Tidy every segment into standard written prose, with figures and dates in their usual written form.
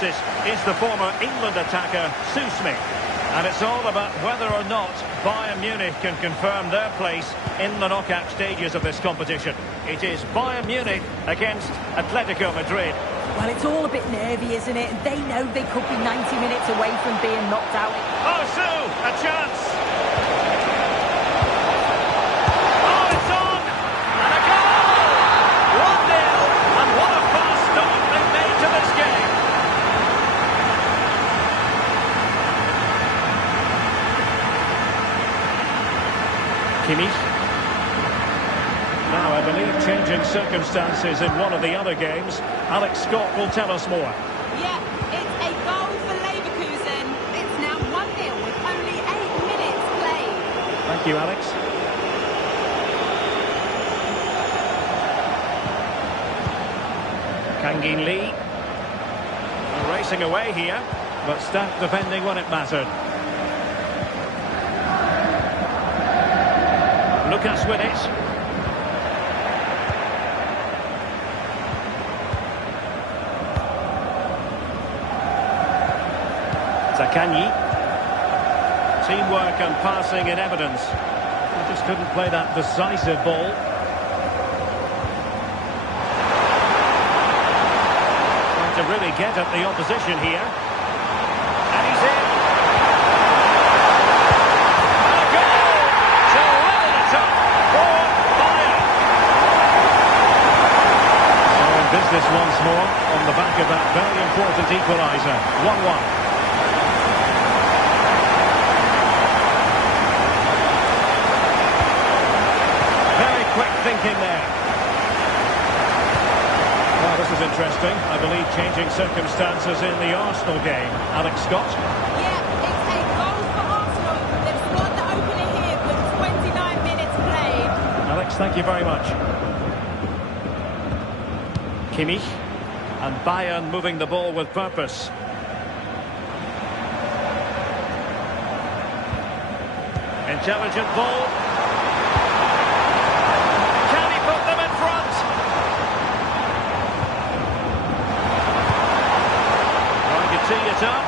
This is the former England attacker, Susmi. And it's all about whether or not Bayern Munich can confirm their place in the knockout stages of this competition. It is Bayern Munich against Atletico Madrid. Well, it's all a bit nervy, isn't it? They know they could be 90 minutes away from being knocked out. Oh, Sue, a chance! Oh, it's on! And a goal! 1-0, and what a fast start they made to this game. Kimmich. Now, I believe changing circumstances in one of the other games. Alex Scott will tell us more. Yeah, it's a goal for Leverkusen. It's now 1-0 with only 8 minutes played. Thank you, Alex. Kangin Lee. Racing away here, but stout defending when it mattered. Lucas with it. Zakanyi. Teamwork and passing in evidence. He just couldn't play that decisive ball. Trying to really get at the opposition here. And he's in. And a goal to level it up for Bayern. So in business once more on the back of that very important equaliser. 1-1. Quick thinking there. Well, this is interesting. I believe changing circumstances in the Arsenal game. Alex Scott. Yeah, it's a goal for Arsenal. They've scored the opener here with 29 minutes played. Alex, thank you very much. Kimmich. And Bayern moving the ball with purpose. Intelligent ball. Tee it up.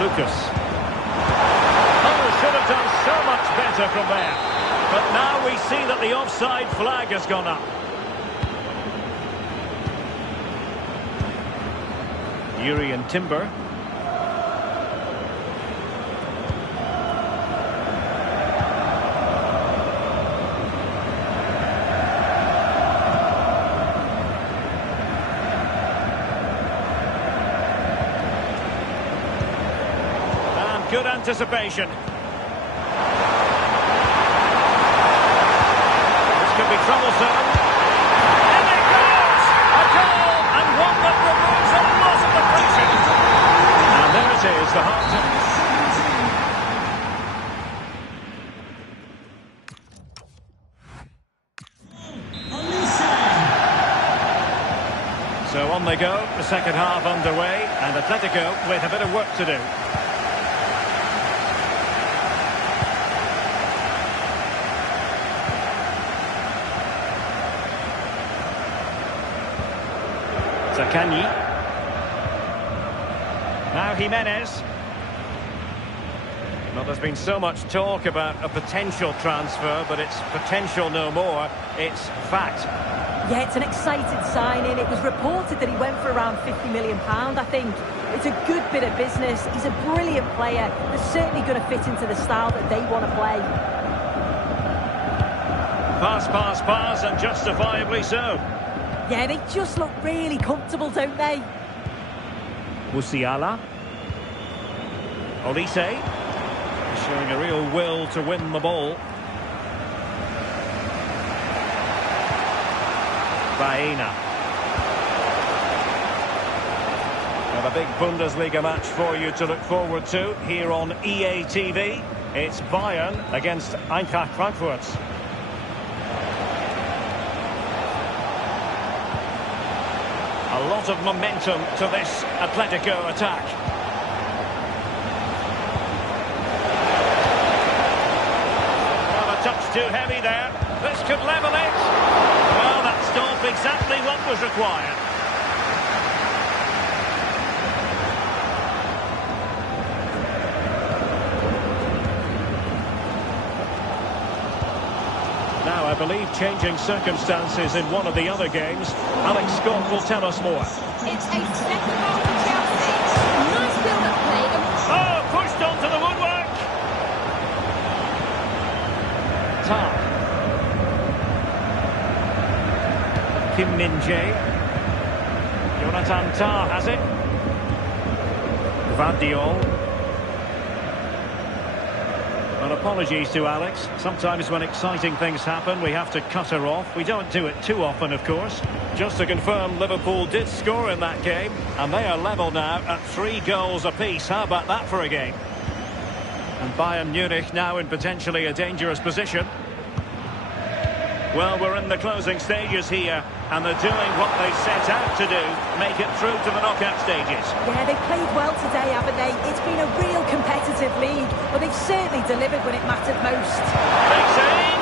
Lucas. Oh, should have done so much better from there. But now we see that the offside flag has gone up. Yuri and Timber. Good anticipation. This could be troublesome. And it goes! A goal, and one that removes a lot of the pressure. And there it is, the half time. So on they go, the second half underway, and Atletico with a bit of work to do. Zakanyi. Now Jimenez. Well, there's been so much talk about a potential transfer, but it's potential no more. It's fact. Yeah, it's an exciting signing. It was reported that he went for around £50 million, I think. It's a good bit of business. He's a brilliant player. They're certainly going to fit into the style that they want to play. Pass, and justifiably so. Yeah, they just look really comfortable, don't they? Musiala. Olise. Showing a real will to win the ball. Baena. We have a big Bundesliga match for you to look forward to here on EA TV. It's Bayern against Eintracht Frankfurt. A lot of momentum to this Atletico attack. Well, a touch too heavy there. This could level it. Well, that's off exactly what was required. Now, I believe changing circumstances in one of the other games. Alex Scott will tell us more. It's a second goal for Chelsea. Nice build-up play. Oh, pushed onto the woodwork. Tah. Kim Min-jae. Jonathan Tah has it. Gvardiol. Well, apologies to Alex. Sometimes when exciting things happen, we have to cut her off. We don't do it too often, of course. Just to confirm, Liverpool did score in that game, and they are level now at 3 goals apiece. How about that for a game? And Bayern Munich now in potentially a dangerous position. Well, we're in the closing stages here, and they're doing what they set out to do, make it through to the knockout stages. Yeah, they played well today, haven't they? It's been a real competitive league, but they've certainly delivered when it mattered most. Makes aim!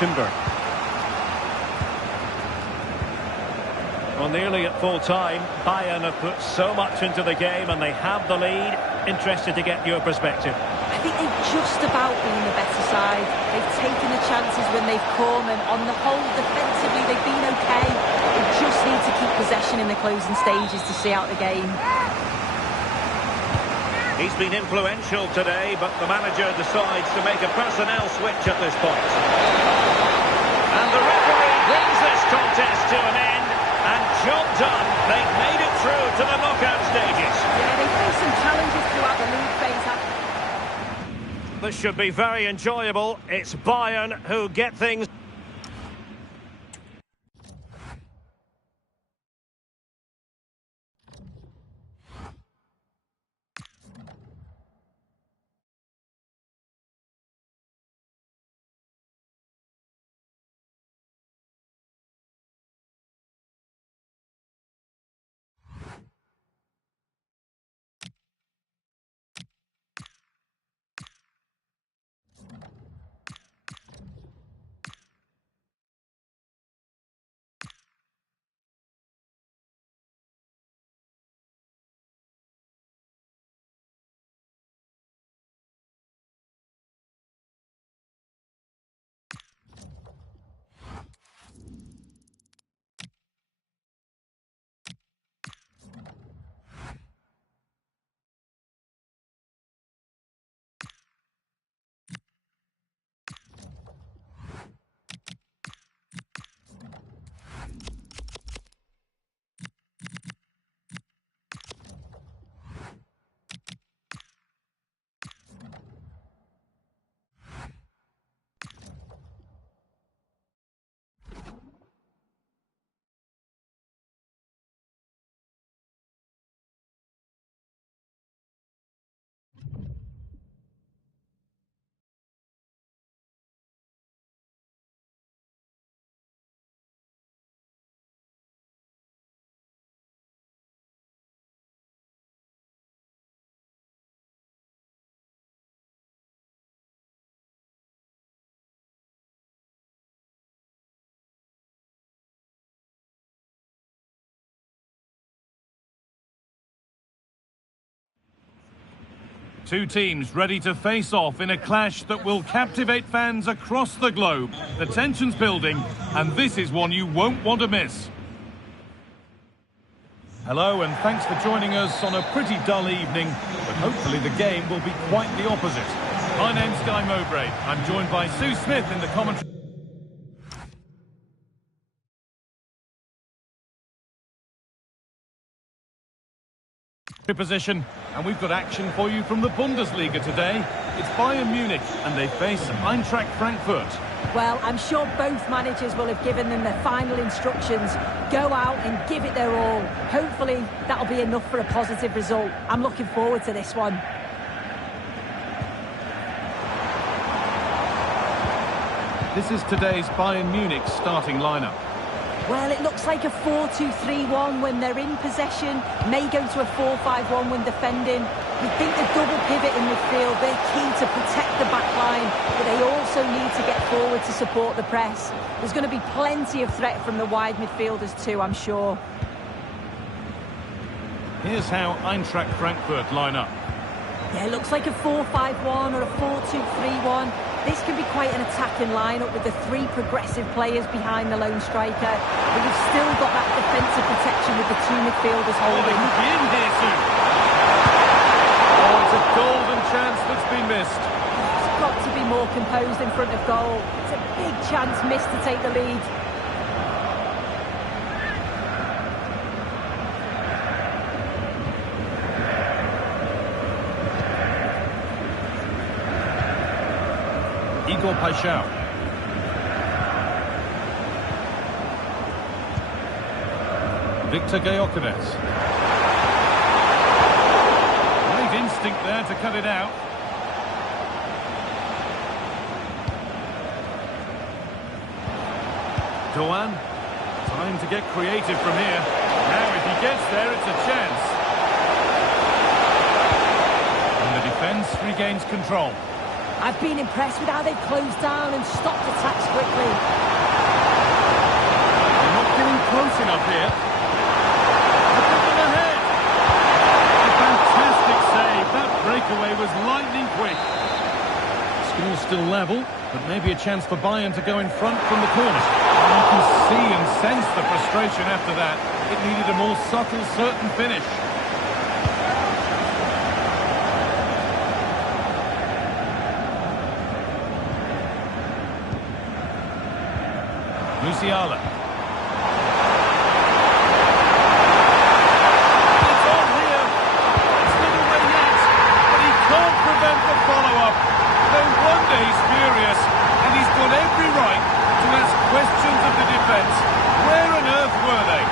Timber. Well, nearly at full time, Bayern have put so much into the game and they have the lead. Interested to get your perspective. I think they've just about been the better side. They've taken the chances when they've come, and on the whole, defensively, they've been okay. They just need to keep possession in the closing stages to see out the game. He's been influential today, but the manager decides to make a personnel switch at this point. And the referee brings this contest to an end. And job done. They've made it through to the knockout stages. Yeah, they faced some challenges throughout the league phase. This should be very enjoyable. It's Bayern who get things. Two teams ready to face off in a clash that will captivate fans across the globe. The tension's building, and this is one you won't want to miss. Hello, and thanks for joining us on a pretty dull evening, but hopefully the game will be quite the opposite. My name's Guy Mowbray. I'm joined by Sue Smith in the commentary position, and we've got action for you from the Bundesliga today. It's Bayern Munich, and they face Eintracht Frankfurt. Well, I'm sure both managers will have given them their final instructions. Go out and give it their all. Hopefully, that'll be enough for a positive result. I'm looking forward to this one. This is today's Bayern Munich starting lineup. Well, it looks like a 4-2-3-1 when they're in possession. May go to a 4-5-1 when defending. You think the double pivot in midfield, they're key to protect the back line, but they also need to get forward to support the press. There's going to be plenty of threat from the wide midfielders too, I'm sure. Here's how Eintracht Frankfurt line up. Yeah, it looks like a 4-5-1 or a 4-2-3-1. This can be quite an attacking lineup with the three progressive players behind the lone striker. But you've still got that defensive protection with the two midfielders Well, they holding. could be in here soon. Oh, it's a golden chance that's been missed. It's got to be more composed in front of goal. It's a big chance missed to take the lead. Igor Paixão. Victor Gyökeres. Great instinct there to cut it out. Doan. Time to get creative from here. Now if he gets there, it's a chance. And the defence regains control. I've been impressed with how they've closed down and stopped attacks quickly. They're not getting close enough here. Look at them ahead. A fantastic save. That breakaway was lightning quick. Score's still level, but maybe a chance for Bayern to go in front from the corner. And you can see and sense the frustration after that. It needed a more subtle, certain finish. Musiala. It's on here. It's not away yet, but he can't prevent the follow-up. No wonder he's furious, and he's got every right to ask questions of the defence. Where on earth were they?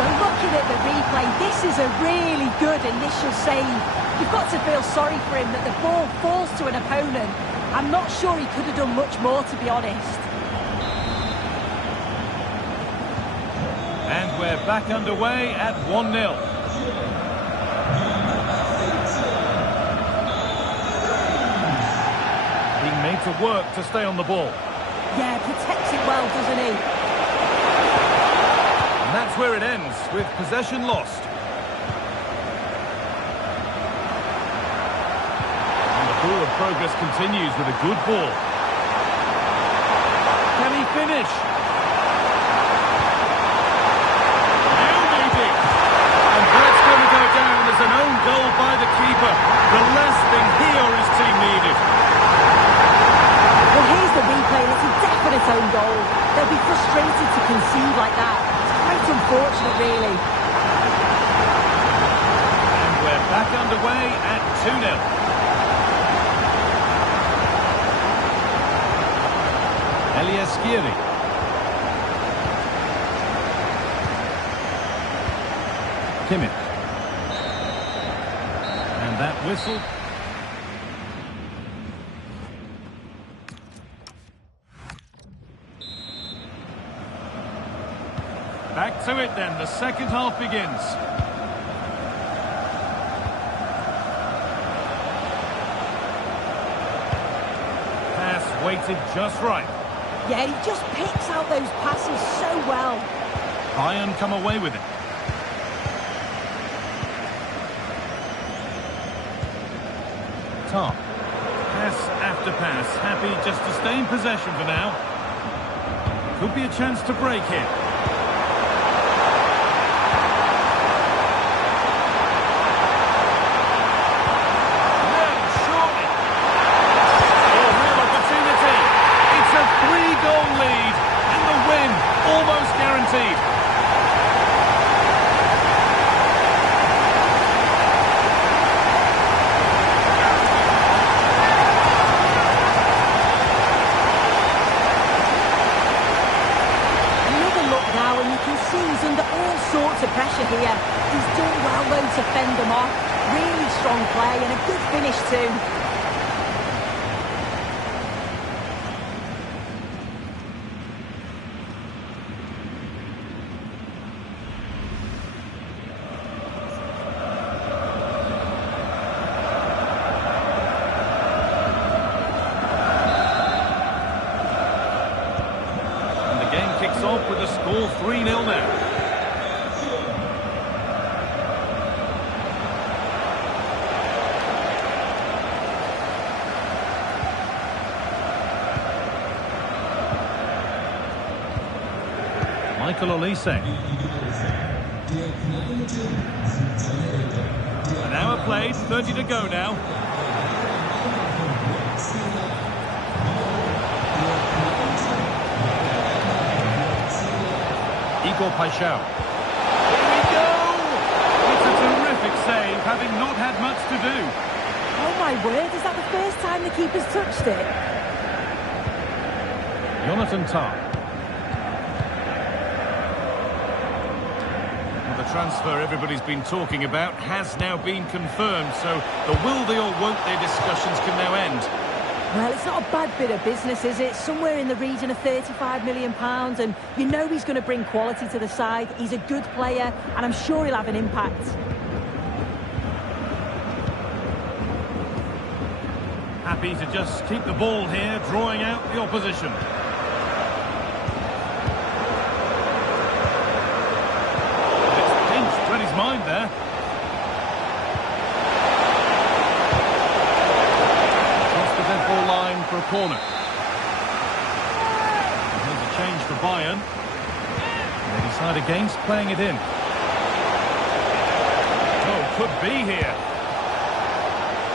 When looking at the replay, this is a really good initial save. You've got to feel sorry for him that the ball falls to an opponent. I'm not sure he could have done much more, to be honest. And we're back underway at 1-0. Being made to work to stay on the ball. Yeah, protects it well, doesn't he? And that's where it ends, with possession lost. Forward progress continues with a good ball. Can he finish? You need it. And that's going to go down as an own goal by the keeper. The last thing he or his team needed. Well, here's the replay, and it's a definite own goal. They'll be frustrated to concede like that. It's quite unfortunate, really. And we're back underway at 2-0. Eliaskiri. Kimmich. And that whistle. Back to it then, the second half begins. Pass weighted just right. Yeah, he just picks out those passes so well. Bayern come away with it. Tom. Pass after pass. Happy just to stay in possession for now. Could be a chance to break here. Pressure here. He's done well though to fend them off. Really strong play and a good finish too. Michael Olise. An hour played, 30 to go now. Igor Paixão. Here we go! It's a terrific save, having not had much to do. Oh my word, is that the first time the keeper's touched it? Jonathan Tah. Well, the transfer everybody's been talking about has now been confirmed, so the will they or won't they discussions can now end. Well, it's not a bad bit of business, is it? Somewhere in the region of £35 million, and you know he's going to bring quality to the side. He's a good player, and I'm sure he'll have an impact. Happy to just keep the ball here, drawing out the opposition. It's pinched, read his mind there. Line for a corner. And here's a change for Bayern. They decide against playing it in. Oh, could be here.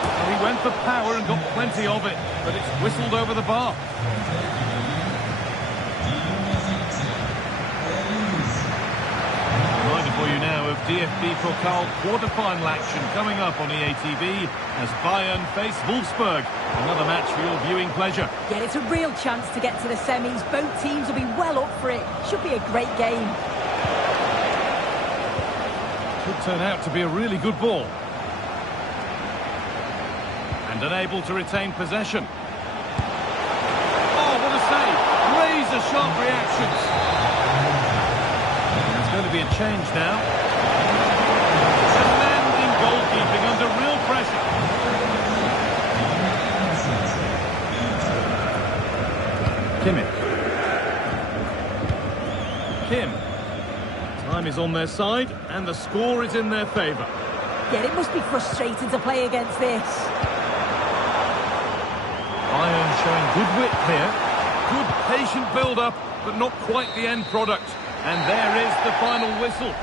Well, he went for power and got plenty of it, but it's whistled over the bar. Reminder for you now of DFB Pokal quarter-final action coming up on EA TV as Bayern face Wolfsburg. Another match for your viewing pleasure. Yeah, it's a real chance to get to the semis. Both teams will be well up for it. Should be a great game. Could turn out to be a really good ball. And unable to retain possession. Oh, what a save! Razor-sharp reactions. There's going to be a change now. Demanding goalkeeping under real pressure. Kimmich. Kim. Time is on their side, and the score is in their favour. Yeah, it must be frustrating to play against this. Bayern showing good wit here. Good patient build-up, but not quite the end product. And there is the final whistle.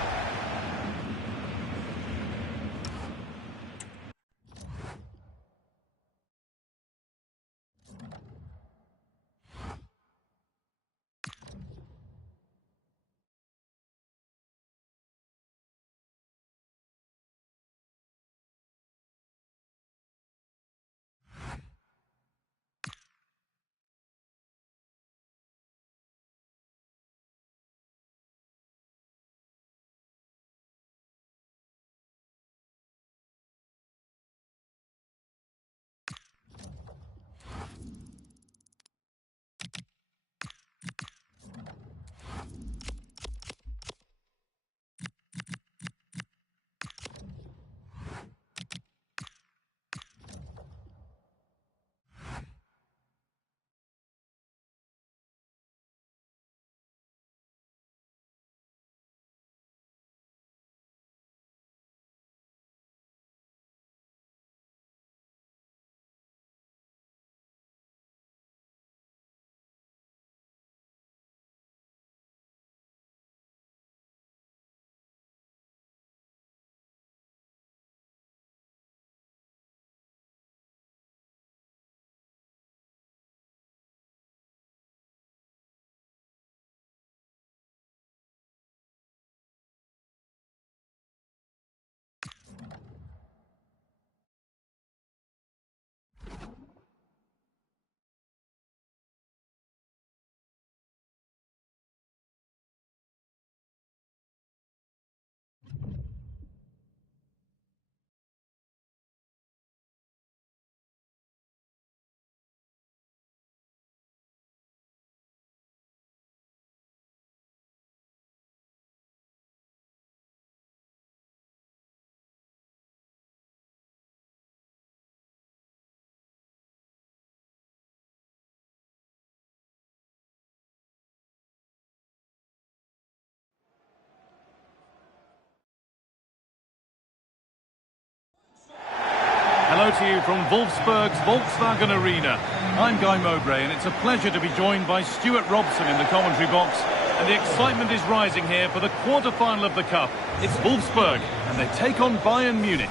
Hello to you from Wolfsburg's Volkswagen Arena. I'm Guy Mowbray, and it's a pleasure to be joined by Stuart Robson in the commentary box. And the excitement is rising here for the quarter-final of the Cup. It's Wolfsburg, and they take on Bayern Munich.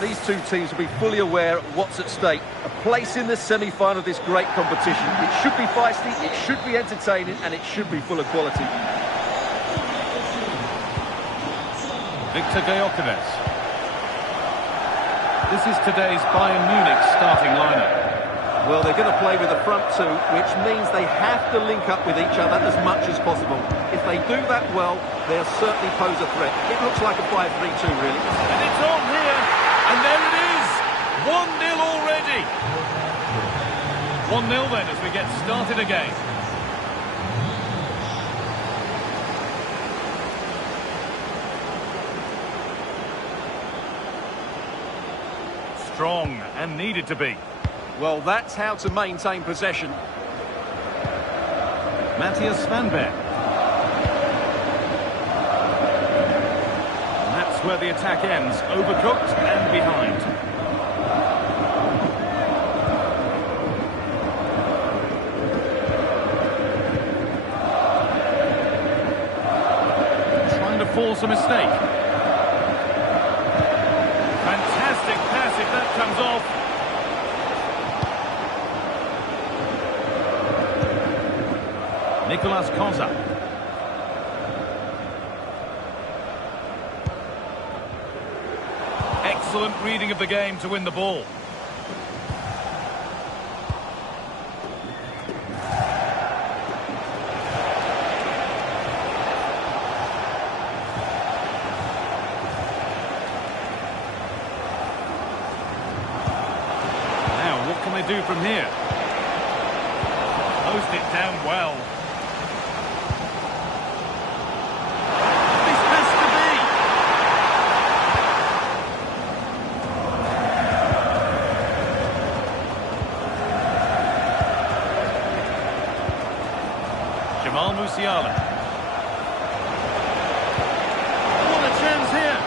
These two teams will be fully aware of what's at stake. A place in the semi-final of this great competition. It should be feisty, it should be entertaining, and it should be full of quality. Victor Gyökeres. This is today's Bayern Munich starting lineup. Well, they're going to play with a front two, which means they have to link up with each other as much as possible. If they do that well, they'll certainly pose a threat. It looks like a 5-3-2, really. And it's on here, and there it is! 1-0 already! 1-0 then as we get started again. Strong and needed to be. Well, that's how to maintain possession. Matthias Svanberg. And that's where the attack ends. Overcooked and behind. Trying to force a mistake. Fantastic pass if that comes off. Nicolas Koza. Excellent reading of the game to win the ball. Now, what can they do from here? Closed it down well. Musiala. What a chance here.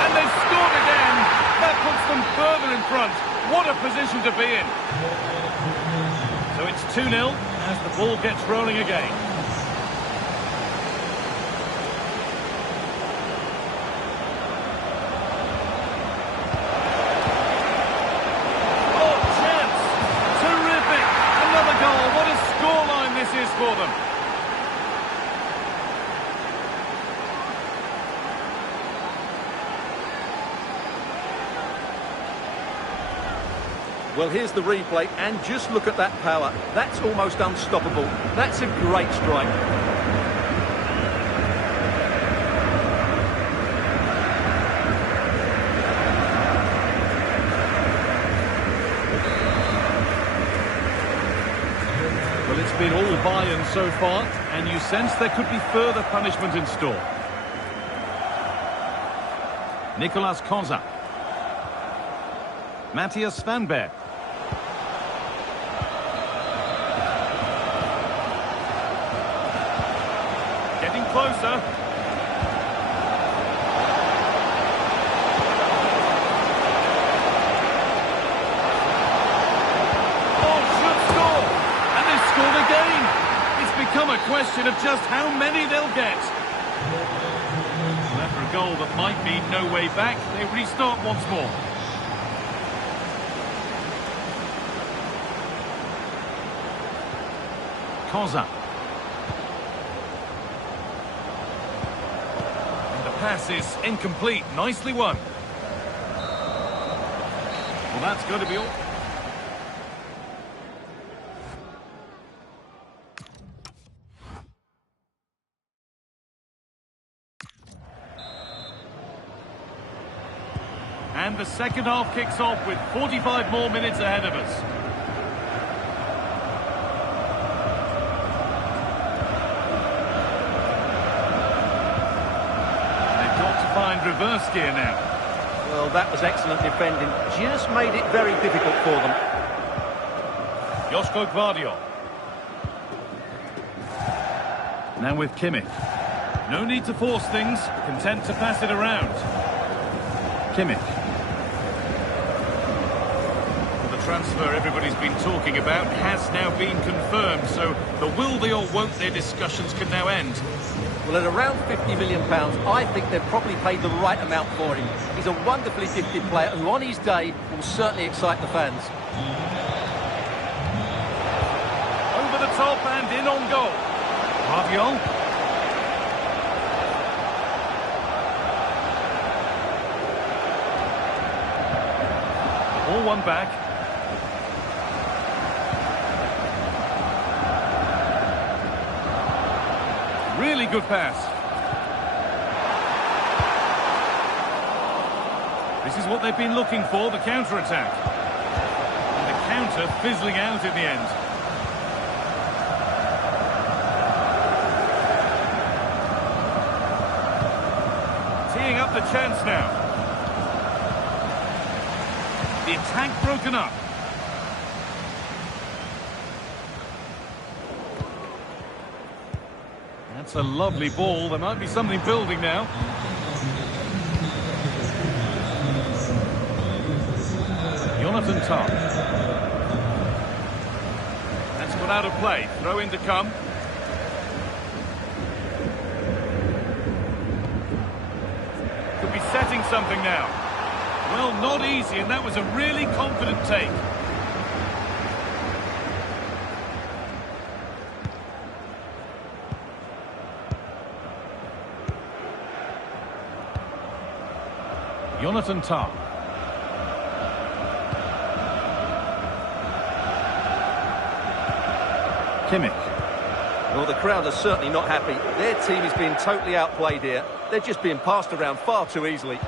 And they've scored again. That puts them further in front. What a position to be in. So it's 2-0 as the ball gets rolling again. For them. Well, here's the replay, and just look at that power. That's almost unstoppable. That's a great strike. Well, it's been all Bayern so far, and you sense there could be further punishment in store. Nicolas Koza. Matthias Svanberg. Getting closer. Become a question of just how many they'll get. And after a goal that might mean no way back, they restart once more. Koza. And the pass is incomplete. Nicely won. Well, that's going to be all. And the second half kicks off with 45 more minutes ahead of us. They've got to find reverse gear now. Well, that was excellent defending. Just made it very difficult for them. Josko Gvardiol. Now with Kimmich. No need to force things. Content to pass it around. Kimmich. transfer everybody's been talking about has now been confirmed, so the will they or won't they discussions can now end. Well, at around £50 million, I think they've probably paid the right amount for him. He's a wonderfully gifted player who, on his day, will certainly excite the fans. Over the top and in on goal. Martial. All one back. Really good pass. This is what they've been looking for, the counter-attack. And the counter fizzling out in the end. Teeing up the chance now. The attack broken up. That's a lovely ball. There might be something building now. Jonathan Tah. That's got out of play. Throw in to come. Could be setting something now. Well, not easy, and that was a really confident take. Jonathan Tah. Kimmich. Well, the crowd are certainly not happy. Their team is being totally outplayed here. They're just being passed around far too easily.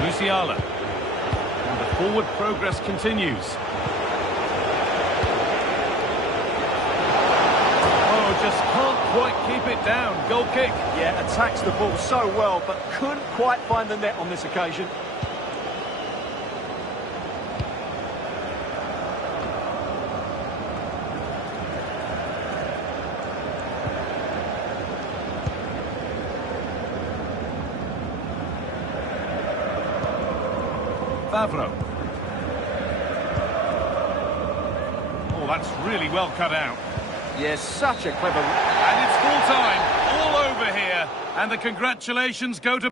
Musiala. And the forward progress continues. Oh, just can't quite keep it down. Goal kick. Yeah, attacks the ball so well, but couldn't quite find the net on this occasion. Favreau. Oh, that's really well cut out. Yes, such a clever... And it's full time, all over here. And the congratulations go to...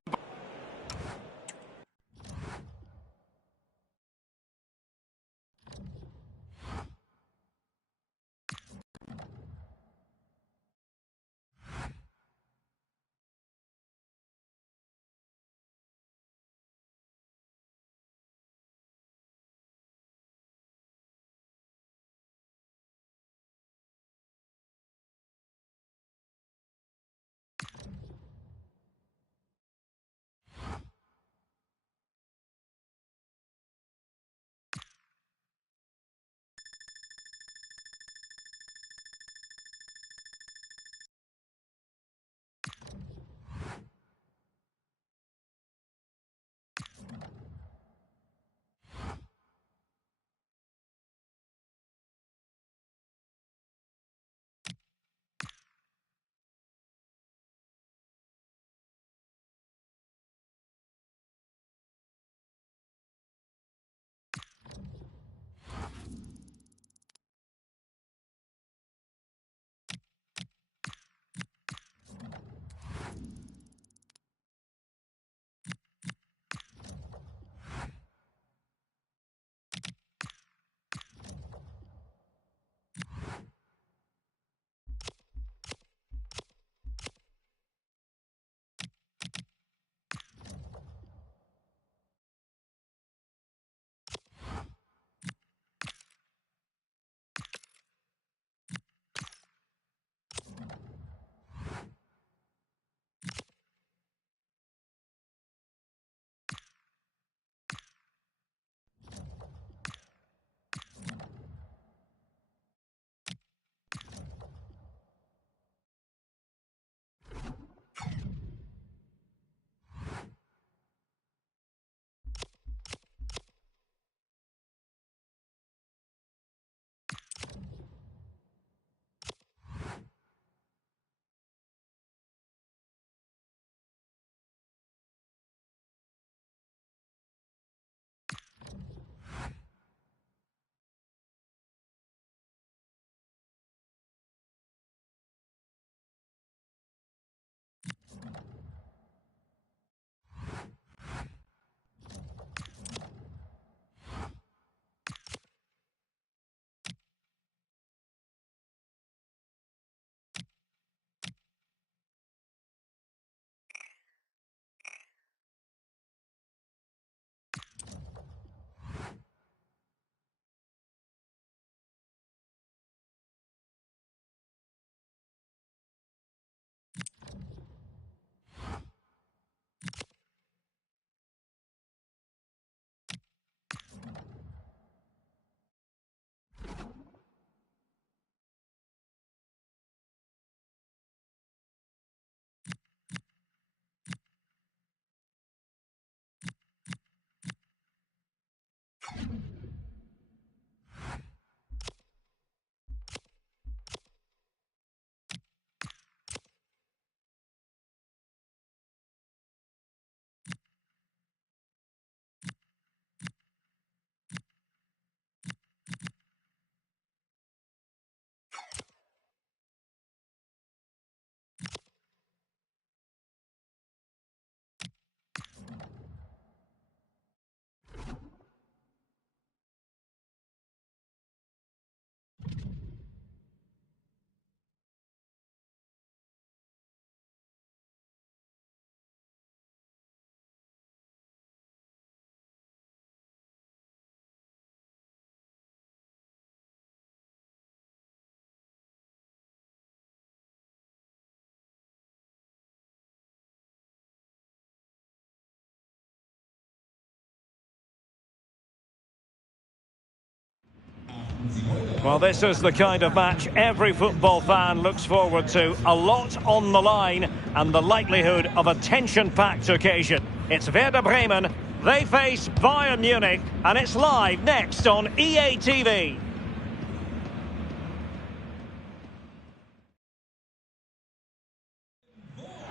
Well, this is the kind of match every football fan looks forward to. A lot on the line and the likelihood of a tension-packed occasion. It's Werder Bremen. They face Bayern Munich, and it's live next on EA TV.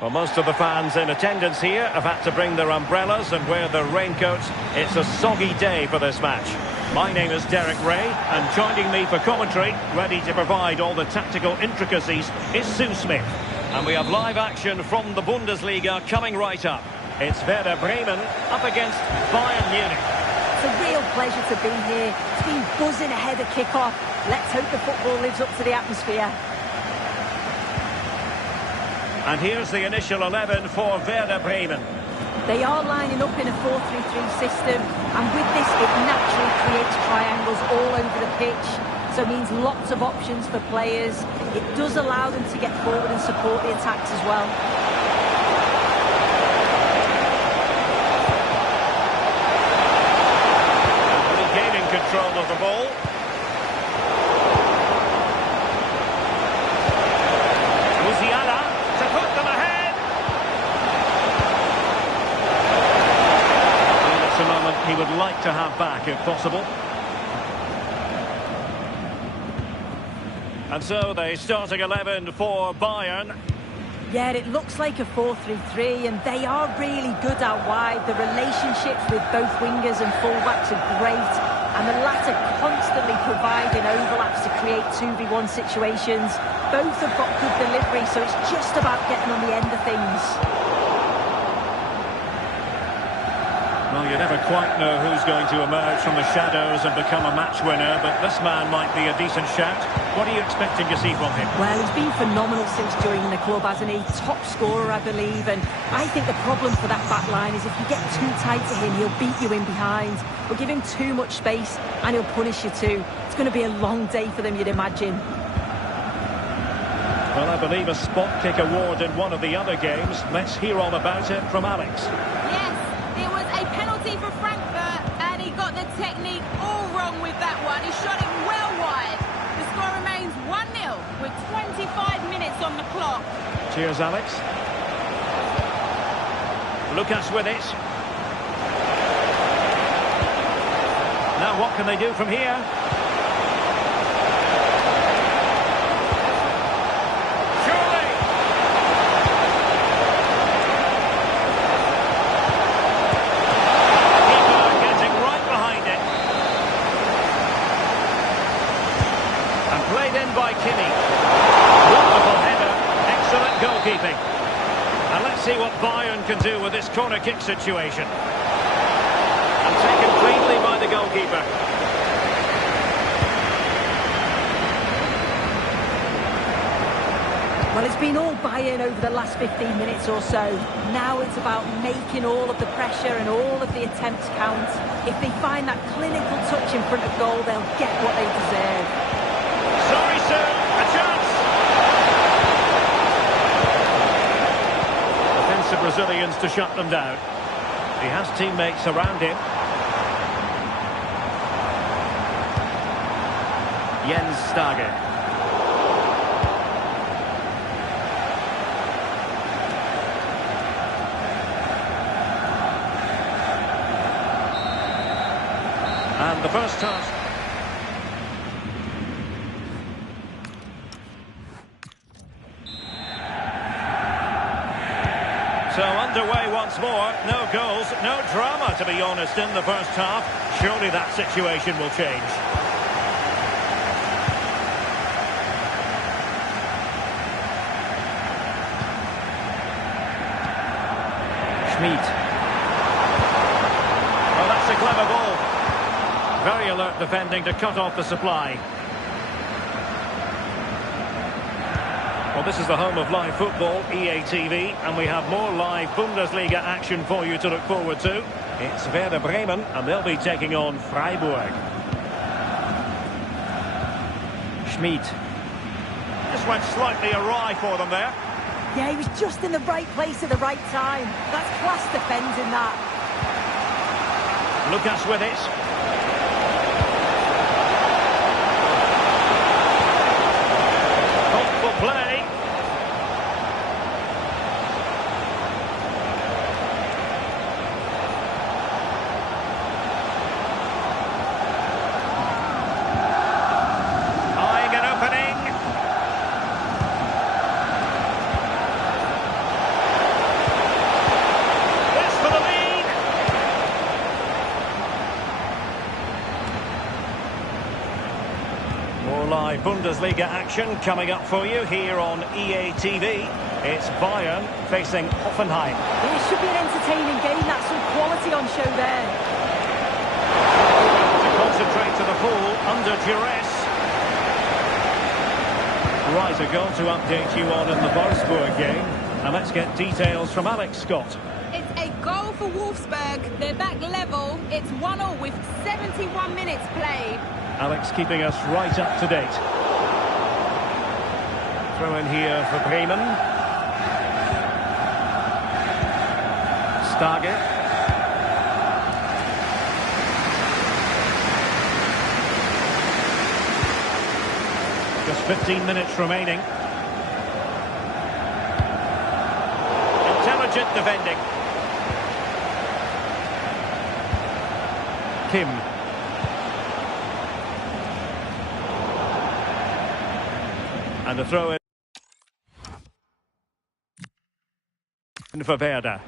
Well, most of the fans in attendance here have had to bring their umbrellas and wear their raincoats. It's a soggy day for this match. My name is Derek Ray, and joining me for commentary, ready to provide all the tactical intricacies, is Sue Smith. And we have live action from the Bundesliga coming right up. It's Werder Bremen up against Bayern Munich. It's a real pleasure to be here. It's been buzzing ahead of kick-off. Let's hope the football lives up to the atmosphere. And here's the initial 11 for Werder Bremen. They are lining up in a 4-3-3 system, and with this it naturally creates triangles all over the pitch, so it means lots of options for players. It does allow them to get forward and support the attacks as well. And regaining control of the ball. Musiala to put them ahead. It's a moment he would like to have back if possible. And so the starting 11 for Bayern. Yeah, it looks like a 4-3-3, and they are really good out wide. The relationships with both wingers and fullbacks are great, and the latter constantly providing overlaps to create 2v1 situations. Both have got good delivery, so it's just about getting on the end of things. Well, you never quite know who's going to emerge from the shadows and become a match winner, but this man might be a decent shout. What are you expecting to see from him? Well, he's been phenomenal since joining the club, hasn't he? Top scorer, I believe, and I think the problem for that back line is if you get too tight to him, he'll beat you in behind. But give him too much space and he'll punish you too. It's going to be a long day for them, you'd imagine. Well, I believe a spot kick award in one of the other games. Let's hear all about it from Alex. Yes, it was a penalty for Frankfurt, and he got the technique all wrong with that one. He shot it well wide. The score remains 1-0 with 25 minutes on the clock. Cheers, Alex. Lucas with it. Now what can they do from here? Surely! Keeper getting right behind it. And played in by Kimmich. Wonderful header. Excellent goalkeeping. And let's see what Bayern can do with this corner kick situation. And taken cleanly by the goalkeeper. Well, it's been all Bayern over the last 15 minutes or so. Now it's about making all of the pressure and all of the attempts count. If they find that clinical touch in front of goal, they'll get what they deserve. Sorry, sir. A chance. Defensive Brazilians to shut them down. He has teammates around him. Jens Stage. And the first task. So underway once more. No goals, no drama, to be honest, in the first half. Surely that situation will change. Schmid. Well, that's a clever ball. Very alert defending to cut off the supply. Well, this is the home of live football, EA TV, and we have more live Bundesliga action for you to look forward to. It's Werder Bremen, and they'll be taking on Freiburg. Schmid. Just went slightly awry for them there. Yeah, he was just in the right place at the right time. That's class defending that. Lucas with it. live Bundesliga action coming up for you here on EA TV. It's Bayern facing Hoffenheim. It should be an entertaining game. That's some quality on show there. To concentrate to the full under duress. Right, a goal to update you on in the Wolfsburg game. And let's get details from Alex Scott. It's a goal for Wolfsburg. They're back level. It's 1-1 with 71 minutes played. Alex keeping us right up to date. Throw in here for Bremen. Stage. Just 15 minutes remaining. Intelligent defending. Kim. And a throw in for Werder.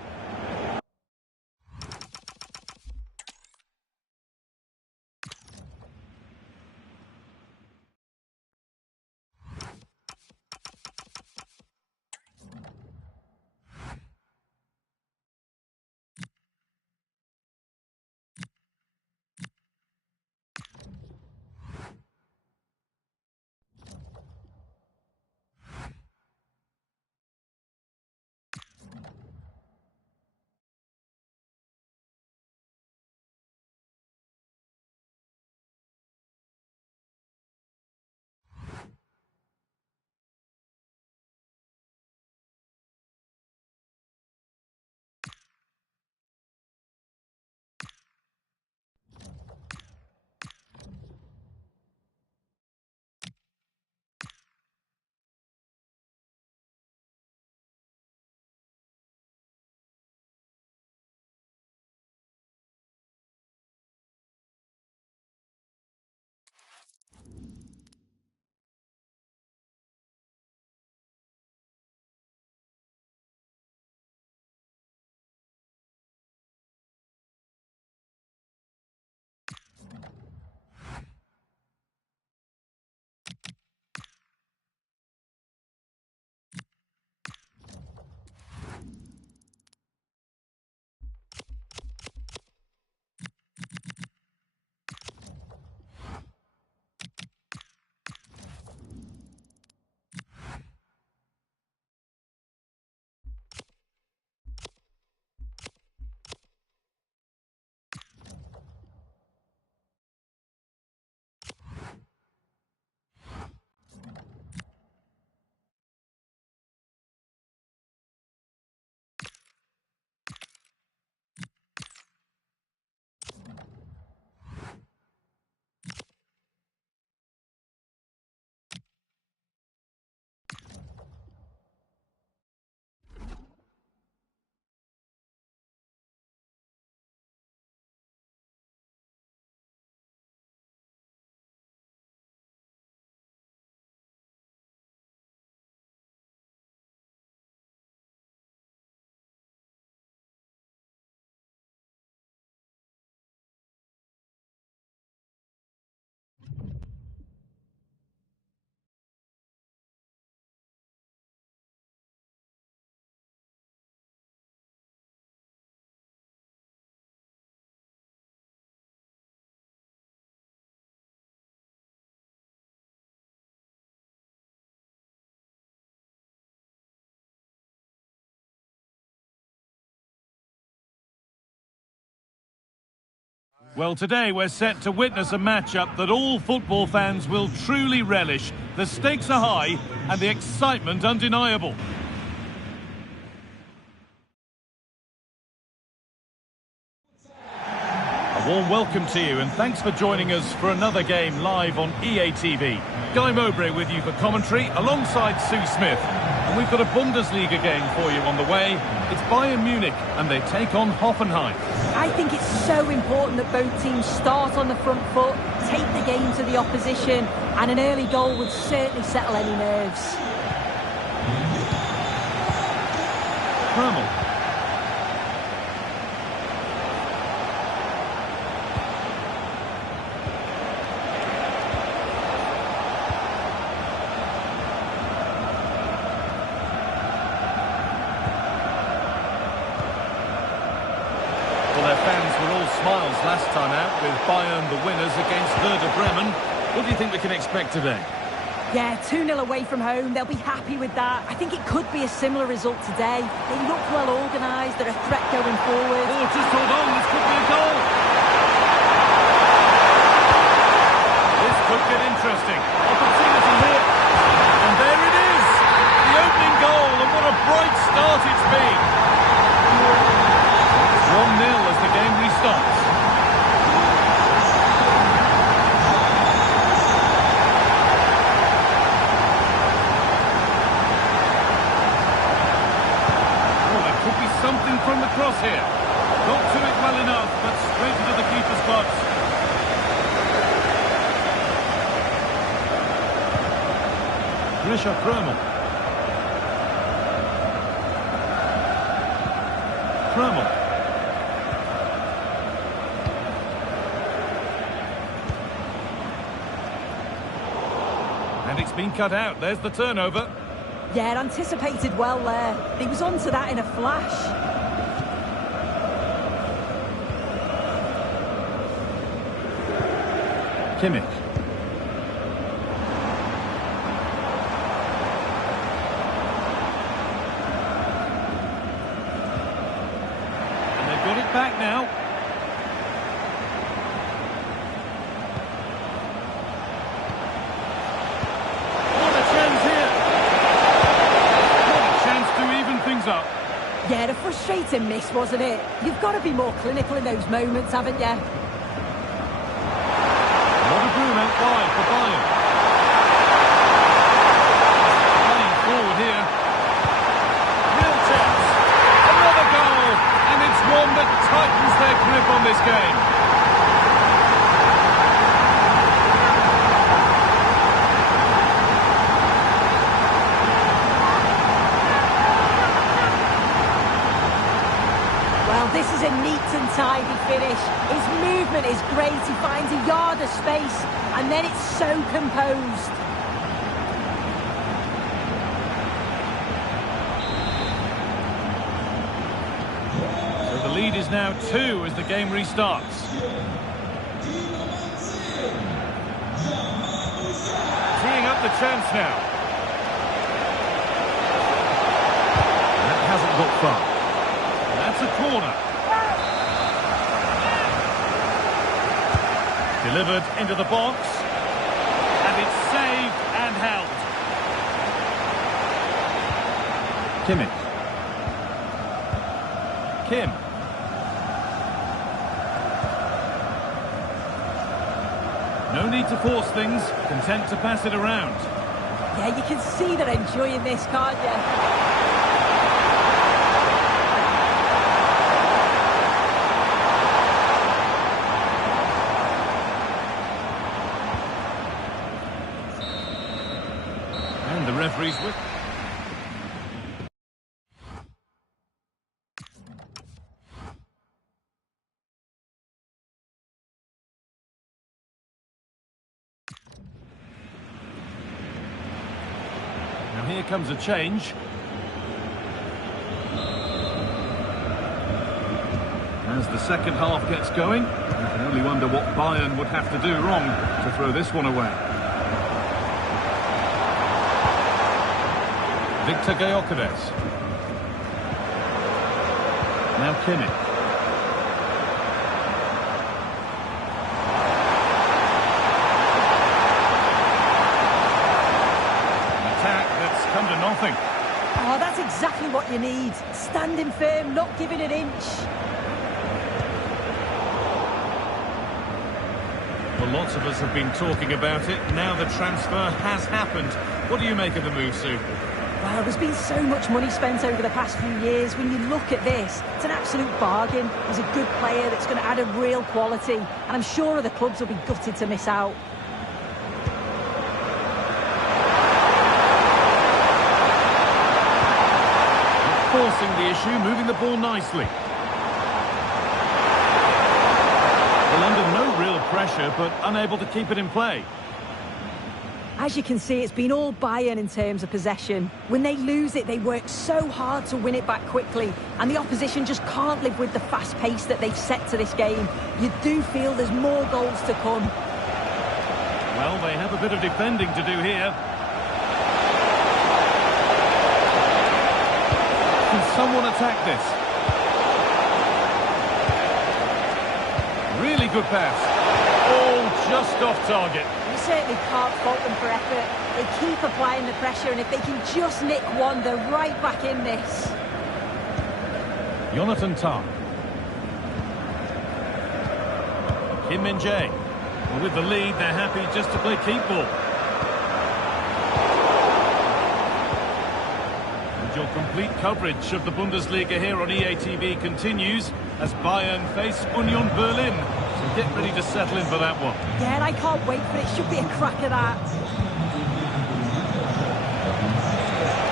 Well, today we're set to witness a matchup that all football fans will truly relish. The stakes are high and the excitement undeniable. A warm welcome to you and thanks for joining us for another game live on EA TV. Guy Mowbray with you for commentary alongside Sue Smith. And we've got a Bundesliga game for you on the way. It's Bayern Munich and they take on Hoffenheim. I think it's so important that both teams start on the front foot, take the game to the opposition, and an early goal would certainly settle any nerves. Hermel. smiles last time out with Bayern the winners against Werder Bremen. What do you think we can expect today? Yeah, 2-0 away from home. They'll be happy with that. I think it could be a similar result today. They look well organised. They're a threat going forward. Oh, just hold on. This could be a goal. This could get interesting. Opportunity here. And there it is. The opening goal, and what a bright start it's been. 1-0 as the game restarts. Something from the cross here. Got to it well enough, but straight into the keeper's box. Grisha Kreml. And it's been cut out. There's the turnover. Yeah, anticipated well there. He was onto that in a flash. Kimmich. And they've got it back now. Up. Yeah, a frustrating miss, wasn't it? You've got to be more clinical in those moments, haven't you? Another Bruno wide for Bayern. Running forward here. Real chance. Another goal. And it's one that tightens their grip on this game. This is a neat and tidy finish. His movement is great. He finds a yard of space, and then it's so composed. So the lead is now 2 as the game restarts. Teeing up the chance now. That hasn't got far. That's a corner. Delivered into the box. And it's saved and held. Kimmich. Kim. No need to force things. Content to pass it around. Yeah, you can see they're enjoying this, can't you? Referees with. Now here comes a change. As the second half gets going, you can only wonder what Bayern would have to do wrong to throw this one away. Victor Gyökeres. Now Kimmich. An attack that's come to nothing. Oh, that's exactly what you need. Standing firm, not giving an inch. Well, lots of us have been talking about it. Now the transfer has happened. What do you make of the move, Sue? Well, there's been so much money spent over the past few years. When you look at this, it's an absolute bargain. He's a good player that's going to add a real quality. And I'm sure the clubs will be gutted to miss out. Forcing the issue, moving the ball nicely. Well, under no real pressure, but unable to keep it in play. As you can see, it's been all Bayern in terms of possession. When they lose it, they work so hard to win it back quickly, and the opposition just can't live with the fast pace that they've set to this game. You do feel there's more goals to come. Well, they have a bit of defending to do here. Can someone attack this? Really good pass. Oh, just off target. You certainly can't fault them for effort. They keep applying the pressure, and if they can just nick one, they're right back in this. Jonathan Tah. Kim Min-jae. Well, with the lead, they're happy just to play keep ball. And your complete coverage of the Bundesliga here on EA TV continues as Bayern face Union Berlin. So get ready to settle in for that one. Yeah, and I can't wait for it. It should be a crack of that.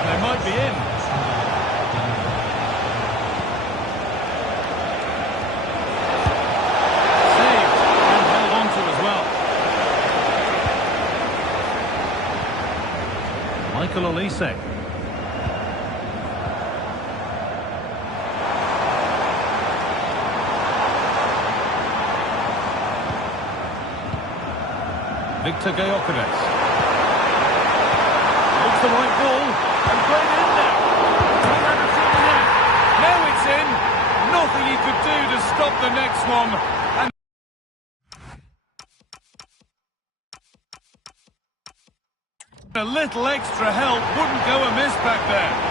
They might be in. Saved and held on to as well. Michael Olise. Victor Gyökeres. Looks the right ball and played in now. Now it's in. Nothing he could do to stop the next one. And a little extra help wouldn't go amiss back there.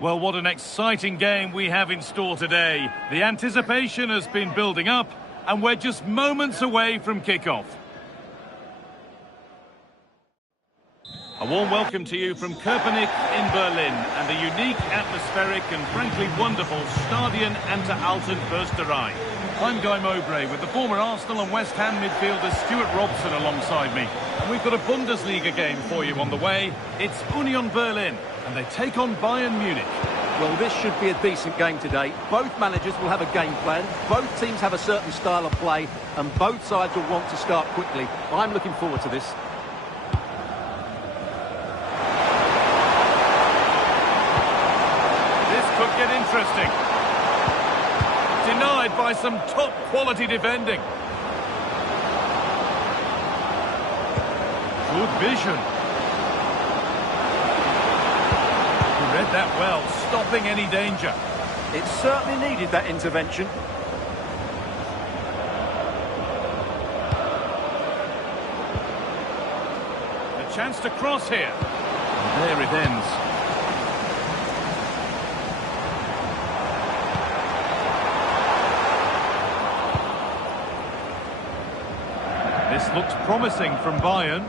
Well, what an exciting game we have in store today. The anticipation has been building up, and we're just moments away from kickoff. A warm welcome to you from Köpenick in Berlin and the unique, atmospheric and frankly wonderful Stadion Ante Alten Försterei. I'm Guy Mowbray with the former Arsenal and West Ham midfielder Stuart Robson alongside me. And we've got a Bundesliga game for you on the way. It's Union Berlin and they take on Bayern Munich. Well, this should be a decent game today. Both managers will have a game plan. Both teams have a certain style of play and both sides will want to start quickly. I'm looking forward to this. This could could get interesting. Denied by some top-quality defending. Good vision. He read that well, stopping any danger. It certainly needed that intervention. A chance to cross here. And there it ends. This looks promising from Bayern.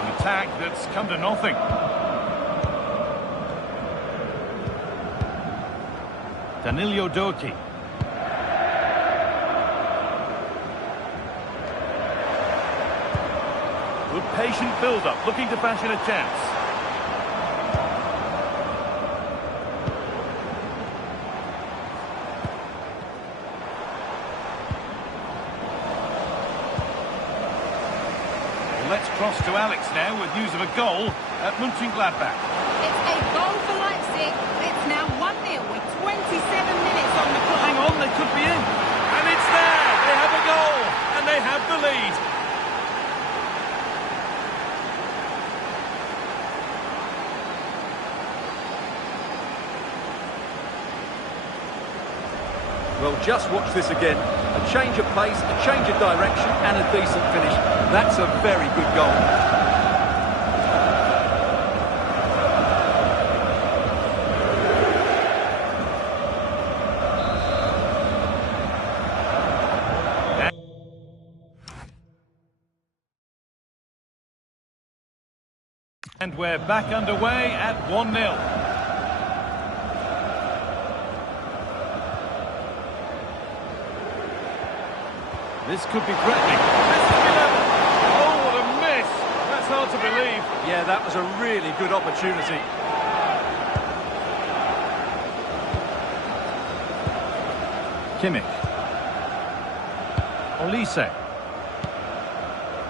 An attack that's come to nothing. Danilo Doki. Good patient build-up, looking to fashion a chance. Let's cross to Alex now with news of a goal at Mönchengladbach. It's a goal for Leipzig. It's now 1-0 with 27 minutes on the clock. Hang on, they could be in. And it's there! They have a goal! And they have the lead. Well, just watch this again. A change of pace, a change of direction, and a decent finish. That's a very good goal. And we're back underway at 1-0. This could be threatening. This could be level. Oh, what a miss. That's hard to believe. Yeah, that was a really good opportunity. Kimmich. Olise.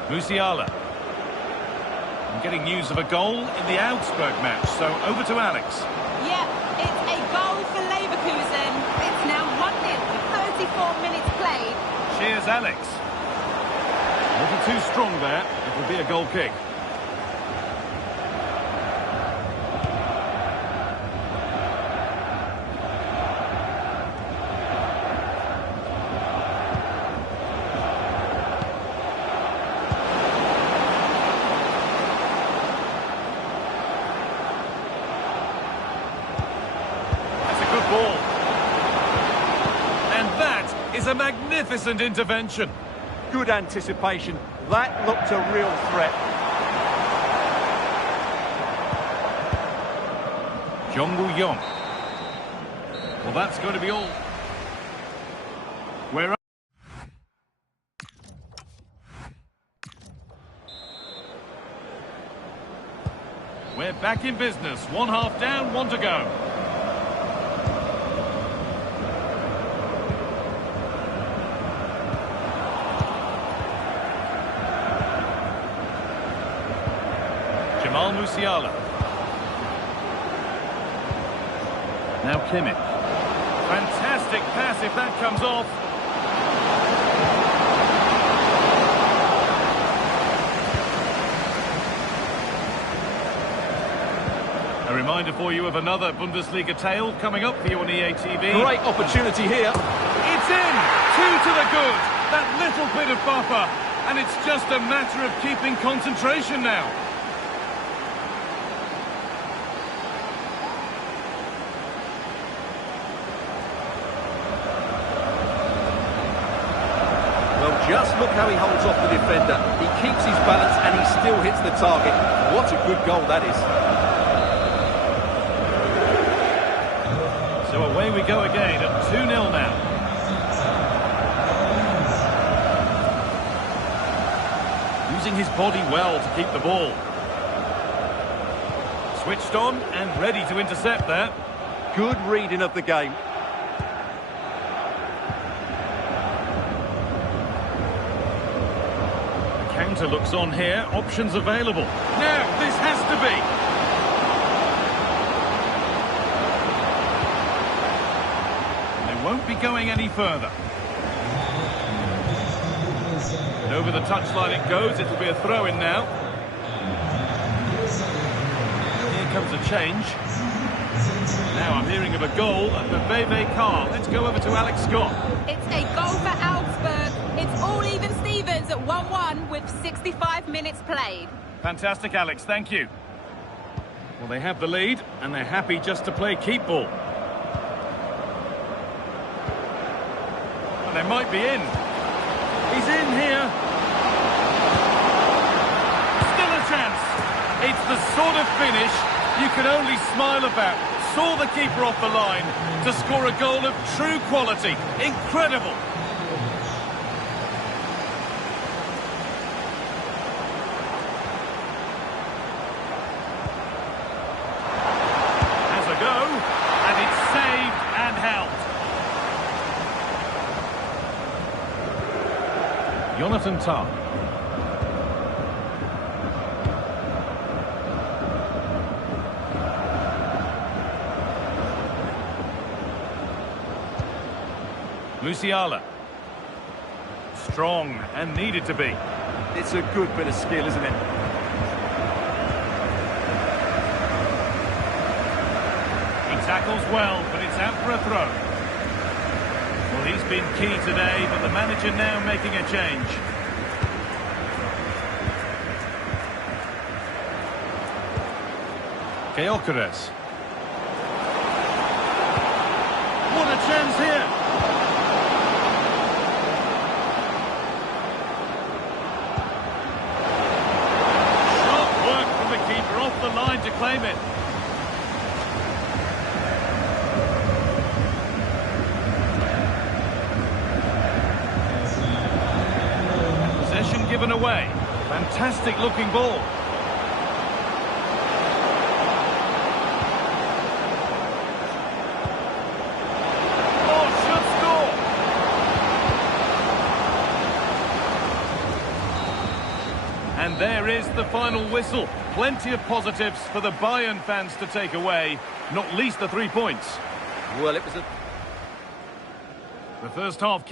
Musiala. I'm getting news of a goal in the Augsburg match, so over to Alex. Yeah, it's a goal for Leverkusen. It's now 1-0 with 34 minutes played. Cheers, Alex. A little too strong there. It will be a goal kick. That's a good ball. And that is a magnificent intervention. Good anticipation. That looked a real threat. Jong Woo-yong. Well, that's going to be all. We're back in business. 1 half down, 1 to go. Musiala. Now Kimmich. Fantastic pass if that comes off. A reminder for you of another Bundesliga tale coming up for you on EA TV. Great opportunity here. It's in! 2 to the good. That little bit of buffer. And it's just a matter of keeping concentration now. Just look how he holds off the defender. He keeps his balance and he still hits the target. What a good goal that is. So away we go again at 2-0 now. Using his body well to keep the ball. Switched on and ready to intercept there. Good reading of the game. Counter looks on here, options available. Now, this has won't be going any further. And over the touchline it goes. It'll be a throw-in now. Here comes a change. Now I'm hearing of a goal at the Bebe Car. Let's go over to Alex Scott. It's a goal for Augsburg. It's all even Stevens at 1-1 with 65 minutes played. Fantastic, Alex. Thank you. Well, they have the lead, and they're happy just to play keep ball. And they might be in. He's in here. Still a chance. It's the sort of finish you can only smile about. Saw the keeper off the line to score a goal of true quality. Incredible. Has a go, and it's saved and held. Jonathan Tah. Musiala. Strong and needed to be. It's a good bit of skill, isn't it? He tackles well, but it's out for a throw. Well, he's been key today, but the manager now making a change. Gyökeres. What a chance here! Off the line to claim it. Possession given away. Fantastic looking ball. Oh, should score. And there is the final whistle. Plenty of positives for the Bayern fans to take away, not least the 3 points. Well, it was The first half...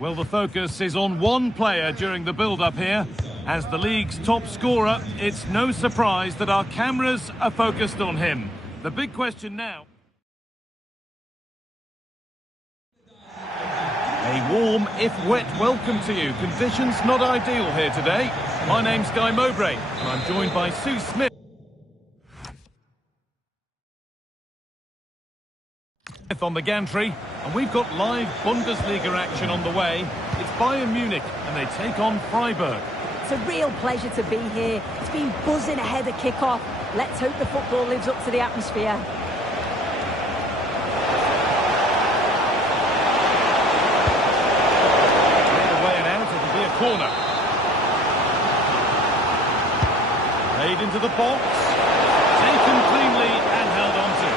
Well, the focus is on one player during the build-up here. As the league's top scorer, it's no surprise that our cameras are focused on him. The big question now... A warm, if wet, welcome to you. Conditions not ideal here today. My name's Guy Mowbray, and I'm joined by Sue Smith on the gantry, and we've got live Bundesliga action on the way. It's Bayern Munich, and they take on Freiburg. It's a real pleasure to be here. It's been buzzing ahead of kick-off. Let's hope the football lives up to the atmosphere. Corner. Played into the box. Taken cleanly and held on to.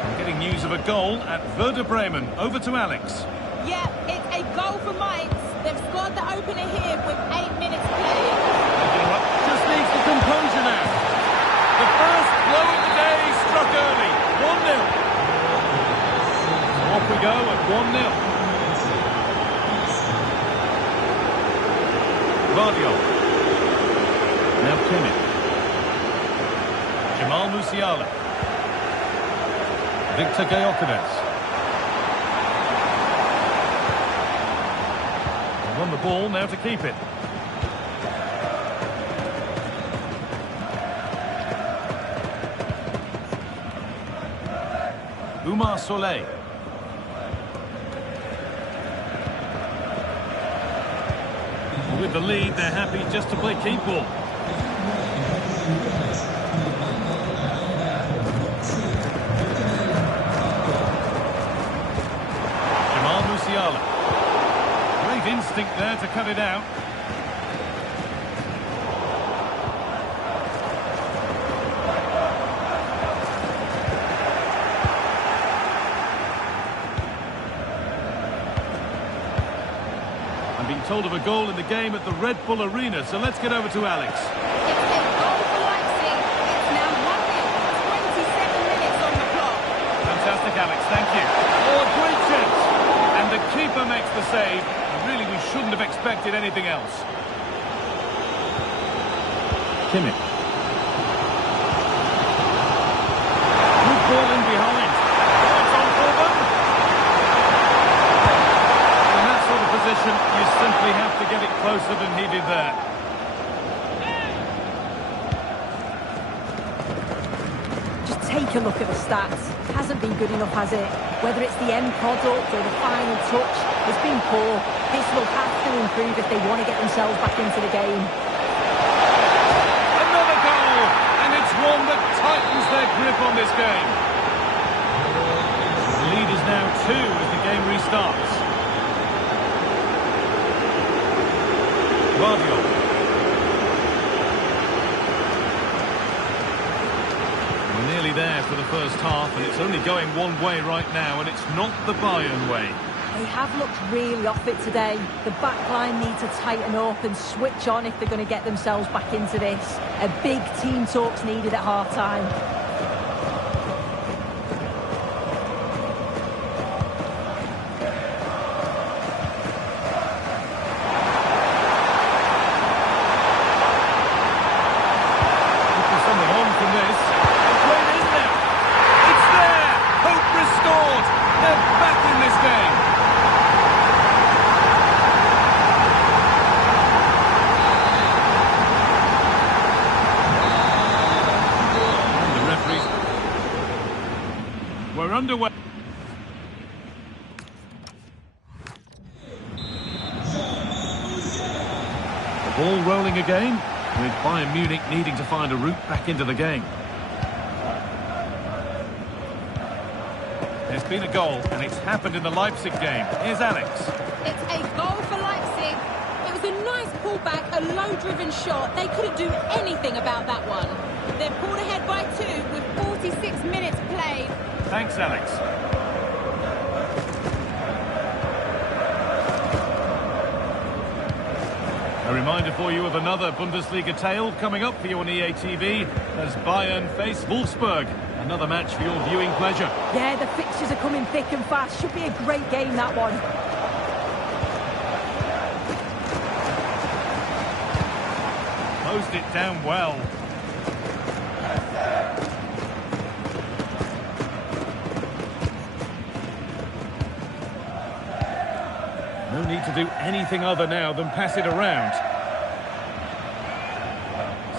I'm getting news of a goal at Werder Bremen. Over to Alex. Yeah, it's a goal for Mainz. They've scored the opener here with 8 minutes played. Just needs the composure now. The first blow of the day struck early. 1-0. Off we go at 1-0. Radio. Now Kimmich. Jamal Musiala. Victor Gyökeres. They won the ball, now to keep it. Umar Soleil. With the lead, they're happy just to play keep ball. Jamal Musiala. Great instinct there to cut it out. Told of a goal in the game at the Red Bull Arena, so let's get over to Alex. It's a goal for Leipzig. It's now 1-0, 27 minutes on the clock. Fantastic, Alex, thank you. Oh, a great chance. And the keeper makes the save. Really, we shouldn't have expected anything else. Kimmich. Good ball in behind. It's on for them. In that sort of position, you simply have to get it closer than he did there. Just take a look at the stats. Hasn't been good enough, has it? Whether it's the end product or the final touch, it's been poor. This will have to improve if they want to get themselves back into the game. Another goal! And it's one that tightens their grip on this game. The lead is now 2 as the game restarts. Radio. We're nearly there for the first half, and it's only going one way right now, and it's not the Bayern way. They have looked really off it today. The back line need to tighten up and switch on if they're going to get themselves back into this. A big team talk's needed at half-time. We're underway. The ball rolling again, with Bayern Munich needing to find a route back into the game. There's been a goal, and it's happened in the Leipzig game. Here's Alex. It's a goal for Leipzig. It was a nice pullback, a low-driven shot. They couldn't do anything about that one. They're pulled ahead by 2 with 46 minutes played. Thanks, Alex. A reminder for you of another Bundesliga tale coming up for you on EA TV as Bayern face Wolfsburg. Another match for your viewing pleasure. Yeah, the fixtures are coming thick and fast. Should be a great game, that one. Closed it down well. No need to do anything other now than pass it around.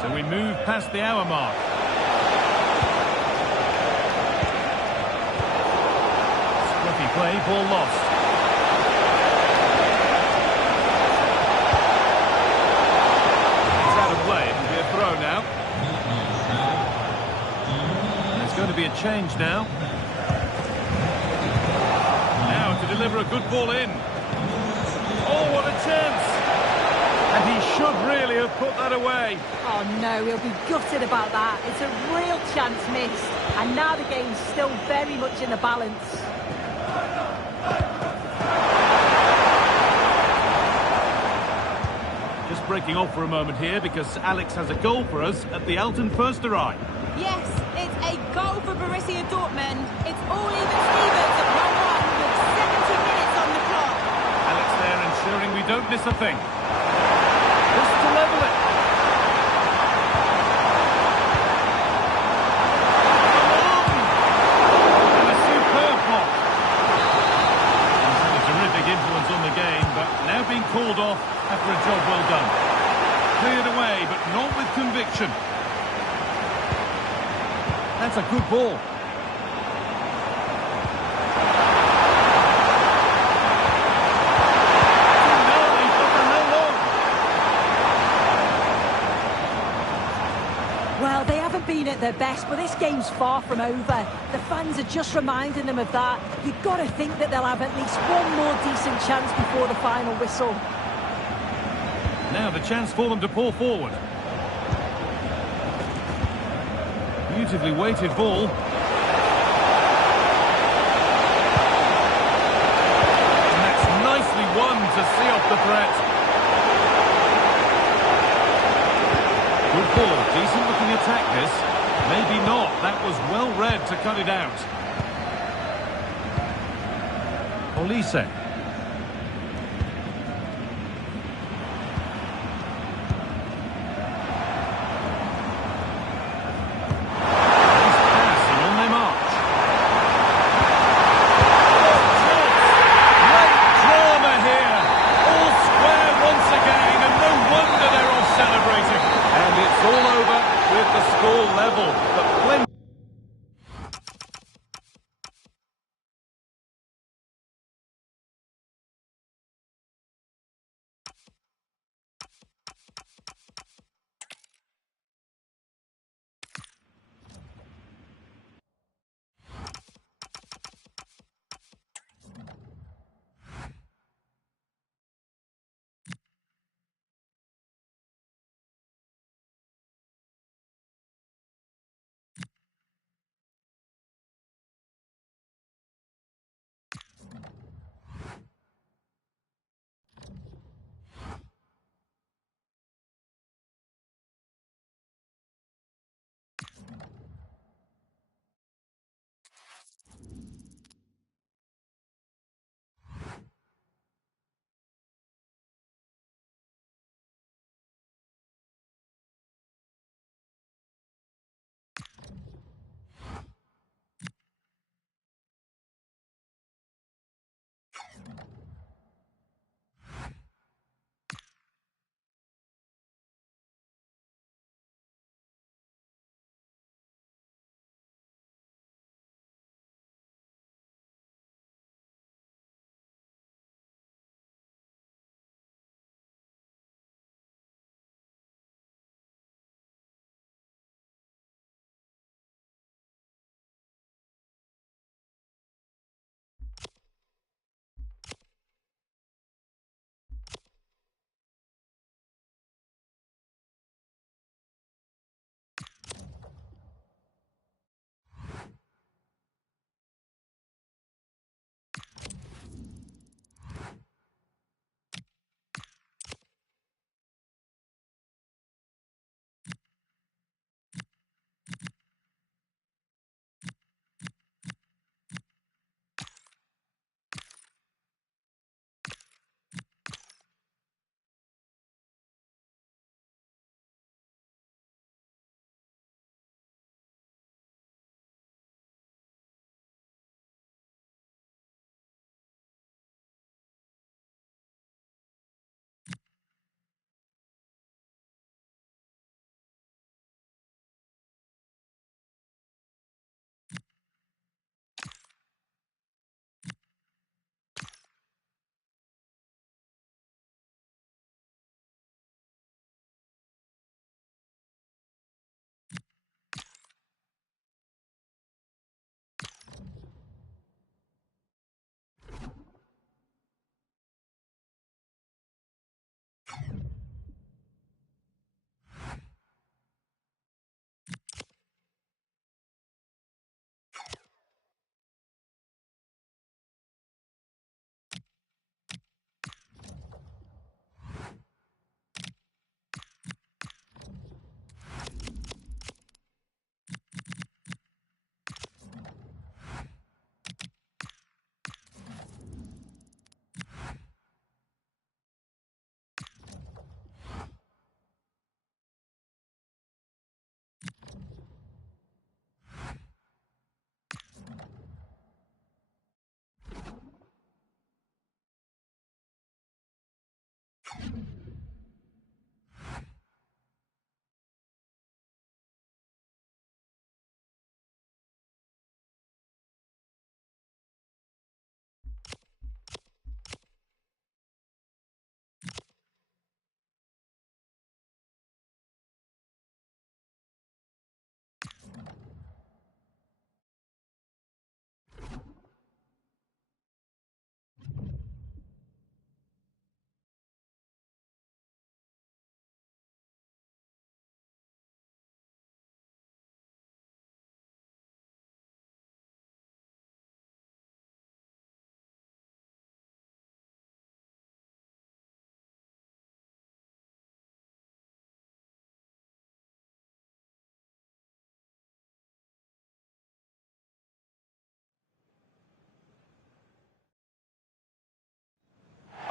So we move past the hour mark. Scruffy play, ball lost. It's out of play, it'll be a throw now. There's going to be a change now. Now to deliver a good ball in. Oh, what a chance! And he should really have put that away. Oh no, he'll be gutted about that. It's a real chance missed. And now the game's still very much in the balance. Just breaking off for a moment here because Alex has a goal for us at the Alton First Arrive. Yes, it's a goal for Borussia Dortmund. It's all even Stevens at 1-1 with 70 minutes on the clock. Alex there ensuring we don't miss a thing. Just to level it. And a superb block. He's had a terrific influence on the game, but now being called off after a job well done. Cleared away, but not with conviction. That's a good ball. Well, they haven't been at their best, but this game's far from over. The fans are just reminding them of that. You've got to think that they'll have at least one more decent chance before the final whistle. Now the chance for them to pull forward. Beautifully weighted ball. And that's nicely won to see off the threat. Good ball, decent looking attack this. Maybe not, that was well read to cut it out. Olise. All over with the score level, but plenty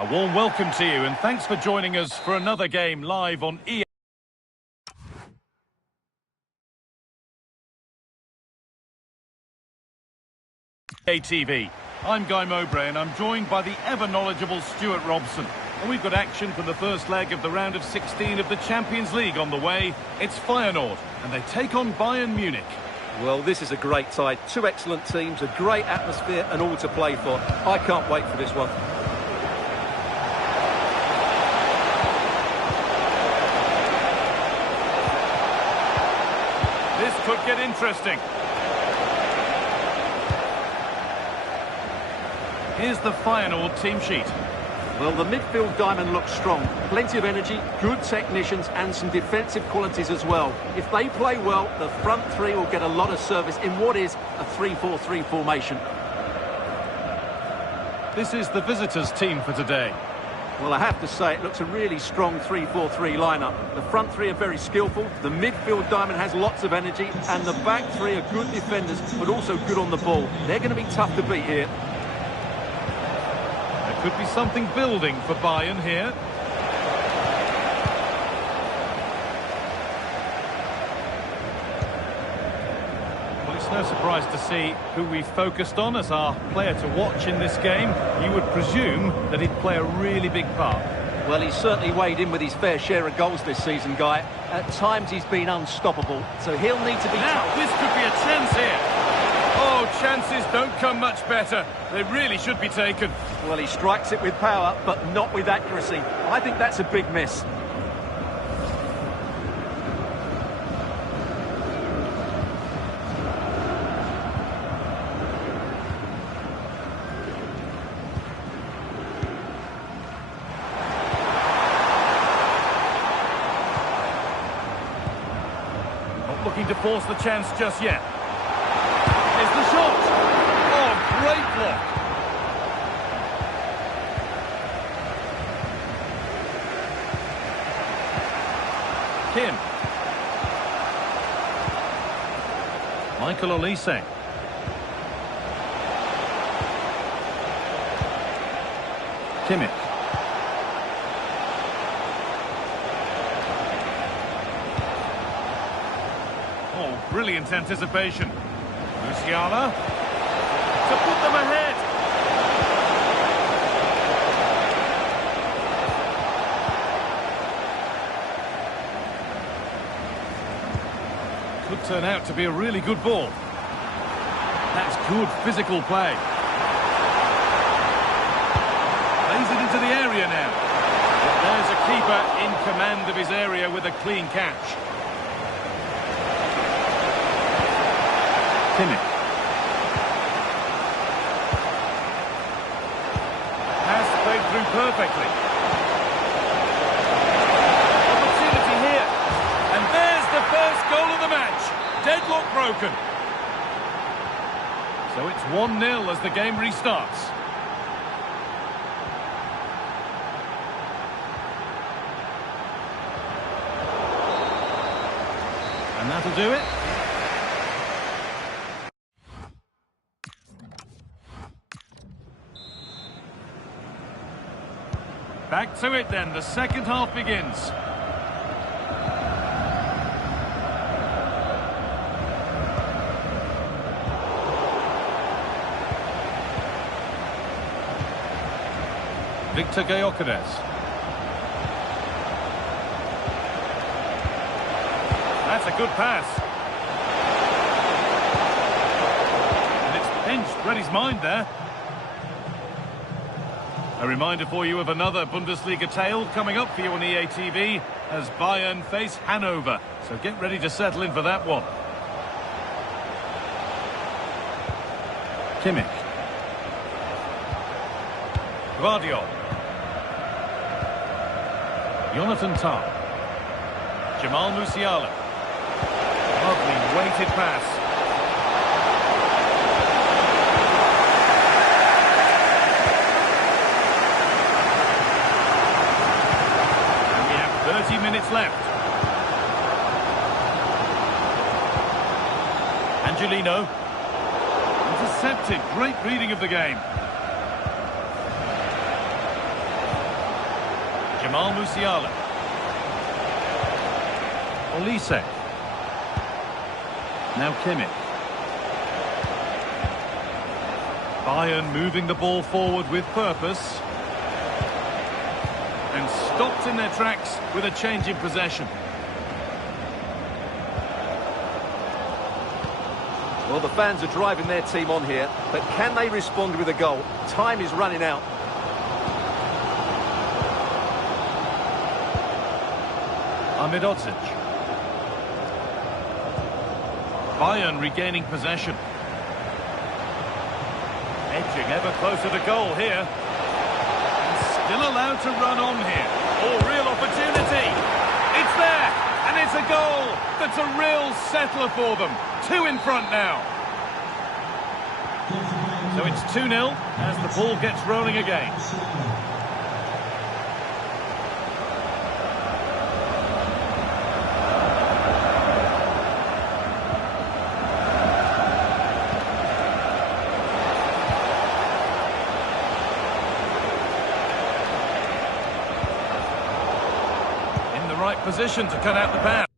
A warm welcome to you and thanks for joining us for another game live on EA TV. I'm Guy Mowbray and I'm joined by the ever-knowledgeable Stuart Robson. And we've got action from the first leg of the round of 16 of the Champions League on the way. It's Feyenoord and they take on Bayern Munich. Well, this is a great side. Two excellent teams, a great atmosphere and all to play for. I can't wait for this one. This could get interesting. Here's the Feyenoord team sheet. Well, the midfield diamond looks strong. Plenty of energy, good technicians and some defensive qualities as well. If they play well, the front three will get a lot of service in what is a 3-4-3 formation. This is the visitors' team for today. Well, I have to say, it looks a really strong 3-4-3 lineup. The front three are very skillful, the midfield diamond has lots of energy, and the back three are good defenders, but also good on the ball. They're going to be tough to beat here. There could be something building for Bayern here. Well, it's no surprise to see who we focused on as our player to watch in this game. You would presume that he'd play a really big part. Well, he's certainly weighed in with his fair share of goals this season, Guy. At times he's been unstoppable, so he'll need to be Now, tough. this could be a chance here. Oh, chances don't come much better. They really should be taken. Well, he strikes it with power, but not with accuracy. I think that's a big miss. Not looking to force the chance just yet. Here's the shot. Oh, great block. Kim. Michael Olise. Kimmich. Oh, brilliant anticipation. Musiala. To put them ahead. Could turn out to be a really good ball. That's good physical play. Plays it into the area now. But there's a keeper in command of his area with a clean catch. Kimmich. Pass played through perfectly. Opportunity here. And there's the first goal of the match. Deadlock broken. So it's 1-0 as the game restarts. And that'll do it. Back to it then, the second half begins. Victor Gyökeres. That's a good pass. And it's pinched, read his mind there. A reminder for you of another Bundesliga tale coming up for you on EA TV as Bayern face Hanover. So get ready to settle in for that one. Kimmich. Guardiola. Jonathan Tah. Jamal Musiala. Lovely weighted pass. And we have 30 minutes left. Angelino. Intercepted. Great reading of the game. Jamal Musiala. Olise. Now Kimmich. Bayern moving the ball forward with purpose. And stopped in their tracks with a change in possession. Well, the fans are driving their team on here, but can they respond with a goal? Time is running out. Amidodzic. Bayern regaining possession. Edging ever closer to goal here. Still allowed to run on here. Oh, real opportunity. It's there, and it's a goal. That's a real settler for them. 2 in front now. So it's 2-0 as the ball gets rolling again. In the right position to cut out the pass.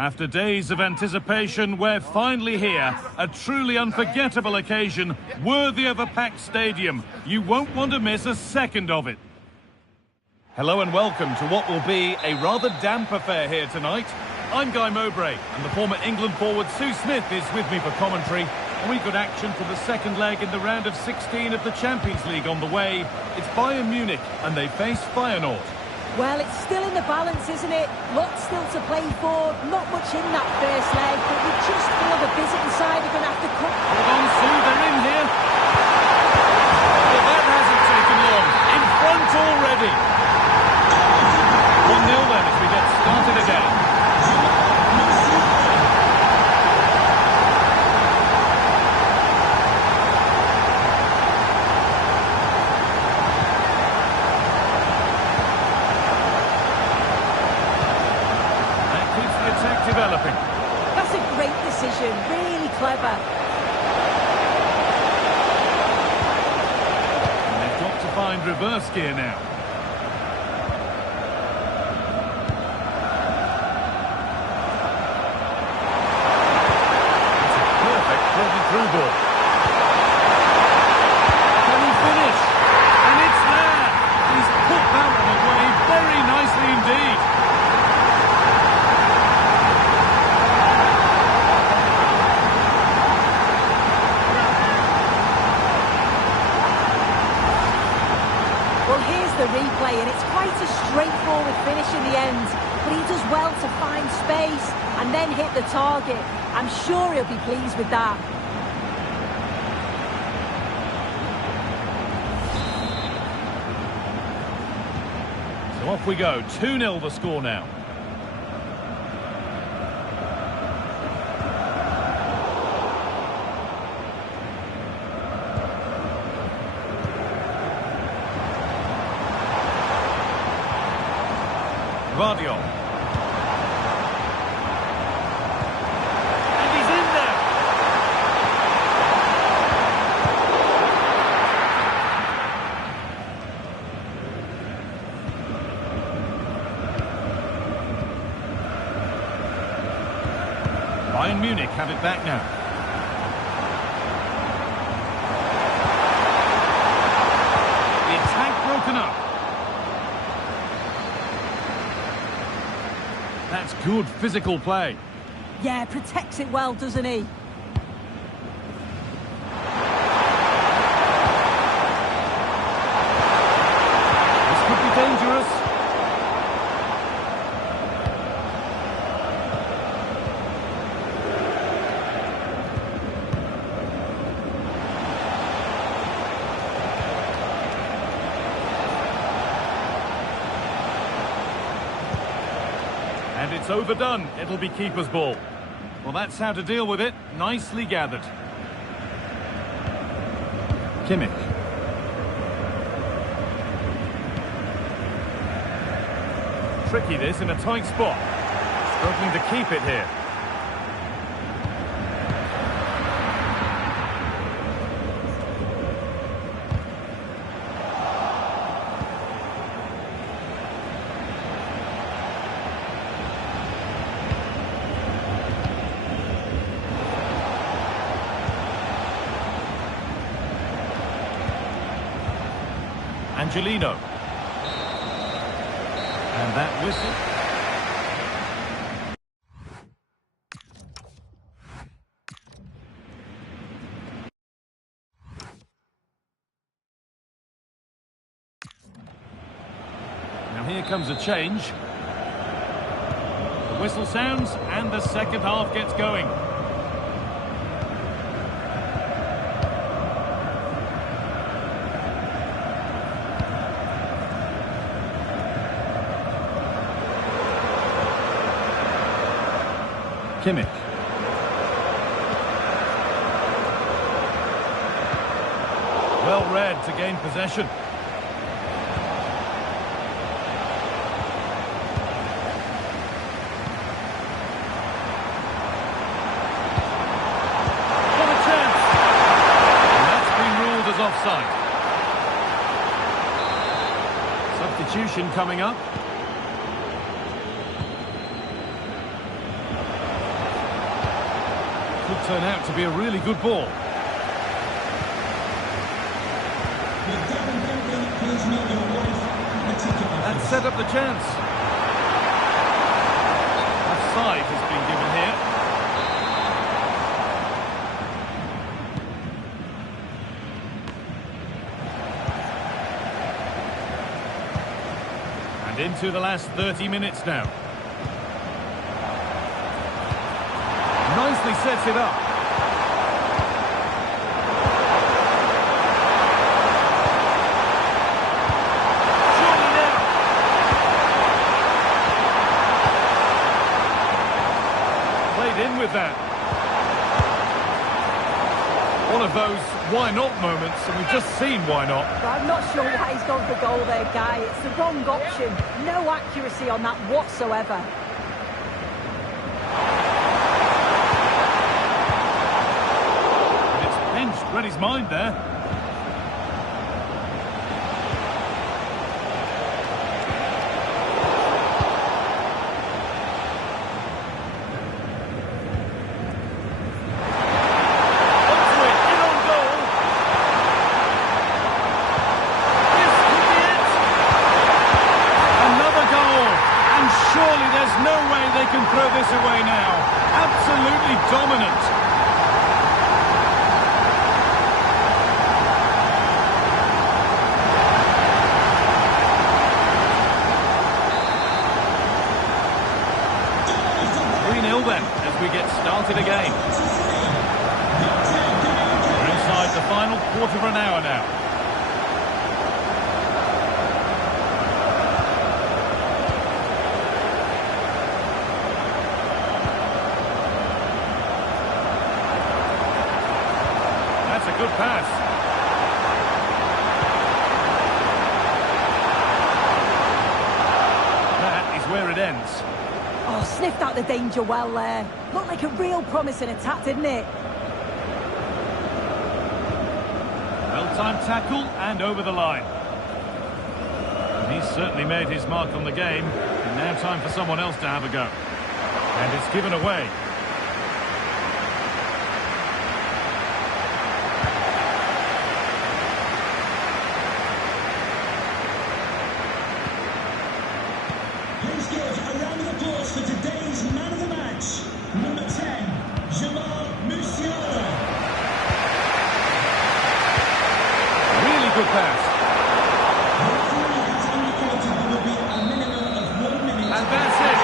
After days of anticipation, we're finally here. A truly unforgettable occasion, worthy of a packed stadium. You won't want to miss a second of it. Hello and welcome to what will be a rather damp affair here tonight. I'm Guy Mowbray, and the former England forward Sue Smith is with me for commentary. And we've got action for the second leg in the round of 16 of the Champions League on the way. It's Bayern Munich, and they face Feyenoord. Well, it's still in the balance, isn't it? Lots still to play for, not much in that first leg, but you just feel the visiting side are going to have to cut. Hold on, Sue, they're in here. Well, that hasn't taken long. In front already. 1-0 then as we get started again. Developing. That's a great decision, really clever. And they've got to find reverse gear now. It's a perfect through ball. Can he finish? And it's there! He's put that one away very nicely indeed. The replay, and it's quite a straightforward finish in the end, but he does well to find space and then hit the target. I'm sure he'll be pleased with that. So off we go, 2-0 the score now. Guardiola. And he's in there. Bayern Munich have it back now. The attack broken up. That's good physical play. Yeah, protects it well, doesn't he? This could be dangerous. And it's overdone. It'll be keeper's ball. Well, that's how to deal with it. Nicely gathered. Kimmich. Tricky this in a tight spot. Struggling to keep it here. Angelino. And that whistle. Now here comes a change. The whistle sounds and the second half gets going. Kimmich. Well read to gain possession. What a chance! And that's been ruled as offside. Substitution coming up. Could turn out to be a really good ball. And set up the chance. Offside has been given here. And into the last 30 minutes now. Nicely sets it up. Surely now. Played in with that. One of those why not moments, and we've just seen why not. I'm not sure why he's gone for goal there, Guy. It's the wrong option. No accuracy on that whatsoever. Read his mind there. Onto it, in on goal. This could be it. Another goal. And surely there's no way they can throw this away now. Absolutely dominant. Then, as we get started again. We're inside the final quarter of an hour now. That's a good pass. That is where it ends. Oh, sniffed out the danger well there. Looked like a real promising attack, didn't it? Well-timed tackle and over the line. And he's certainly made his mark on the game. And now time for someone else to have a go. And it's given away. For today's man of the match, number 10, midfielder. Really good pass. And that's it.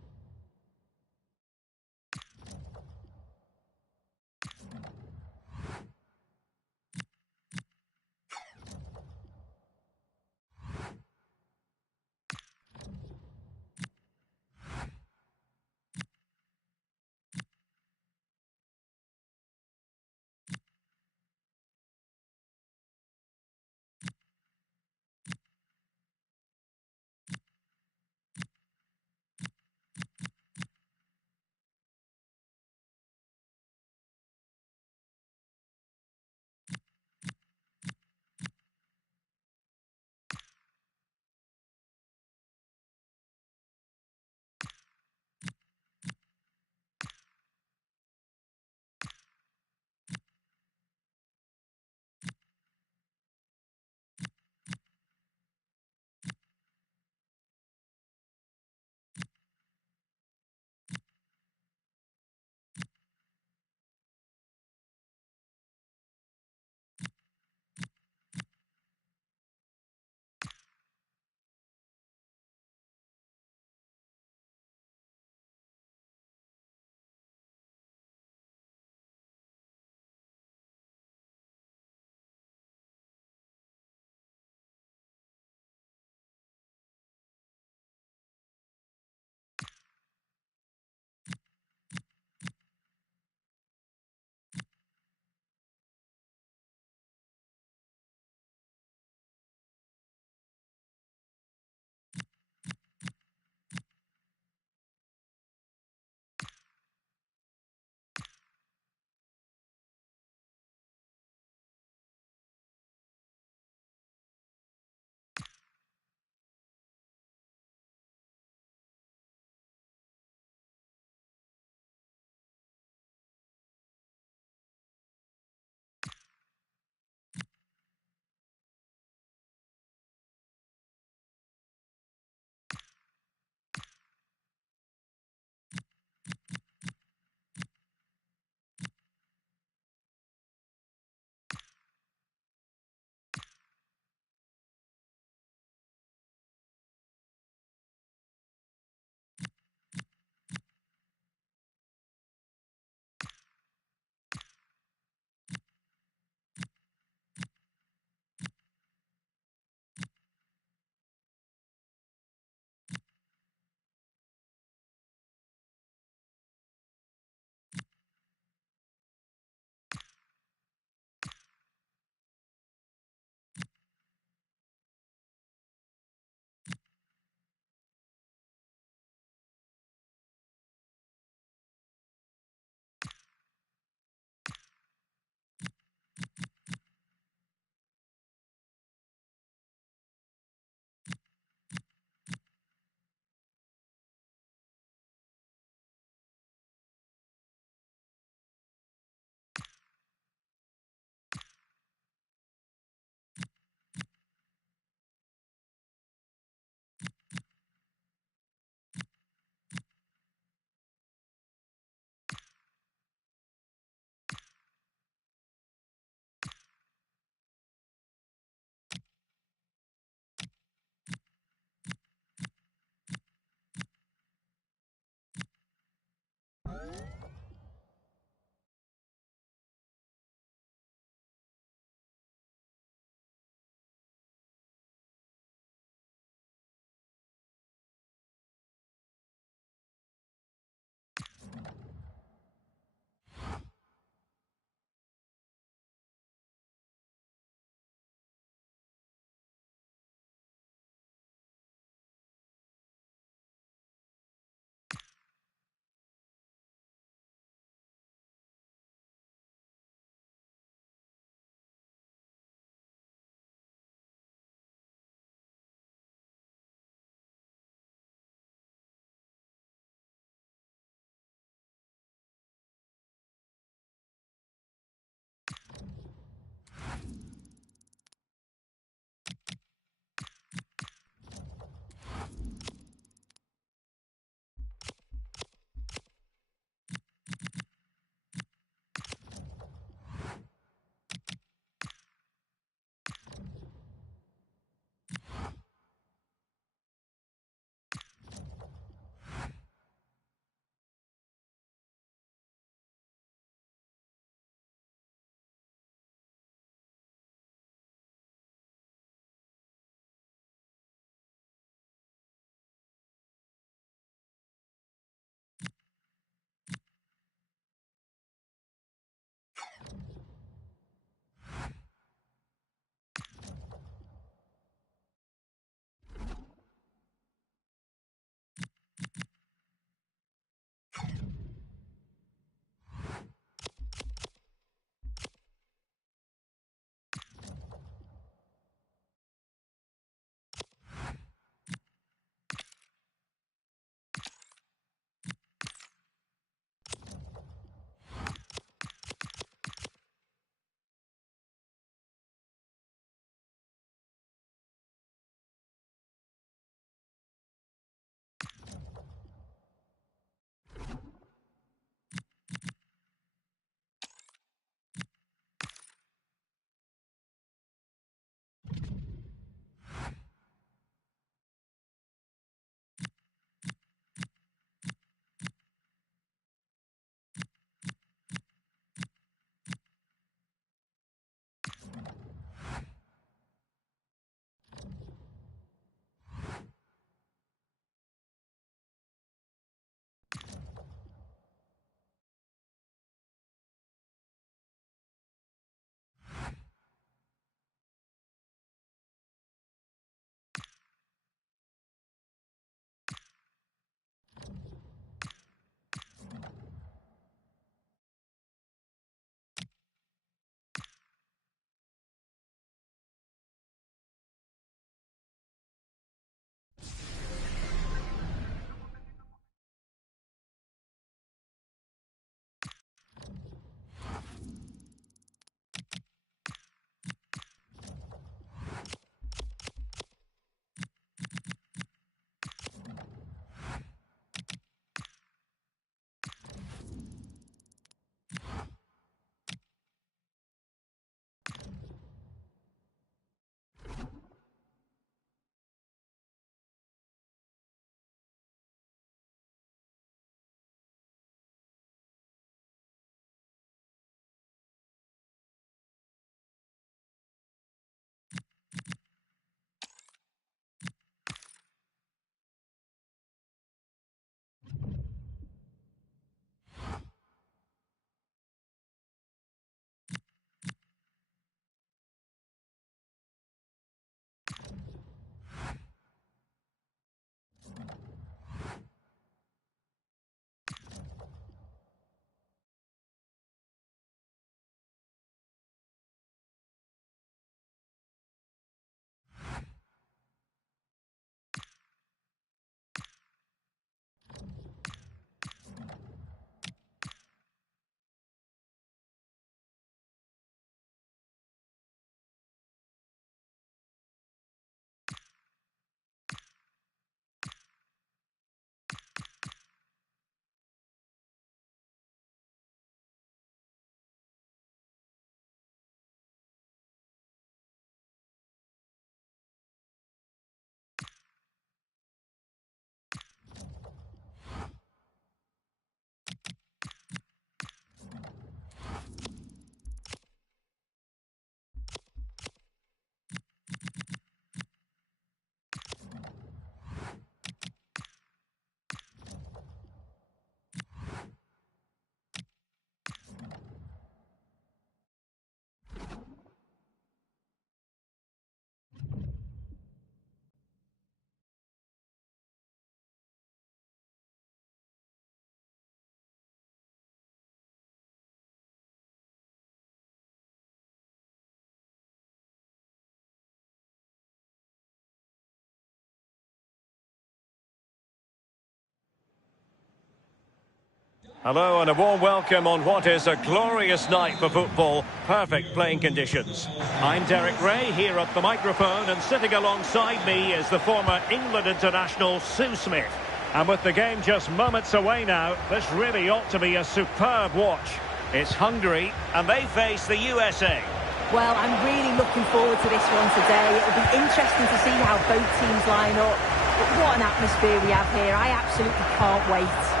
Hello and a warm welcome on what is a glorious night for football. Perfect playing conditions. I'm Derek Ray here at the microphone, and sitting alongside me is the former England international Sue Smith. And with the game just moments away now, this really ought to be a superb watch. It's Hungary and they face the USA. Well, I'm really looking forward to this one today. It'll be interesting to see how both teams line up. But what an atmosphere we have here. I absolutely can't wait.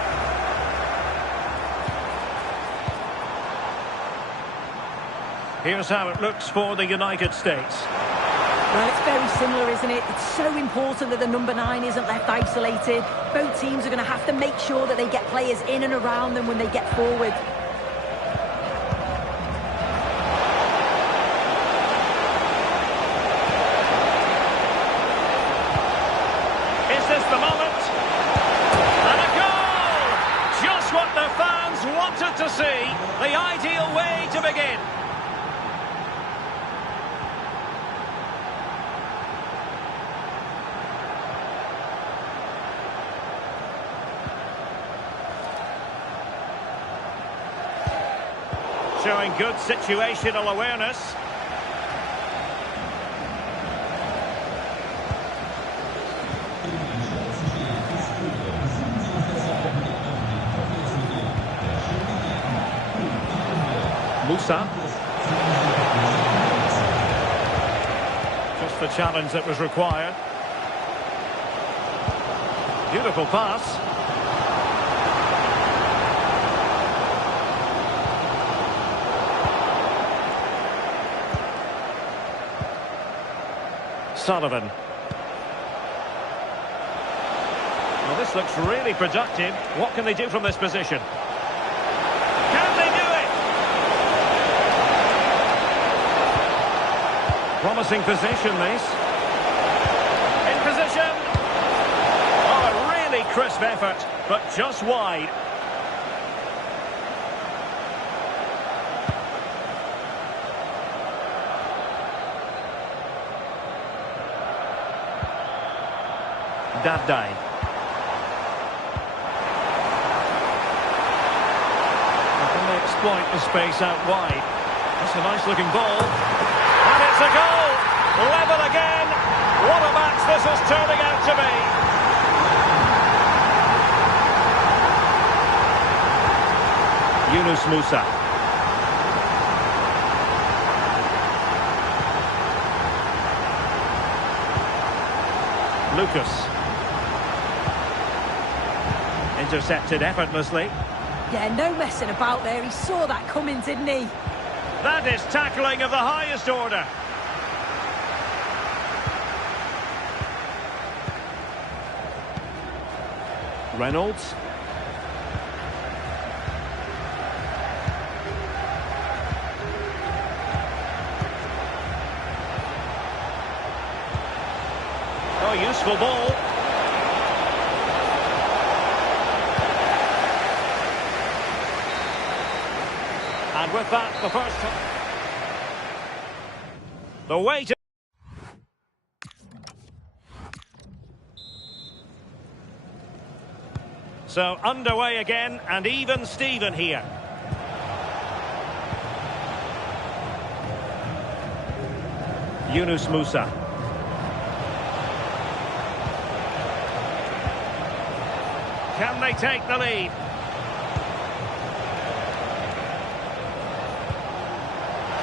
Here's how it looks for the United States. Well, it's very similar, isn't it? It's so important that the number 9 isn't left isolated. Both teams are going to have to make sure that they get players in and around them when they get forward. Is this the moment? And a goal! Just what the fans wanted to see. The ideal way to begin. Showing good situational awareness. Musa. Just the challenge that was required. Beautiful pass. Sullivan. Well, this looks really productive. What can they do from this position? Can they do it? Promising position, this. In position. Oh, a really crisp effort, but just wide. Davday. Can they exploit the space out wide? That's a nice looking ball. And it's a goal! Level again! What a match this is turning out to be! Yunus Musa. Lucas. Intercepted effortlessly. Yeah, no messing about there. He saw that coming, didn't he? That is tackling of the highest order. Reynolds. Oh, useful ball. And with that, the first... The way to... So, underway again, and even Steven here. Yunus Musa. Can they take the lead?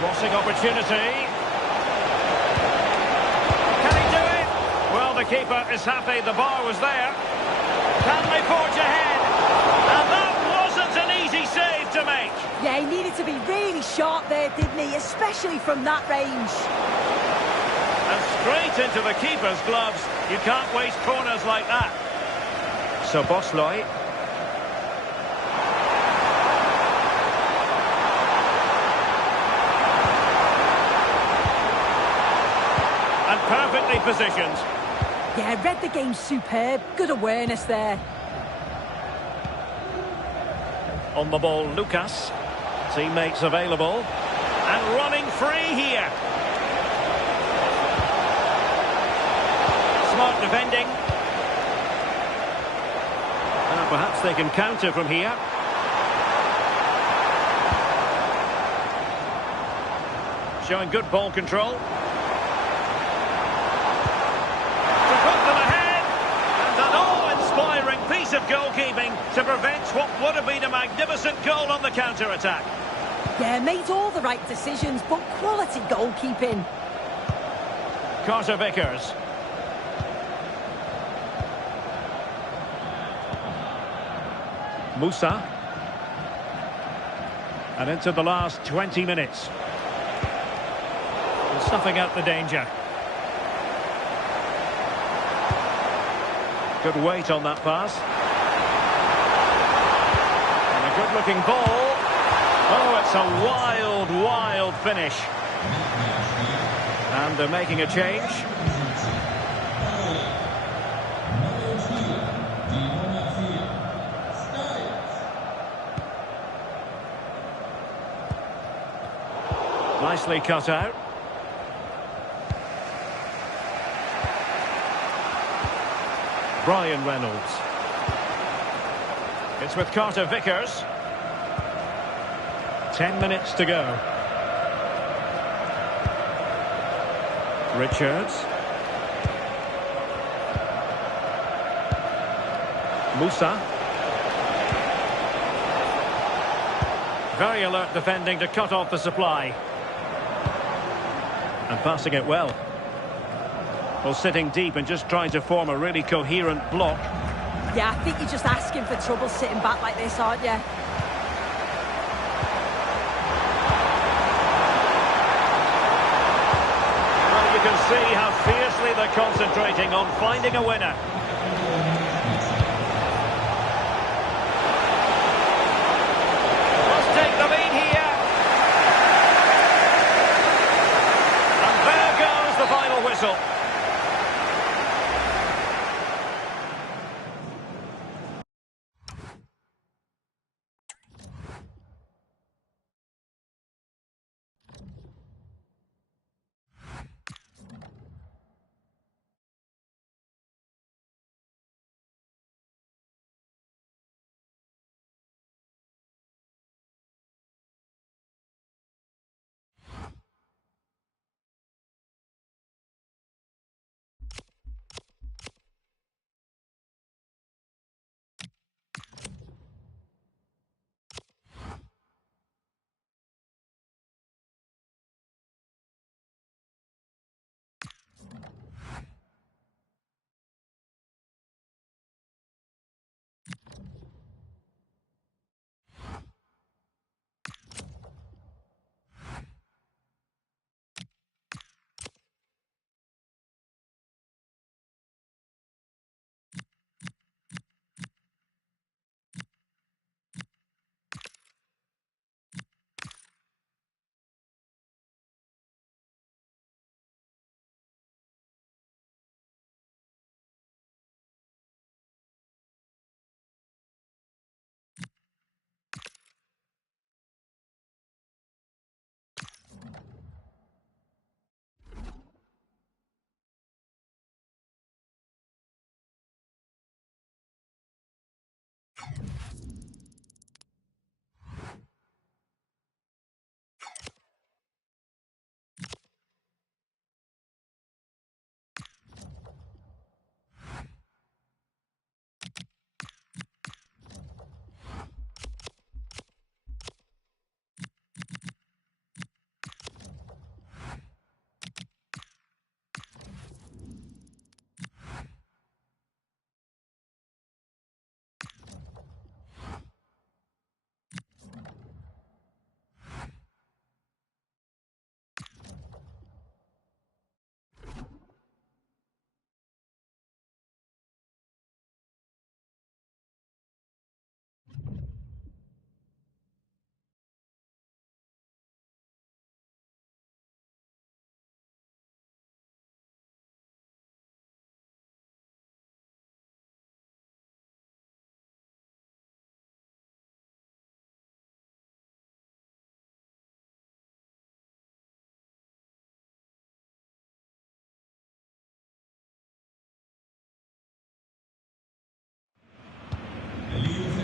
Crossing opportunity. Can he do it? Well, the keeper is happy the bar was there. Can they forge ahead? And that wasn't an easy save to make. Yeah, he needed to be really sharp there, didn't he? Especially from that range. And straight into the keeper's gloves. You can't waste corners like that. So Bosloy. And perfectly positioned. Yeah, read the game superb. Good awareness there. On the ball, Lucas. Teammates available. And running free here. Smart defending. Perhaps they can counter from here. Showing good ball control. To put them ahead. And an awe-inspiring piece of goalkeeping to prevent what would have been a magnificent goal on the counter-attack. Yeah, made all the right decisions, but quality goalkeeping. Carter Vickers. Musa. And into the last 20 minutes. Snuffing out the danger. Good weight on that pass. And a good-looking ball. Oh, it's a wild, wild finish. And they're making a change. Nicely cut out. Brian Reynolds. It's with Carter Vickers. 10 minutes to go. Richards. Musa. Very alert defending to cut off the supply. And passing it well. Well, sitting deep and just trying to form a really coherent block. Yeah, I think you're just asking for trouble sitting back like this, aren't you? Well, you can see how fiercely they're concentrating on finding a winner. Must take the lead here. And there goes the final whistle.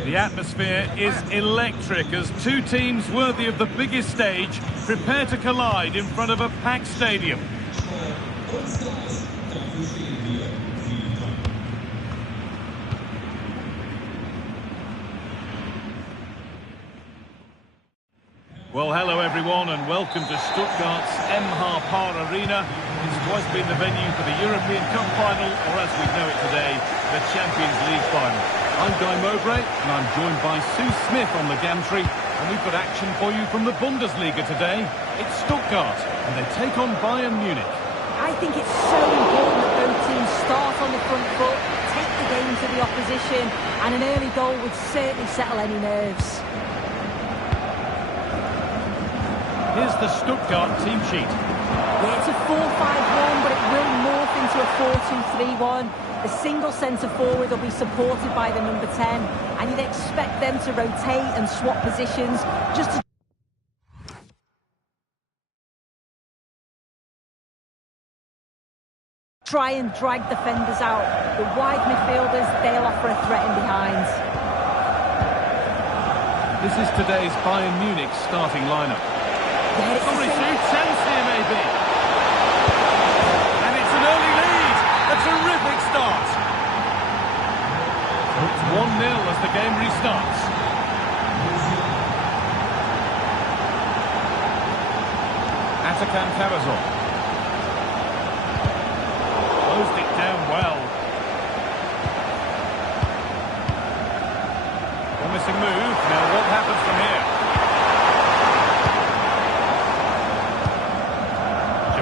The atmosphere is electric as two teams worthy of the biggest stage prepare to collide in front of a packed stadium. Well, hello everyone and welcome to Stuttgart's Park Arena. It's twice been the venue for the European Cup final, or as we know it today, the Champions League final. I'm Guy Mowbray and I'm joined by Sue Smith on the gantry, and we've got action for you from the Bundesliga today. It's Stuttgart and they take on Bayern Munich. I think it's so important that both teams start on the front foot, take the game to the opposition, and an early goal would certainly settle any nerves. Here's the Stuttgart team sheet. Yeah, it's a 4-5-1, but it will morph into a 4-2-3-1. The single centre forward will be supported by the number 10, and you'd expect them to rotate and swap positions just to try and drag defenders out. The wide midfielders, they'll offer a threat in behind. This is today's Bayern Munich starting lineup. Yeah, it's Sorry, Sue, chance here maybe. And it's an early lead. A terrific start. It's 1-0 as the game restarts. Atakan Karazor. Closed it down well. Promising move. Now what happens from here?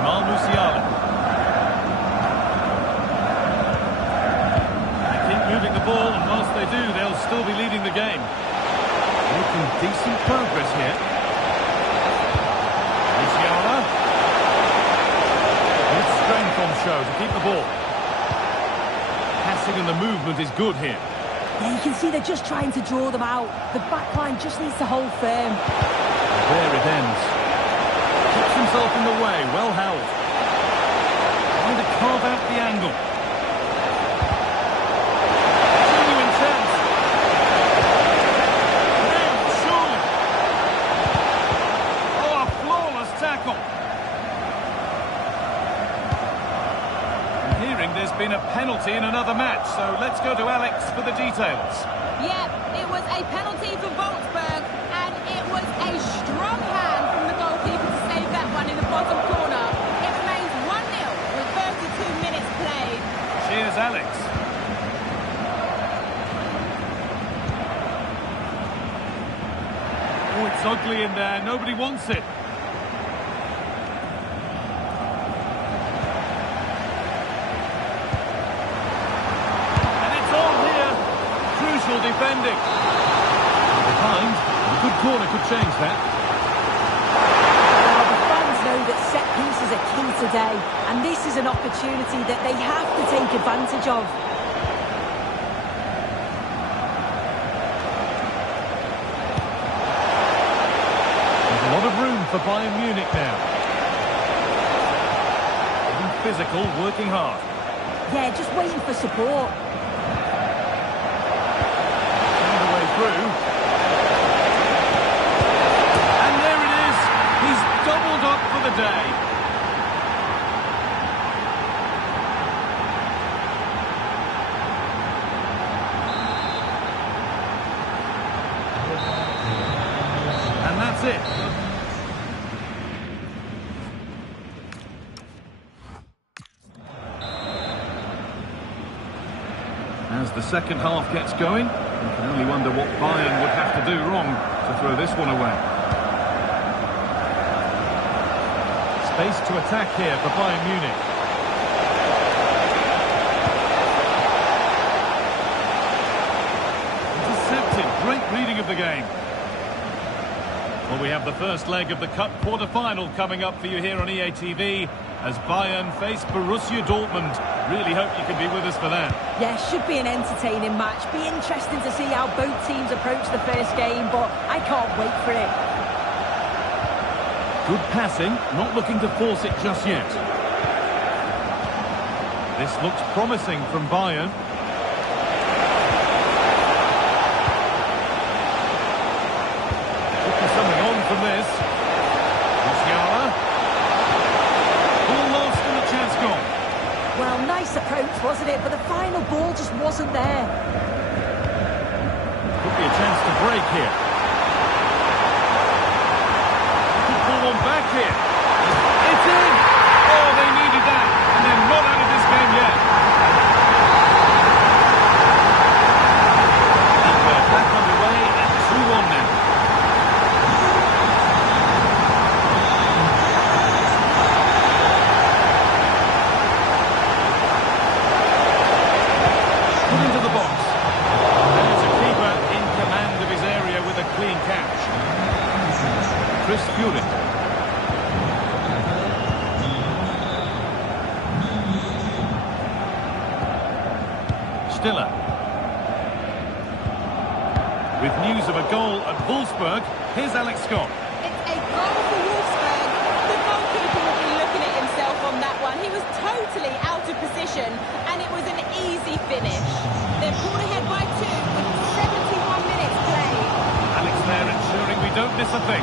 Musiala. They keep moving the ball, and whilst they do, they'll still be leading the game. Making decent progress here. Musiala. Good strength on show to keep the ball. Passing and the movement is good here. Yeah, you can see they're just trying to draw them out. The back line just needs to hold firm. There it ends. Keeps himself in the way, well held. Trying to carve out the angle. Genuine chance. Nailed, surely. Oh, a flawless tackle. I'm hearing there's been a penalty in another match, so let's go to Alex for the details. Yep, it was a penalty for Wolfsburg, and it was a strong hand from the goalkeeper to save that one in the bottom corner. It remains 1-0 with 32 minutes played. Cheers, Alex. Oh, it's ugly in there. Nobody wants it. And it's on here. Crucial defending. Behind. A good corner could change that. The fans know that set pieces are key today, and this is an opportunity that they have to take advantage of. There's a lot of room for Bayern Munich now. Being physical, working hard. Yeah, just waiting for support. Found a way through. And there it is. He's doubled up for the day. And that's it. As the second half gets going, you can only wonder what Bayern would have to do wrong to throw this one away. Space to attack here for Bayern Munich. Intercepted, great reading of the game. Well, we have the first leg of the Cup quarter-final coming up for you here on EA TV as Bayern face Borussia Dortmund. Really hope you can be with us for that. Yeah, should be an entertaining match. Be interesting to see how both teams approach the first game, but I can't wait for it. Good passing, not looking to force it just yet. This looks promising from Bayern. wasn't it? But the final ball just wasn't there. Could be a chance to break here. Could pull one back here. It's in! Oh, they needed that, and they're not out of this game yet. And we're back underway at 2-1 now. Put into the box. There's a keeper in command of his area with a clean catch. Chris Fury. Stiller. With news of a goal at Wolfsburg, here's Alex Scott. It's a goal for Wolfsburg. The goalkeeper will be looking at himself on that one. He was totally out of position, and it was an easy finish. They're pulled ahead by 2 with 71 minutes played. Alex there ensuring we don't miss a thing.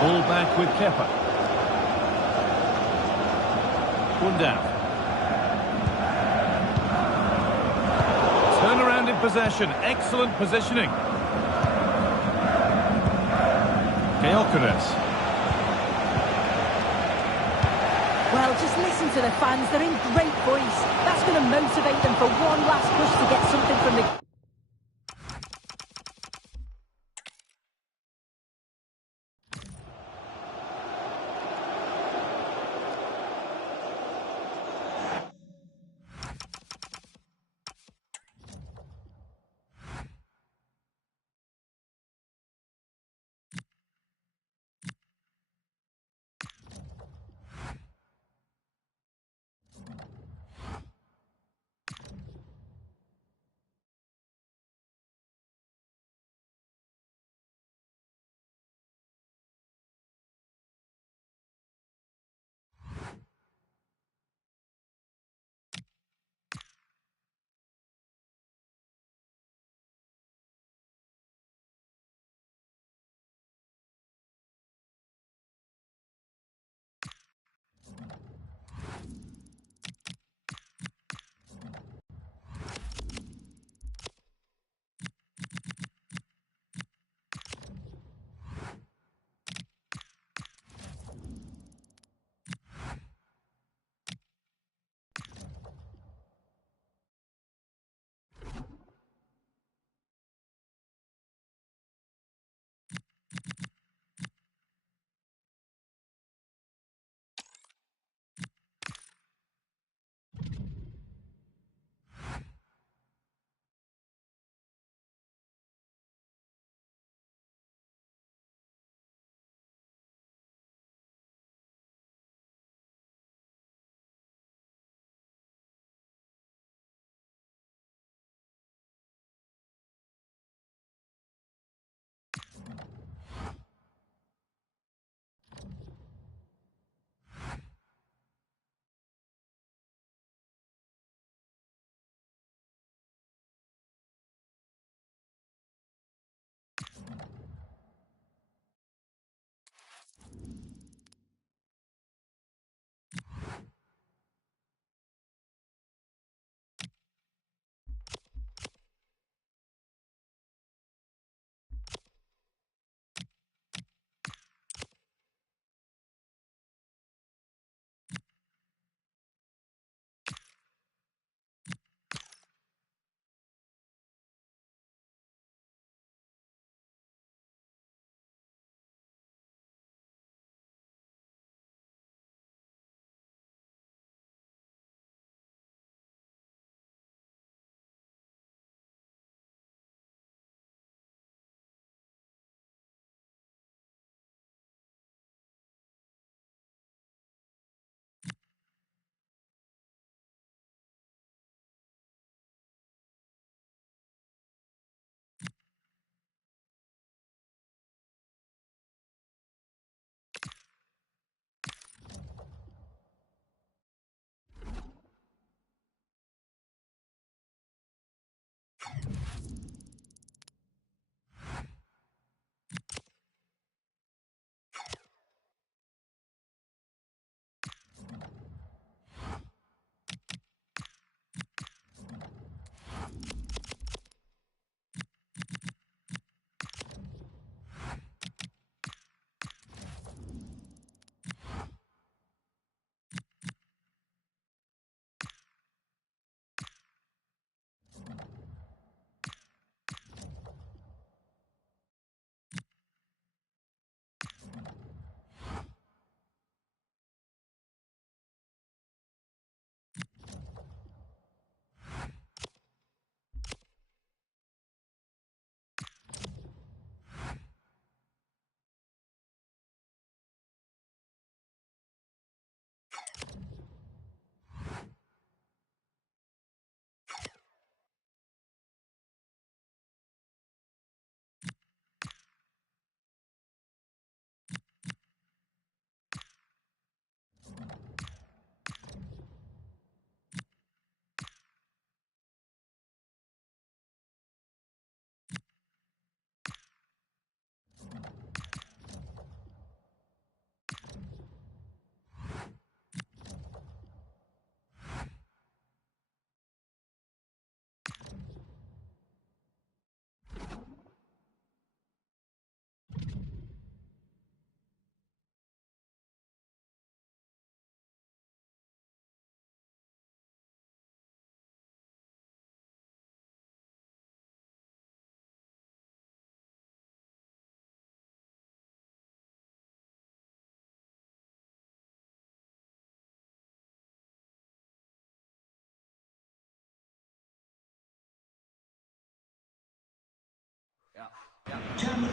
Ball back with Kepa. One down. Turn around in possession. Excellent positioning. Gyökeres. Well, just listen to the fans. They're in great voice. That's going to motivate them for one last push to get something from the...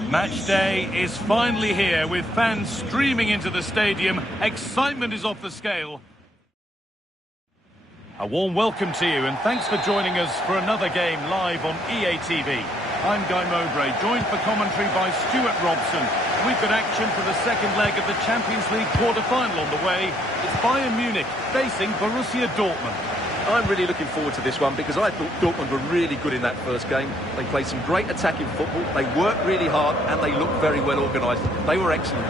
Match day is finally here with fans streaming into the stadium. Excitement is off the scale. A warm welcome to you and thanks for joining us for another game live on EA TV. I'm Guy Mowbray, joined for commentary by Stuart Robson. We've got action for the second leg of the Champions League quarter-final on the way. It's Bayern Munich facing Borussia Dortmund. I'm really looking forward to this one because I thought Dortmund were really good in that first game. They played some great attacking football, they worked really hard and they looked very well organised. They were excellent.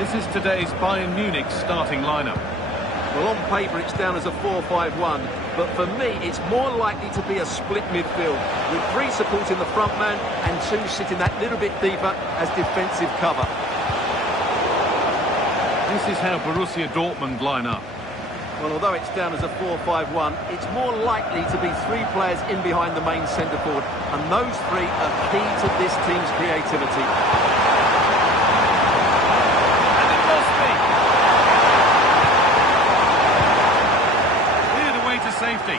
This is today's Bayern Munich starting lineup. Well, on paper it's down as a 4-5-1, but for me it's more likely to be a split midfield with 3 supporting the front man and 2 sitting that little bit deeper as defensive cover. This is how Borussia Dortmund line up. Well, although it's down as a 4-5-1, it's more likely to be 3 players in behind the main centre forward, and those 3 are key to this team's creativity. And it must be. Cleared away to safety.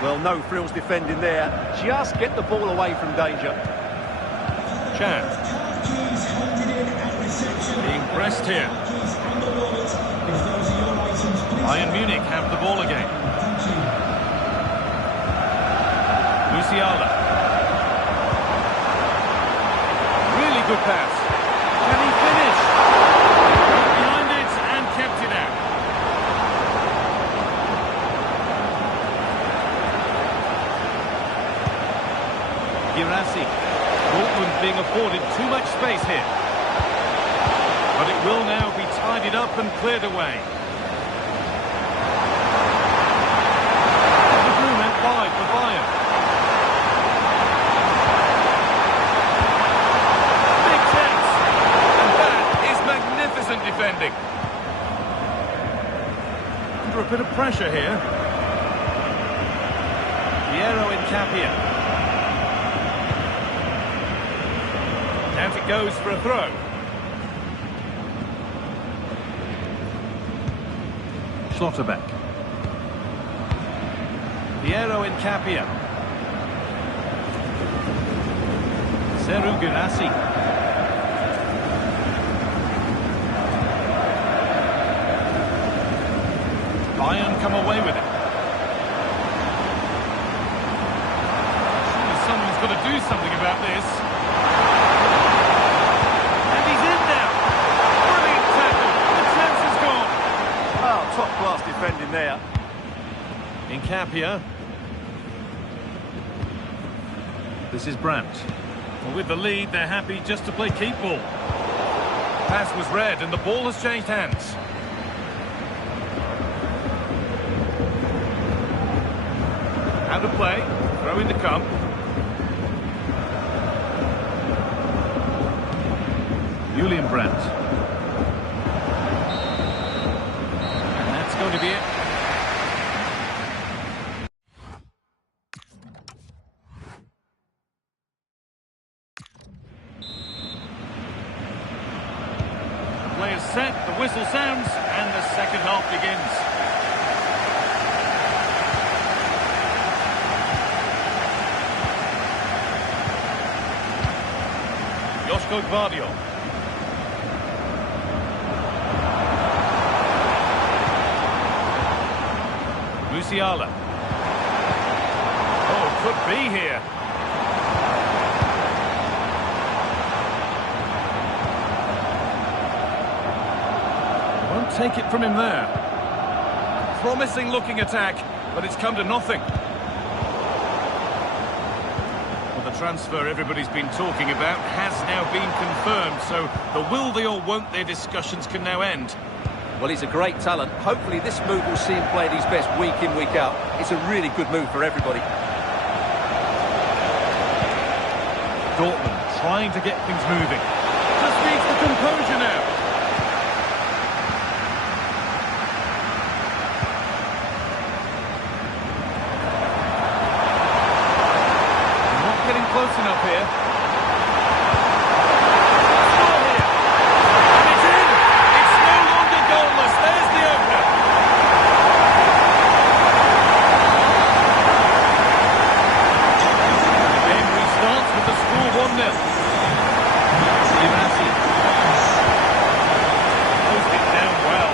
Well, no frills defending there. Just get the ball away from danger. Chan. Being pressed here. Bayern Munich have the ball again. Musiala. Really good pass. Can he finish? Got behind it and kept it out. Girassi. Dortmund being afforded too much space here. But it will now be tidied up and cleared away. Wide for Bayern. Big chance. And that is magnificent defending. Under a bit of pressure here. Piero Incapia. Out it goes for a throw. Schlotterbeck. Piero Incapia. Seru Girassi. Bayern come away with it. Surely someone's got to do something about this. And he's in now. Brilliant tackle. The chance is gone. Oh, top-class defending there. Incapia. This is Brandt. Well, with the lead, they're happy just to play keep ball. Pass was read and the ball has changed hands. Out of play. Throw in to come. Julian Brandt. And that's going to be it. Players set, the whistle sounds, and the second half begins. Joško Gvardiol. Musiala. Oh, could be here. Won't take it from him there. Promising looking attack, but it's come to nothing. Well, the transfer everybody's been talking about has now been confirmed, so the will they or won't they discussions can now end. Well, he's a great talent. Hopefully this move will see him play at his best week in, week out. It's a really good move for everybody. Dortmund trying to get things moving. Just needs the composure now. Not getting close enough here. Score here. And it's in. It's no longer goalless. There's the opener. The game restarts with the score 1-0. Girassi. Closed it down well.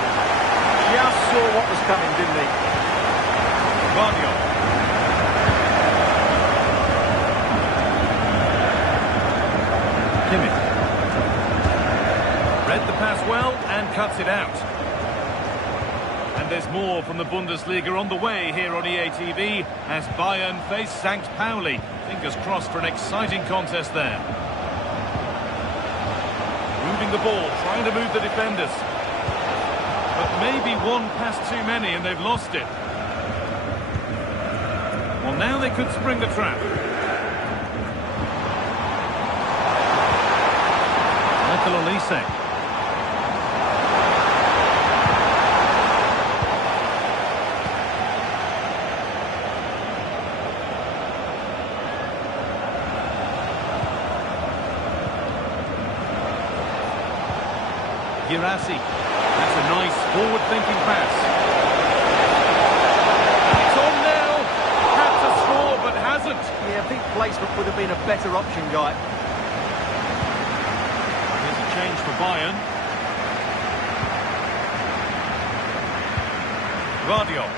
Just saw what was coming, didn't he? Guardiola. Kimmich. Read the pass well and cuts it out. And there's more from the Bundesliga on the way here on EA TV as Bayern face St. Pauli. Fingers crossed for an exciting contest there. Moving the ball, trying to move the defenders. But maybe one pass too many and they've lost it. Well, now they could spring the trap. Michael Olise. Girassi. That's a nice forward-thinking pass. It's on now. Had to score, but hasn't. Yeah, I think placement would have been a better option, Guy. There's a change for Bayern. Guardiola.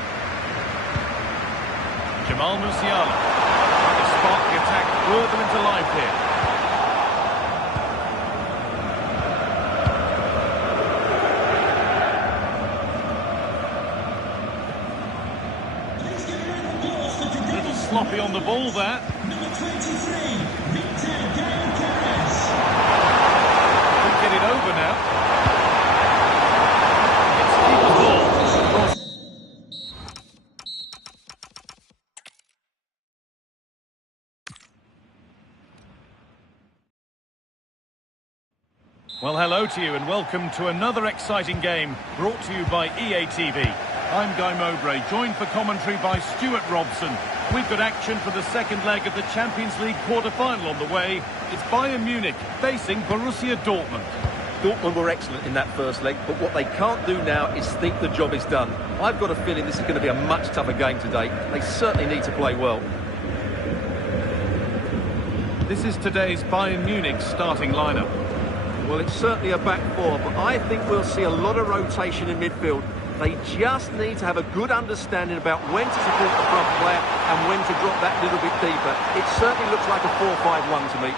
Jamal Musiala. Trying to spark the attack further into life here. Sloppy on the ball there. Number 23, Victor Gyokeres. Could get it over now. It's keeper's ball. Cross. Well, hello to you and welcome to another exciting game brought to you by EA TV. I'm Guy Mowbray, joined for commentary by Stuart Robson. We've got action for the second leg of the Champions League quarter-final on the way. It's Bayern Munich facing Borussia Dortmund. Dortmund were excellent in that first leg, but what they can't do now is think the job is done. I've got a feeling this is going to be a much tougher game today. They certainly need to play well. This is today's Bayern Munich starting lineup. Well, it's certainly a back four, but I think we'll see a lot of rotation in midfield. They just need to have a good understanding about when to support the front player and when to drop that little bit deeper. It certainly looks like a 4-5-1 to me.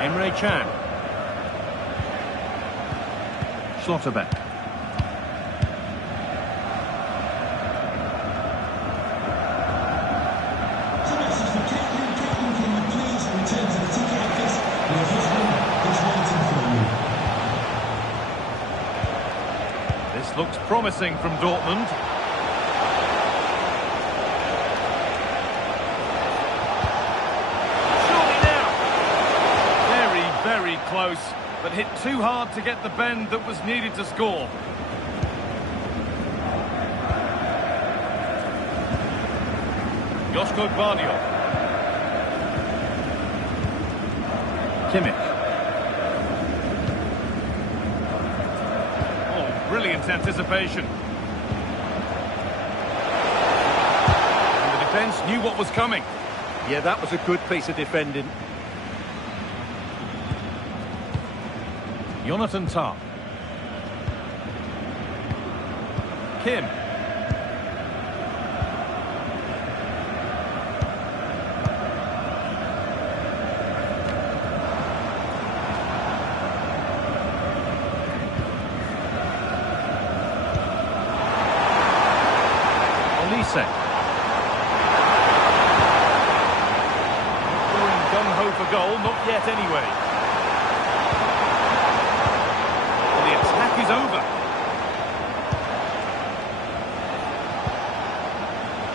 Emre Can. Schlotterbeck. This looks promising from Dortmund. Surely now. Very, very close, but hit too hard to get the bend that was needed to score. Josko Gvardiol. Kimmich. Oh, brilliant anticipation. And the defence knew what was coming. Yeah, that was a good piece of defending. Jonathan Tah. Kim. Olise. Going gung-ho for goal, not yet anyway. The attack is over.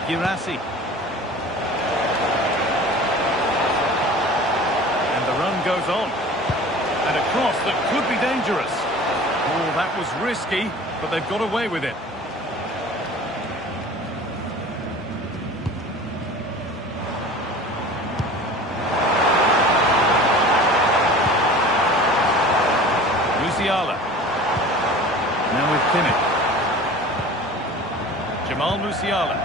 Girassi. And the run goes on. And a cross that could be dangerous. Oh, that was risky, but they've got away with it. Musiala. Now with Kimmich. Jamal Musiala.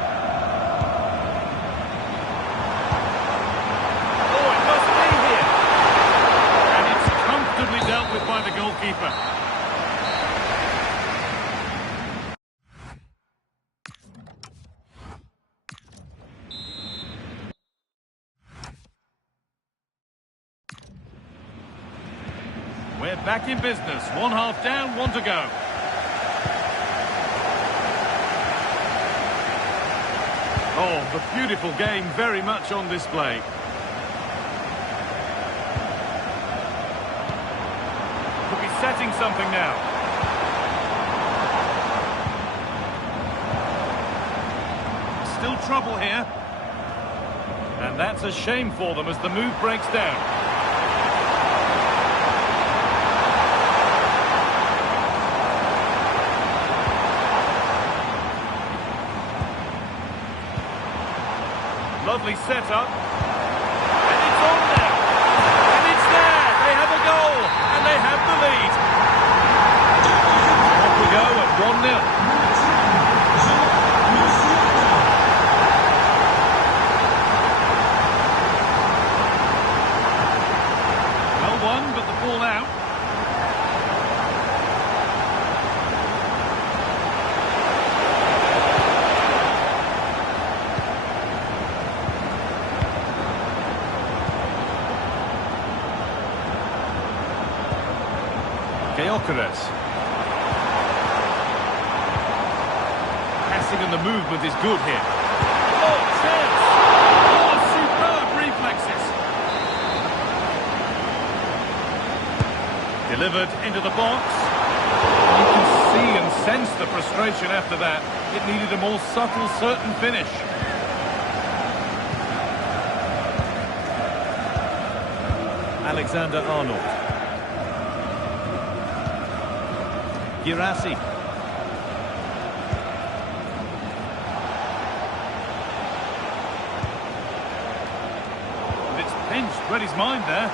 Oh, it must be here. And it's comfortably dealt with by the goalkeeper. We're back in business. One half down, one to go. Oh, the beautiful game very much on display. Could be setting something now. Still trouble here. And that's a shame for them as the move breaks down. Lovely setup. And it's on now. And it's there. They have a goal. And they have the lead. Off we go at 1-0. Well won, but the ball out. Gyökeres. Passing and the movement is good here. Oh, chance. Oh, superb reflexes. Delivered into the box. You can see and sense the frustration after that. It needed a more subtle, certain finish. Alexander-Arnold. Girassi. It's pinched, read his mind there.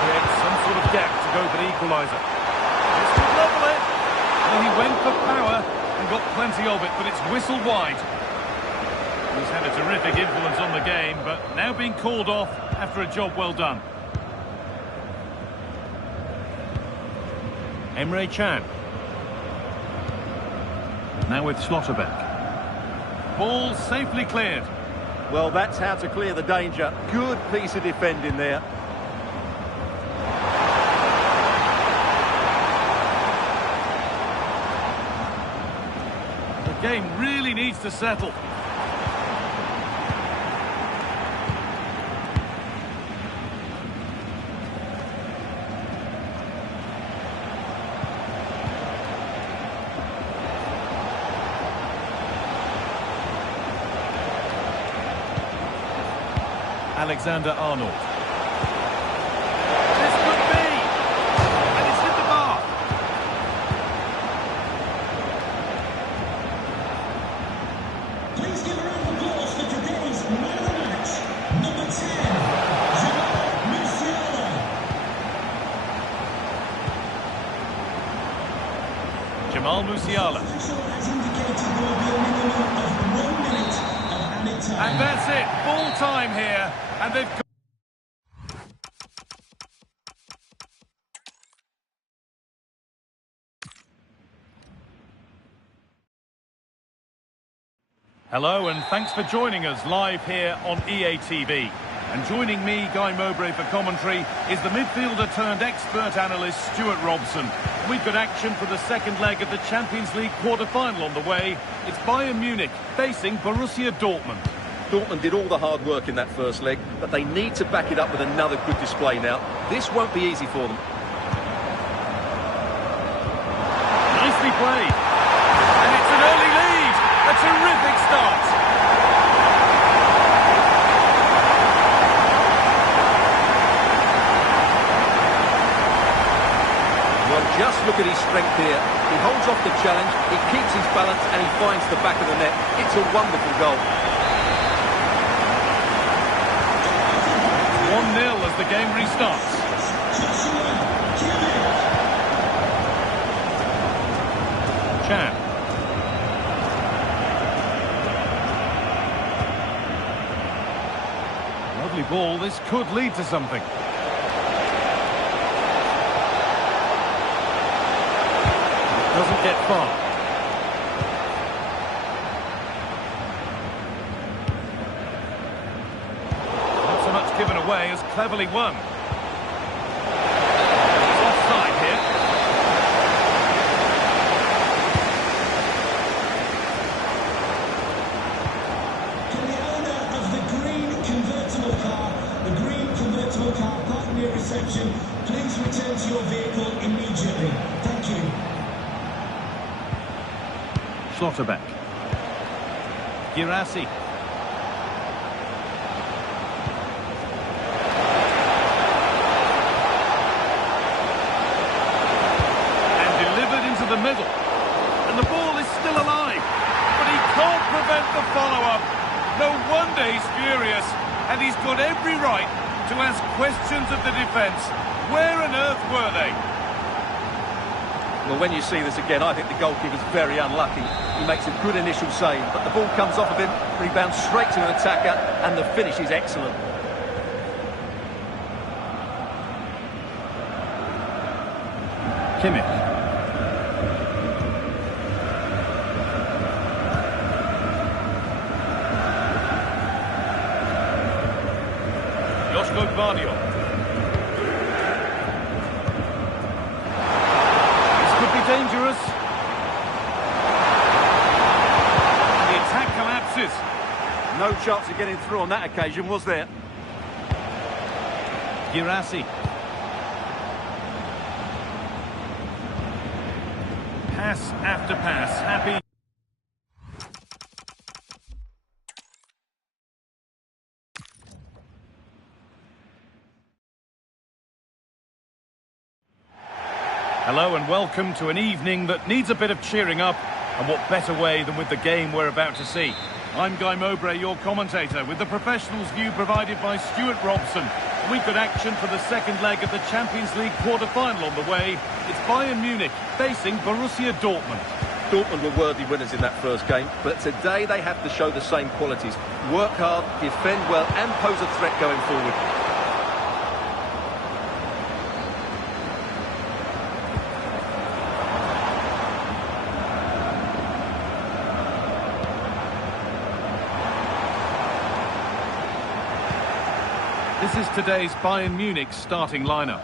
Creates some sort of gap to go for the equaliser. This could level it. Well, he went for power and got plenty of it, but it's whistled wide. He's had a terrific influence on the game, but now being called off after a job well done. Emre Can. Now with Schlotterbeck. Ball safely cleared. Well, that's how to clear the danger. Good piece of defending there. The game really needs to settle. Alexander-Arnold. This could be. And it's hit the bar. Please give a round of applause for today's man of the match, number 10, Jamal Musiala. Musiala. Official has indicated there will be a minimum of 1 minute of added time. And that's it, full time here, and they've got... Hello, and thanks for joining us live here on EA TV. And joining me, Guy Mowbray, for commentary is the midfielder turned expert analyst Stuart Robson. We've got action for the second leg of the Champions League quarter-final on the way. It's Bayern Munich facing Borussia Dortmund. Dortmund did all the hard work in that first leg, but they need to back it up with another good display now. This won't be easy for them. Nicely played. And it's an early lead. A terrific start. Well, just look at his strength here. He holds off the challenge, he keeps his balance, and he finds the back of the net. It's a wonderful goal. 1-0 as the game restarts. Chan. Lovely ball, this could lead to something. Doesn't get far. Not so much given away as cleverly won. It's offside here. Can the owner of the green convertible car park near reception, please return to your vehicle immediately. Thank you. Schlotterbeck. Girassi. And delivered into the middle. And the ball is still alive. But he can't prevent the follow-up. No wonder he's furious. And he's got every right to ask questions of the defence. Where on earth were they? Well, when you see this again, I think the goalkeeper's very unlucky. He makes a good initial save, but the ball comes off of him, rebounds straight to an attacker, and the finish is excellent. Kimmich. Joshua Gvardiol. This could be dangerous. And the attack collapses. No chance of getting through on that occasion, was there? Girassi. Pass after pass, happy. Hello and welcome to an evening that needs a bit of cheering up, and what better way than with the game we're about to see. I'm Guy Mowbray, your commentator, with the professionals' view provided by Stuart Robson. We've got action for the second leg of the Champions League quarter-final on the way. It's Bayern Munich facing Borussia Dortmund. Dortmund were worthy winners in that first game, but today they have to show the same qualities. Work hard, defend well, and pose a threat going forward. This is today's Bayern Munich starting lineup.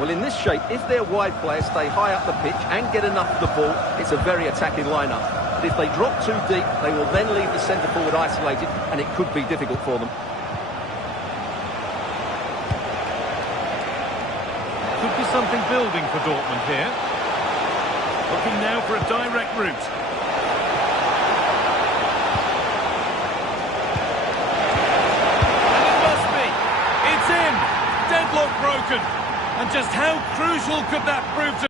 Well, in this shape, if their wide players stay high up the pitch and get enough of the ball, it's a very attacking lineup. But if they drop too deep, they will then leave the centre-forward isolated, and it could be difficult for them. Could be something building for Dortmund here. Looking now for a direct route. And it must be. It's in. Deadlock broken. And just how crucial could that prove to...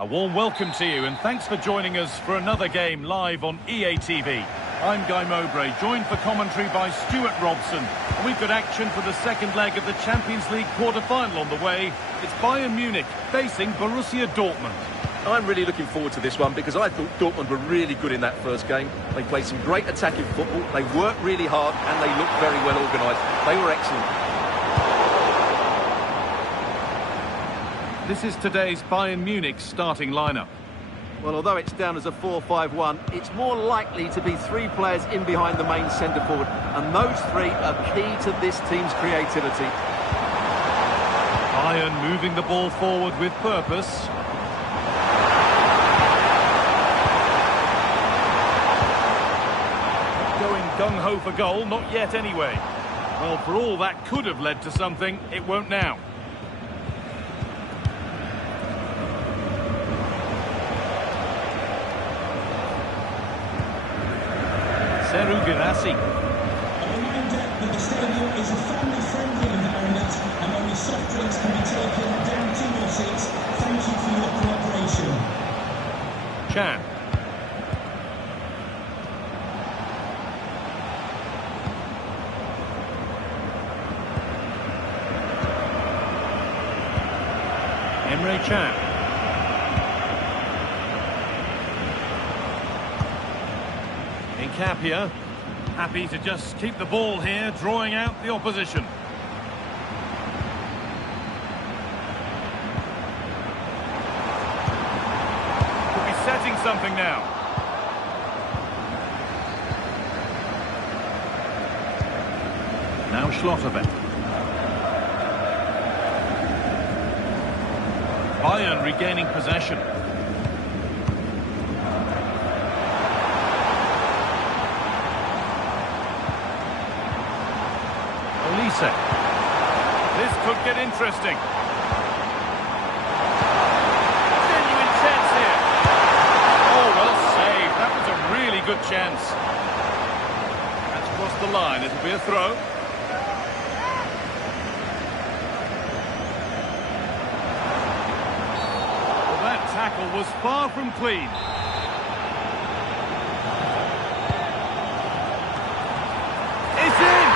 A warm welcome to you, and thanks for joining us for another game live on EA TV. I'm Guy Mowbray, joined for commentary by Stuart Robson. And we've got action for the second leg of the Champions League quarter-final on the way. It's Bayern Munich facing Borussia Dortmund. I'm really looking forward to this one because I thought Dortmund were really good in that first game. They played some great attacking football, they worked really hard and they looked very well organised. They were excellent. This is today's Bayern Munich starting lineup. Well, although it's down as a 4-5-1, it's more likely to be three players in behind the main centre forward, and those three are key to this team's creativity. Bayern moving the ball forward with purpose. Going gung-ho for goal, not yet anyway. Well, for all that could have led to something, it won't now. Girassi. A reminder that the stadium is a family-friendly environment and only soft drinks can be taken down 2 more seats. Thank you for your cooperation. Chan. Emre Can. Capia, happy to just keep the ball here, drawing out the opposition. Could be setting something now. Now Schlotterbeck. Bayern regaining possession. This could get interesting. Genuine chance here. Oh, well saved. That was a really good chance. That's crossed the line. It'll be a throw. Well, that tackle was far from clean. It's in!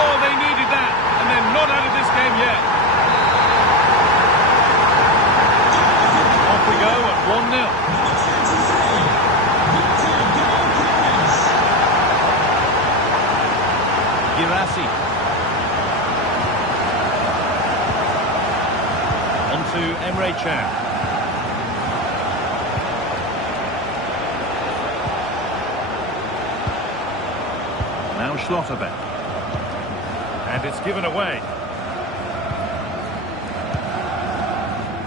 Oh, they needed that, and they're not out of this game yet. Off we go at 1-0. Girassi. On to Emre Can. Now Schlotterbeck. And it's given away.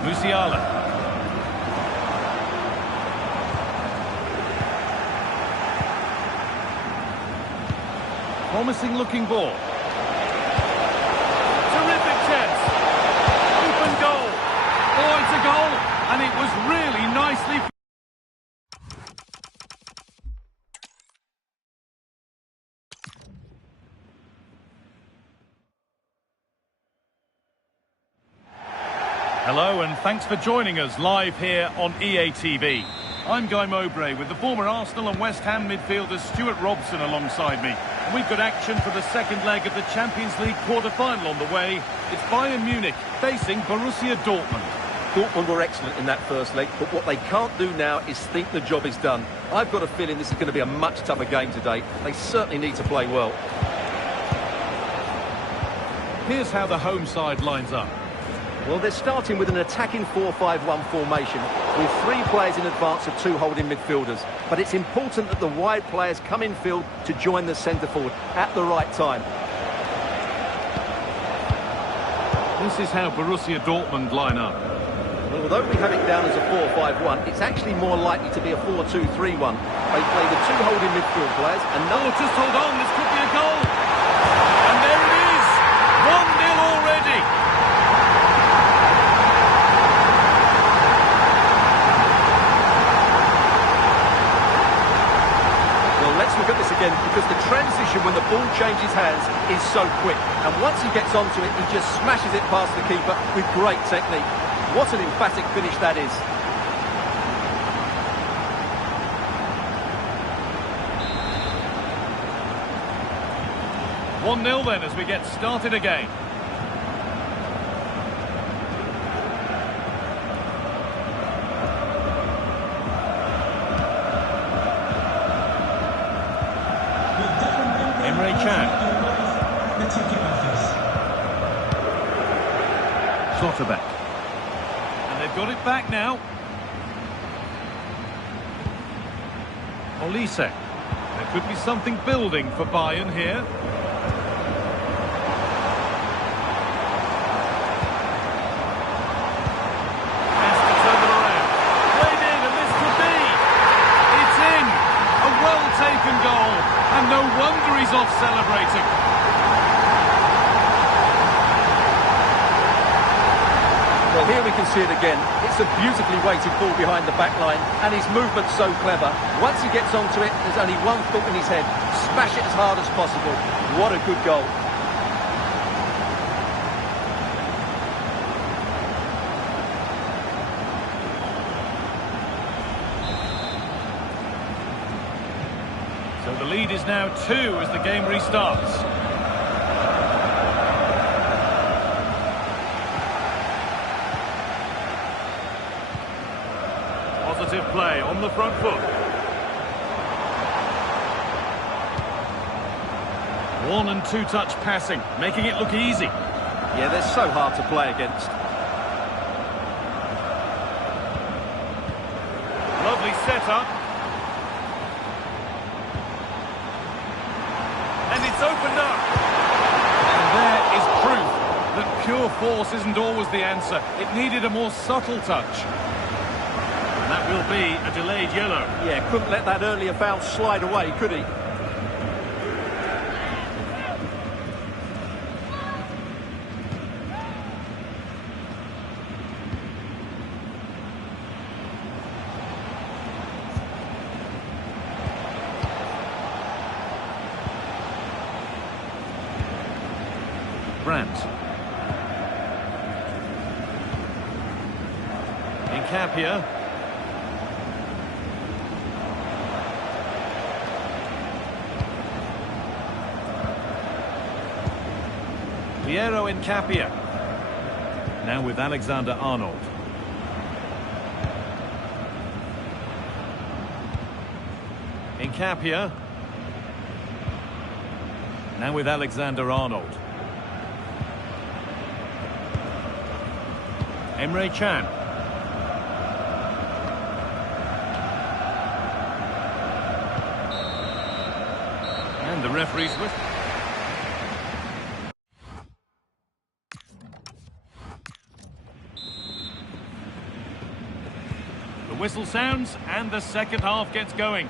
Musiala. Promising looking ball. Terrific chance. Open goal. Oh, it's a goal. And it was really nicely. Hello and thanks for joining us live here on EA TV. I'm Guy Mowbray with the former Arsenal and West Ham midfielder Stuart Robson alongside me. And we've got action for the second leg of the Champions League quarter-final on the way. It's Bayern Munich facing Borussia Dortmund. Dortmund were excellent in that first leg, but what they can't do now is think the job is done. I've got a feeling this is going to be a much tougher game today. They certainly need to play well. Here's how the home side lines up. Well, they're starting with an attacking 4-5-1 formation with three players in advance of two holding midfielders. But it's important that the wide players come in field to join the centre forward at the right time. This is how Borussia Dortmund line up. Well, although we have it down as a 4-5-1, it's actually more likely to be a 4-2-3-1. They play the two holding midfield players and no... Oh, just hold on, this could be a goal! And there it is! 1-0 already! Let's look at this again, because the transition when the ball changes hands is so quick. And once he gets onto it, he just smashes it past the keeper with great technique. What an emphatic finish that is. 1-0 then as we get started again. Emre Can. The ticket office. Schlotterbeck. And they've got it back now. Olise. There could be something building for Bayern here. Has to turn it around. Played in, and this could be. It's in. A well-taken goal. And no wonder he's off celebrating. Well, here we can see it again. It's a beautifully weighted ball behind the back line, and his movement's so clever. Once he gets onto it, there's only one thought in his head: smash it as hard as possible. What a good goal. So the lead is now 2 as the game restarts. Positive play on the front foot. One and two touch passing, making it look easy. Yeah, they're so hard to play against. Lovely setup. And it's opened up. And there is proof that pure force isn't always the answer. It needed a more subtle touch. And that will be a delayed yellow. Yeah, couldn't let that earlier foul slide away, could he? Brandt. Incapia. Piero Incapia. Now with Alexander-Arnold. Incapia. Now with Alexander-Arnold. Emre Can. And the referee's with. The whistle sounds and the second half gets going.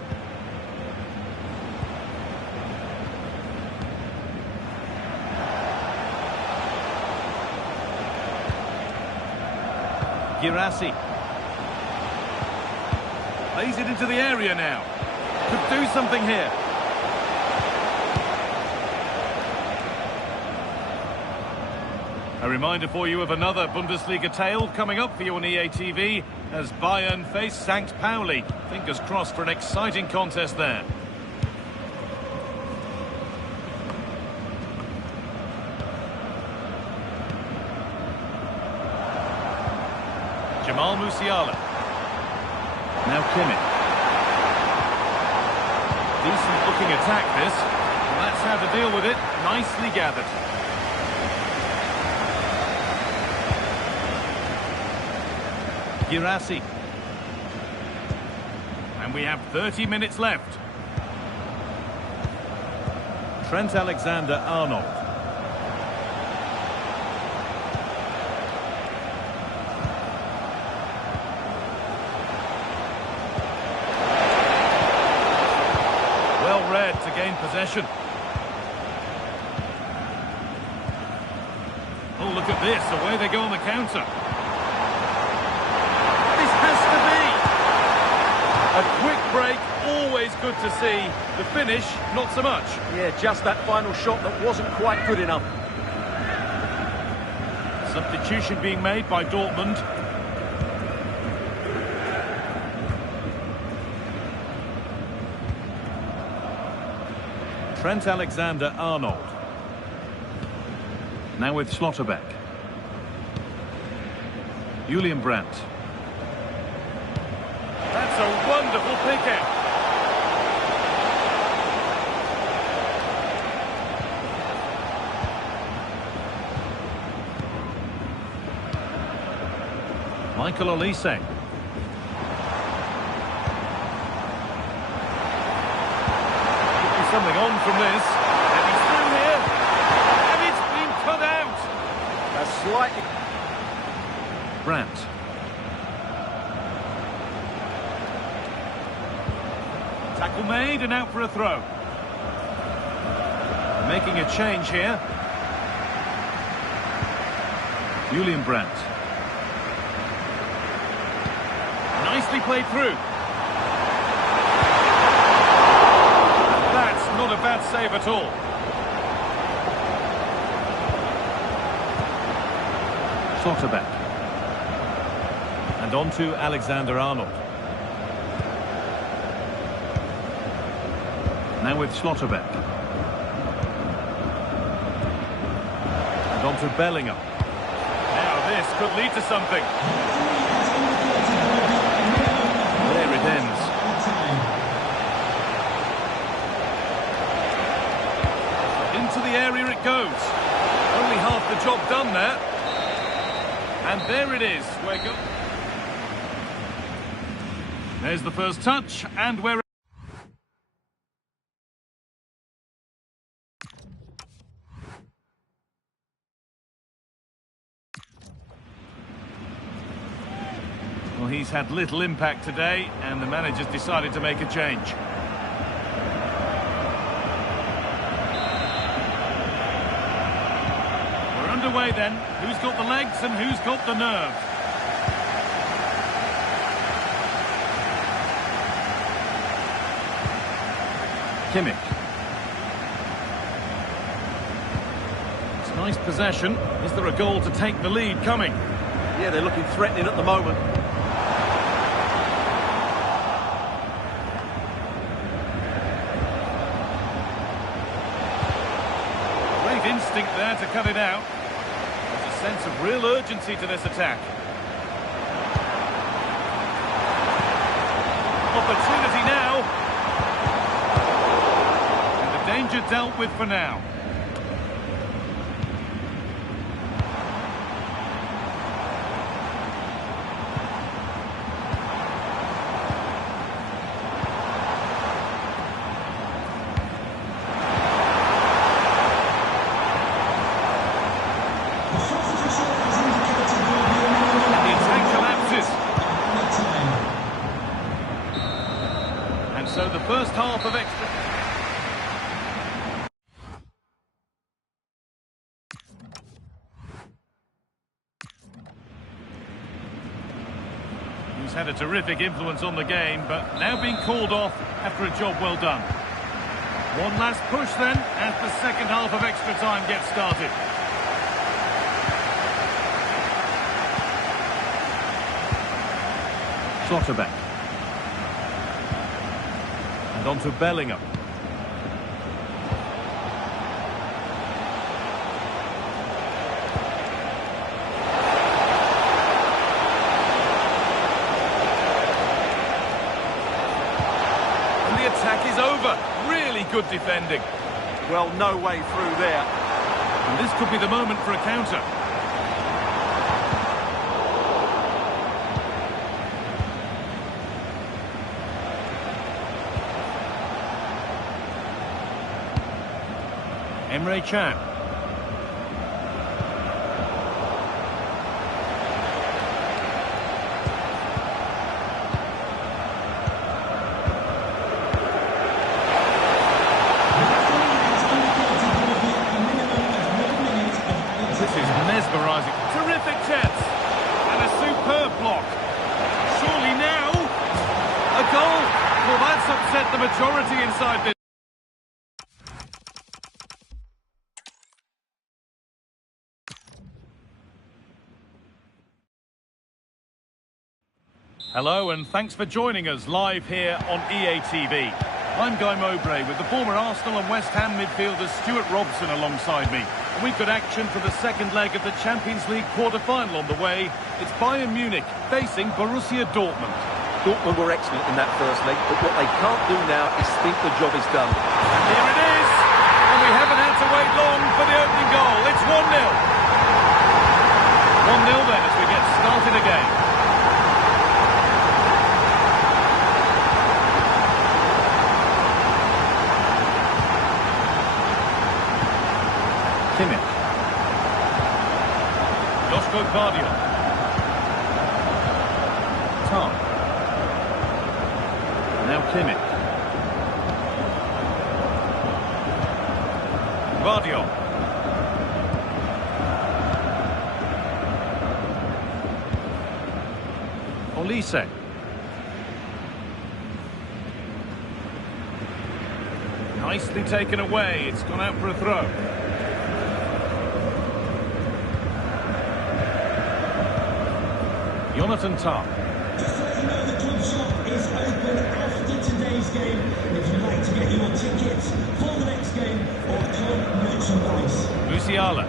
Girassi. Plays it into the area now. Could do something here. A reminder for you of another Bundesliga tale coming up for you on EA TV as Bayern face St. Pauli. Fingers crossed for an exciting contest there. Jamal Musiala. Now Kimmich. Decent looking attack this. And that's how to deal with it. Nicely gathered. Girassi. And we have 30 minutes left. Trent Alexander-Arnold. Well read to gain possession. Oh, look at this. Away they go on the counter. A quick break, always good to see. The finish, not so much. Yeah, just that final shot that wasn't quite good enough. Substitution being made by Dortmund. Trent Alexander-Arnold. Now with Schlotterbeck. Julian Brandt. That's a wonderful pick-out. Michael Olise. Could be something on from this. And he's through here. And it's been cut out. A slightly... Brandt. Tackle made and out for a throw. Making a change here. Julian Brandt. Nicely played through. That's not a bad save at all. Schlotterbeck. And on to Alexander-Arnold. Now with Schlotterbeck. And on to Bellingham. Now this could lead to something. There it ends. Into the area it goes. Only half the job done there. And there it is. There's the first touch, and we're... Well, he's had little impact today, and the manager's decided to make a change. We're underway then. Who's got the legs and who's got the nerve? Kimmich. It's nice possession. Is there a goal to take the lead coming? Yeah, they're looking threatening at the moment. Great instinct there to cut it out. There's a sense of real urgency to this attack. Opportunity now. Danger dealt with for now. And the attack collapses. And so the first half of extra... He's had a terrific influence on the game, but now being called off after a job well done. One last push then, as the second half of extra time gets started. Schlotterbeck. And on to Bellingham. The attack is over. Really good defending. Well, no way through there. And this could be the moment for a counter. Emre Can. Mesmerising. Terrific chance. And a superb block. Surely now, a goal. Well, that's upset the majority inside this. Hello, and thanks for joining us live here on EA TV. I'm Guy Mowbray with the former Arsenal and West Ham midfielder Stuart Robson alongside me. And we've got action for the second leg of the Champions League quarter-final on the way. It's Bayern Munich facing Borussia Dortmund. Dortmund were excellent in that first leg, but what they can't do now is think the job is done. And here it is! And we haven't had to wait long for the opening goal. It's 1-0. 1-0 then as we get started again. Kimmich. Josko Gvardiol. Tom. Now Kimmich. Gvardiol. Olise. Nicely taken away. It's gone out for a throw. Jonathan Tah. Just to let you know, the club shop is open after today's game. If you'd like to get your tickets for the next game or club merchandise. Musiala.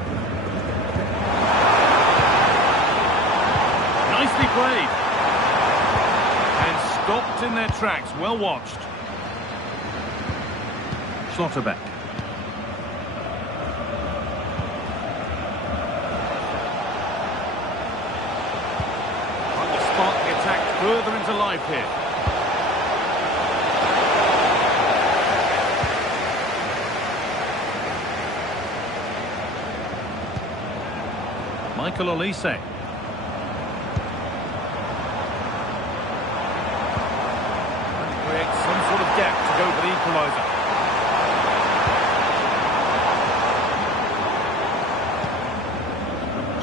Nicely played. And stopped in their tracks. Well watched. Schlotterbeck. Further into life here. Michael Olise. And creates some sort of gap to go for the equaliser.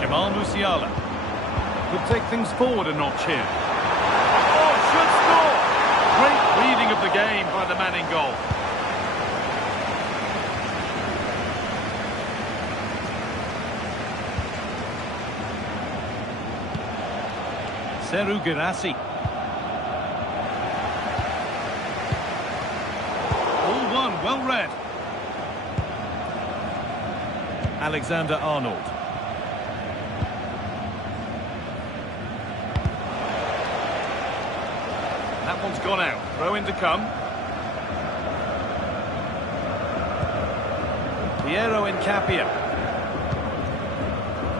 Jamal Musiala could take things forward a notch here. Should score. Great reading of the game by the man in goal. Seru Girassi. All one, well read. Alexander Arnold. That one's gone out. Throw in to come. Piero Incapia.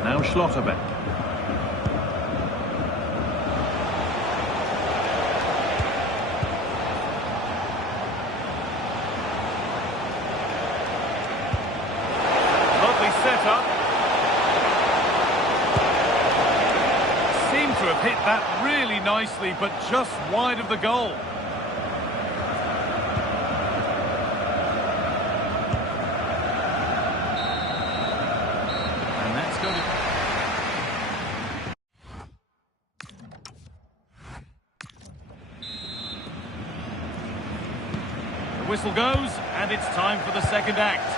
Now Schlotterbeck. Lovely setup. Seemed to have hit that really nicely, but just wide of the goal. And that's going to... The whistle goes, and it's time for the second act.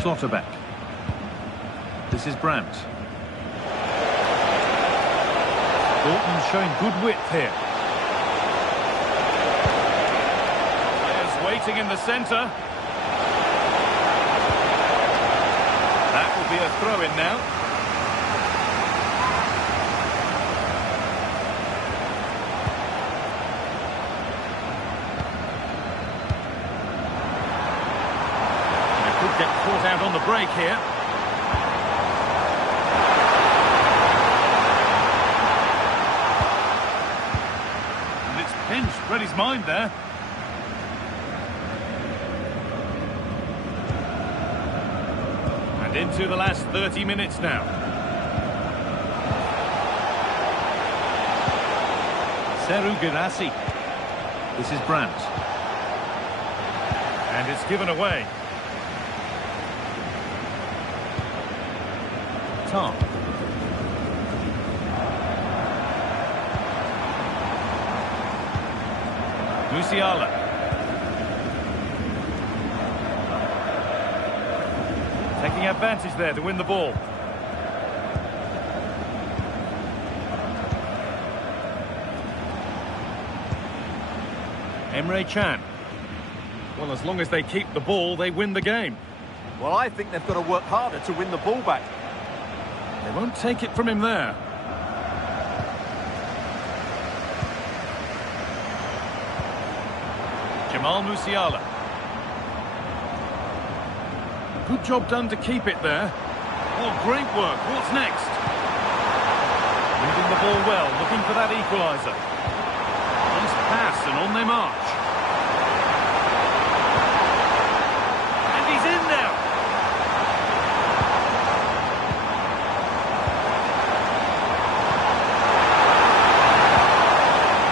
Schlotterbeck. This is Brandt. Dortmund showing good width here. Players waiting in the centre. That will be a throw-in now. Get caught out on the break here. And it's pinched, read his mind there. And into the last 30 minutes now. Seru Girassi. This is Brandt. And it's given away. Tom. Musiala. Taking advantage there to win the ball. Emre Can. Well, as long as they keep the ball, they win the game. Well, I think they've got to work harder to win the ball back. They won't take it from him there. Jamal Musiala. Good job done to keep it there. Oh, great work. What's next? Moving the ball well, looking for that equaliser. Nice pass and on they march. And he's in now.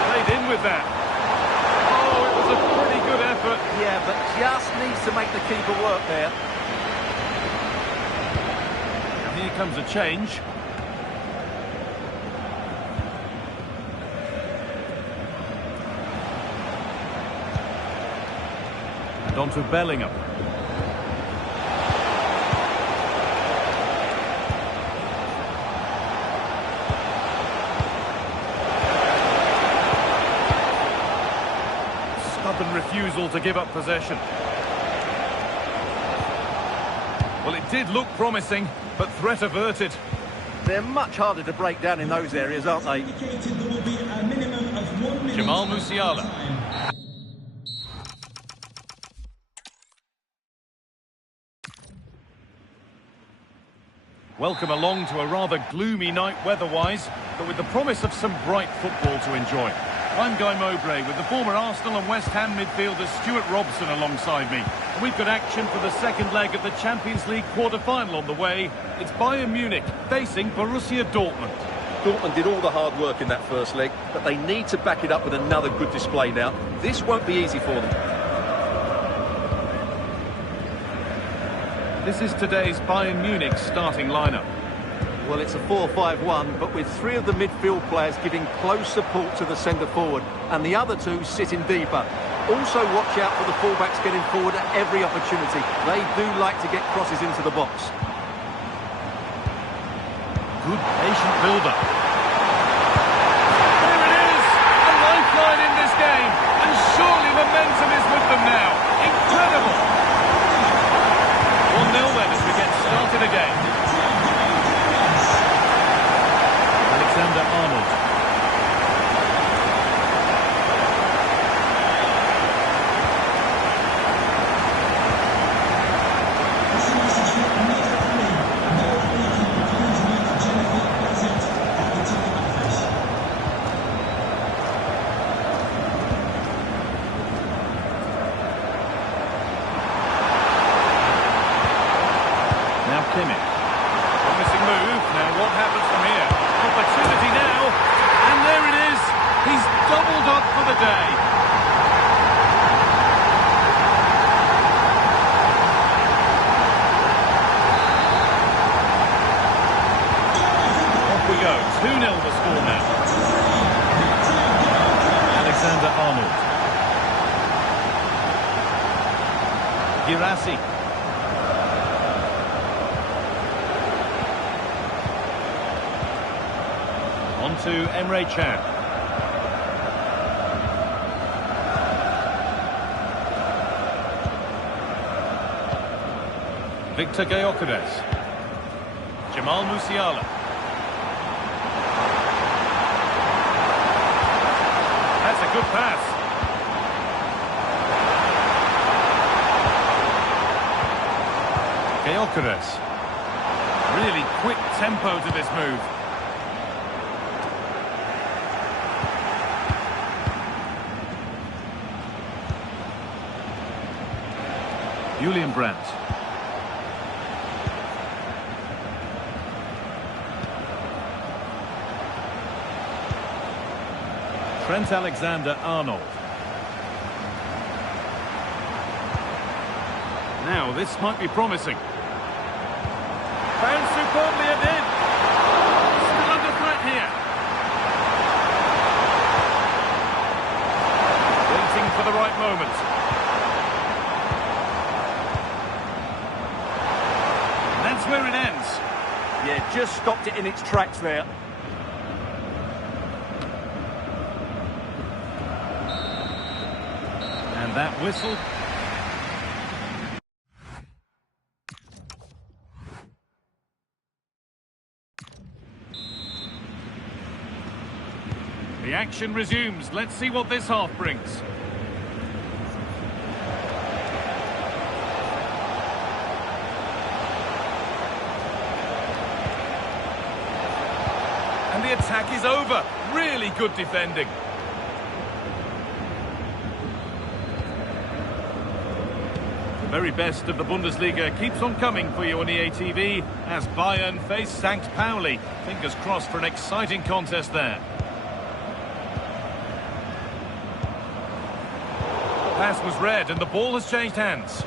Played in with that. Oh, it was a pretty good effort. Yeah, but just needs to make the keeper work there. And here comes a change. And on to Bellingham. Stubborn refusal to give up possession. Well, it did look promising, but threat averted. They're much harder to break down in those areas, aren't they? There will be a minimum of 1 minute. Jamal Musiala. Welcome along to a rather gloomy night weather-wise, but with the promise of some bright football to enjoy. I'm Guy Mowbray with the former Arsenal and West Ham midfielder Stuart Robson alongside me. And we've got action for the second leg of the Champions League quarter-final on the way. It's Bayern Munich facing Borussia Dortmund. Dortmund did all the hard work in that first leg, but they need to back it up with another good display now. This won't be easy for them. This is today's Bayern Munich starting lineup. Well, it's a 4-5-1, but with 3 of the midfield players giving close support to the centre-forward, and the other 2 sitting deeper. Also watch out for the fullbacks getting forward at every opportunity. They do like to get crosses into the box. Good patient build-up. There it is! A lifeline in this game, and surely momentum is with them now. Incredible! 1-0 then as we get started again. Alexander-Arnold. Now Kimmich. Promising move. Now what happens from here? Opportunity now, and there it is. He's doubled up for the day. Off we go. 2-0 the score now. Alexander-Arnold. Girassi. On to Emre Can. Victor Gyökeres. Jamal Musiala. That's a good pass. Gyökeres. Really quick tempo to this move. Julian Brandt. Trent Alexander-Arnold. Now, this might be promising. Found superbly and in. Still under threat here. Waiting the right moment. And that's where it ends. Yeah, just stopped it in its tracks there. And that whistle. The action resumes. Let's see what this half brings. And the attack is over. Really good defending. The very best of the Bundesliga keeps on coming for you on EA TV as Bayern face St. Pauli. Fingers crossed for an exciting contest there. Pass was read and the ball has changed hands.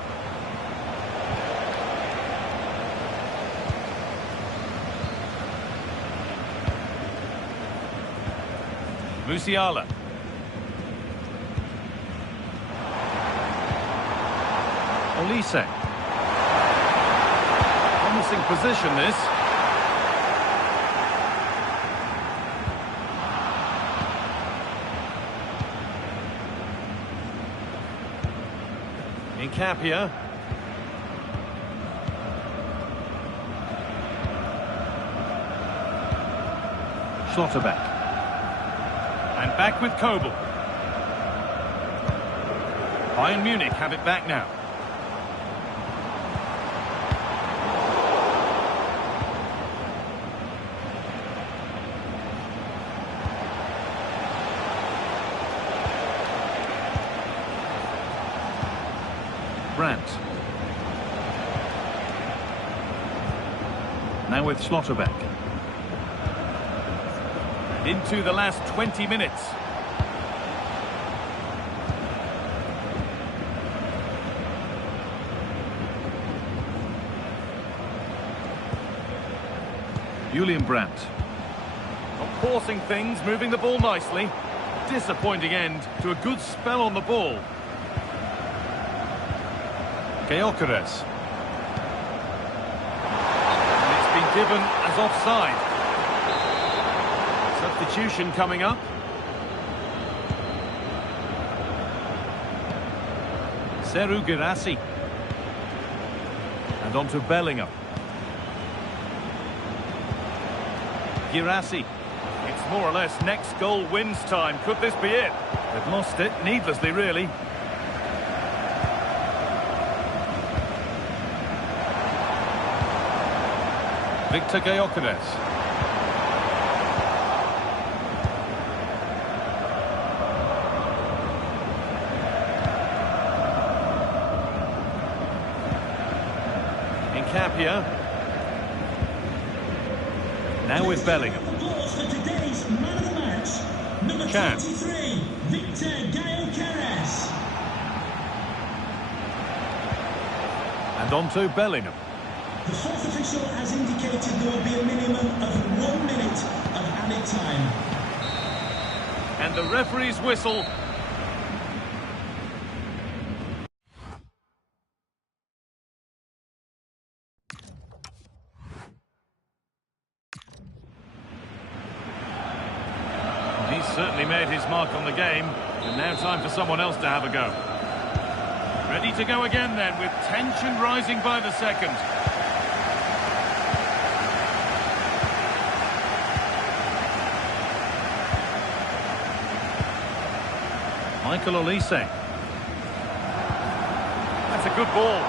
Musiala. Olise. Promising position this. Incapia. Schlotterbeck. And back with Kobel. Bayern Munich have it back now. Brandt. Now with Schlotterbeck. Into the last 20 minutes. Julian Brandt. Not forcing things, moving the ball nicely. Disappointing end to a good spell on the ball. Gyökeres. And it's been given as offside. Substitution coming up. Seru Girassi. And on to Bellingham. Girassi. It's more or less next goal wins time. Could this be it? They've lost it needlessly, really. Victor Gyökeres. Incapia. Now with Bellingham. Applause for today's man of the match, number 23, Victor Gyökeres. And on to Bellingham. The fourth official has indicated there will be a minimum of 1 minute of added time. And the referee's whistle. He's certainly made his mark on the game, and now time for someone else to have a go. Ready to go again then, with tension rising by the second. Michael Olise. That's a good ball.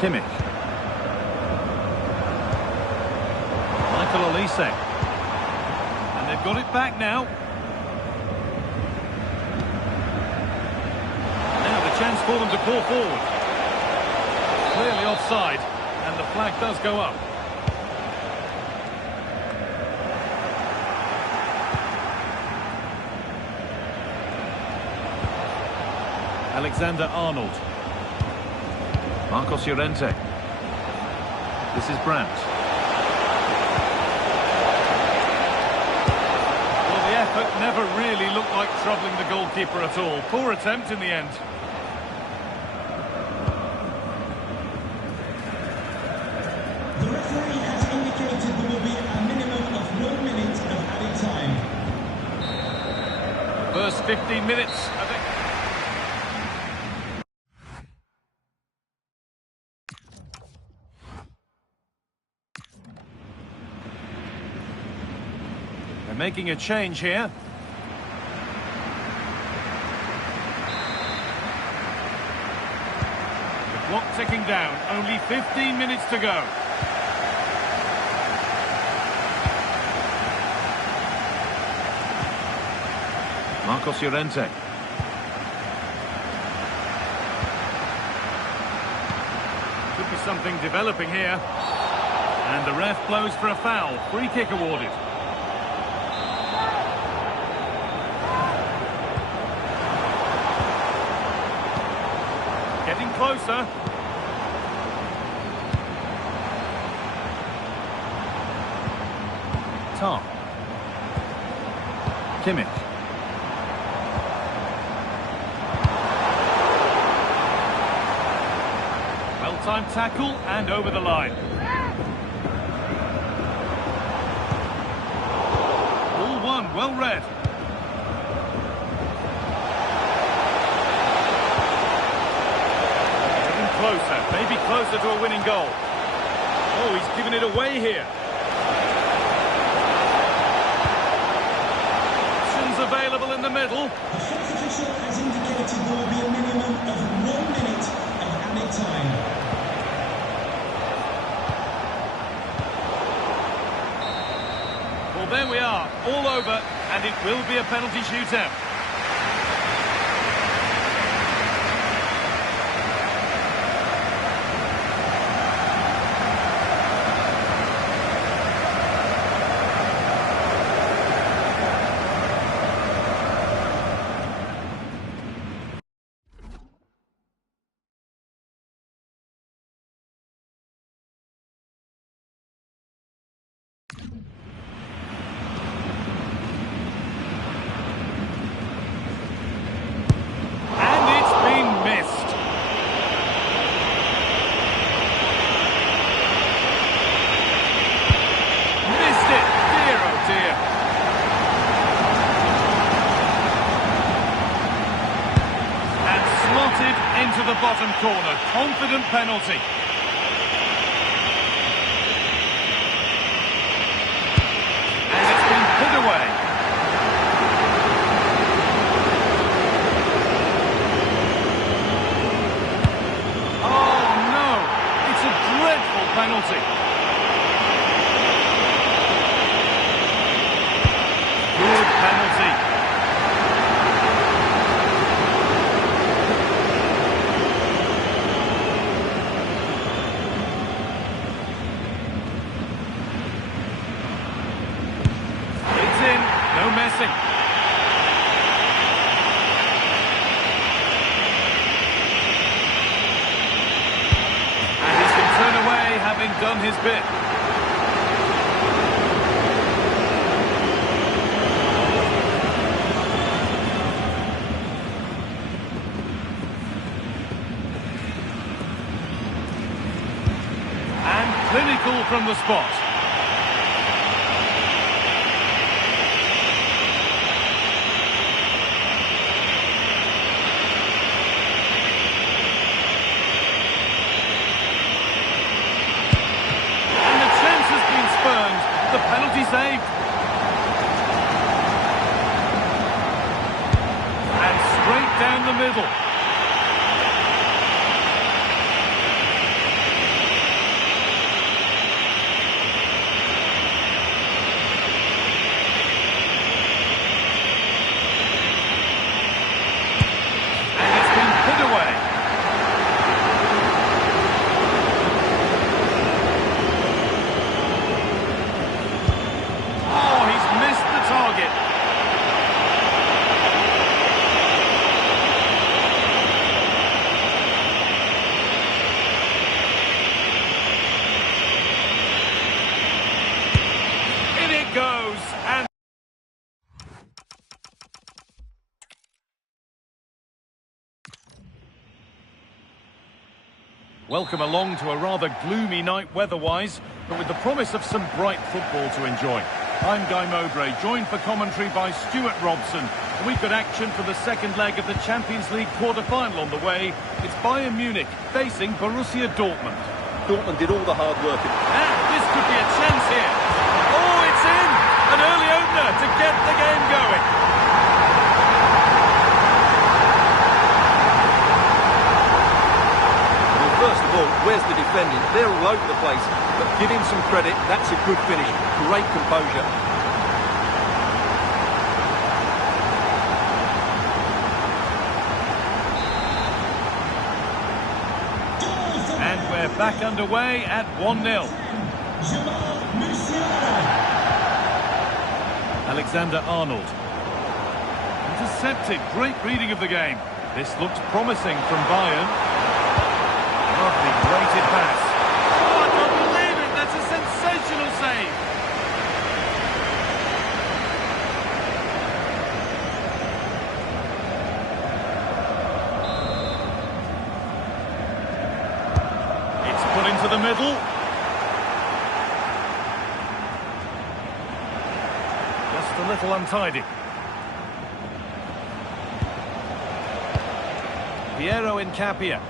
Kimmich. Michael Olise. And they've got it back now. Now the chance for them to pull forward. Clearly offside, and the flag does go up. Alexander-Arnold. Marcos Llorente. This is Brandt. never really looked like troubling the goalkeeper at all. Poor attempt in the end. The referee has indicated there will be a minimum of 1 minute of added time. First 15 minutes, I think. They're making a change here. The clock ticking down, only 15 minutes to go. Marcos Llorente. Could be something developing here. And the ref blows for a foul. Free kick awarded. Getting closer. Tom. Kimmich. Well-timed tackle and over the line. Ball one, well read. Getting closer, maybe closer to a winning goal. Oh, he's given it away here. Options available in the middle. The fourth official has indicated there will be a minimum of 1 minute of added time. Well, there we are, all over, and it will be a penalty shootout. Into the bottom corner, confident penalty. And it's been put away. Oh no, it's a dreadful penalty. Good penalty. No messing. And he's been turned away, having done his bit. And clinical from the spot. The penalty saved. And straight down the middle. And it's been put away. Welcome along to a rather gloomy night weather-wise, but with the promise of some bright football to enjoy. I'm Guy Mowbray, joined for commentary by Stuart Robson. We've got action for the second leg of the Champions League quarter-final on the way. It's Bayern Munich facing Borussia Dortmund. Dortmund did all the hard work. And this could be a chance here. Oh, it's in! An early opener to get the game going. First of all, where's the defending? They're all over the place, but give him some credit. That's a good finish. Great composure. And we're back underway at 1-0. Alexander-Arnold. Intercepted. Great reading of the game. This looks promising from Bayern. Lovely weighted pass. Oh, I can't believe it! That's a sensational save! It's put into the middle. Just a little untidy. Piero Incapia.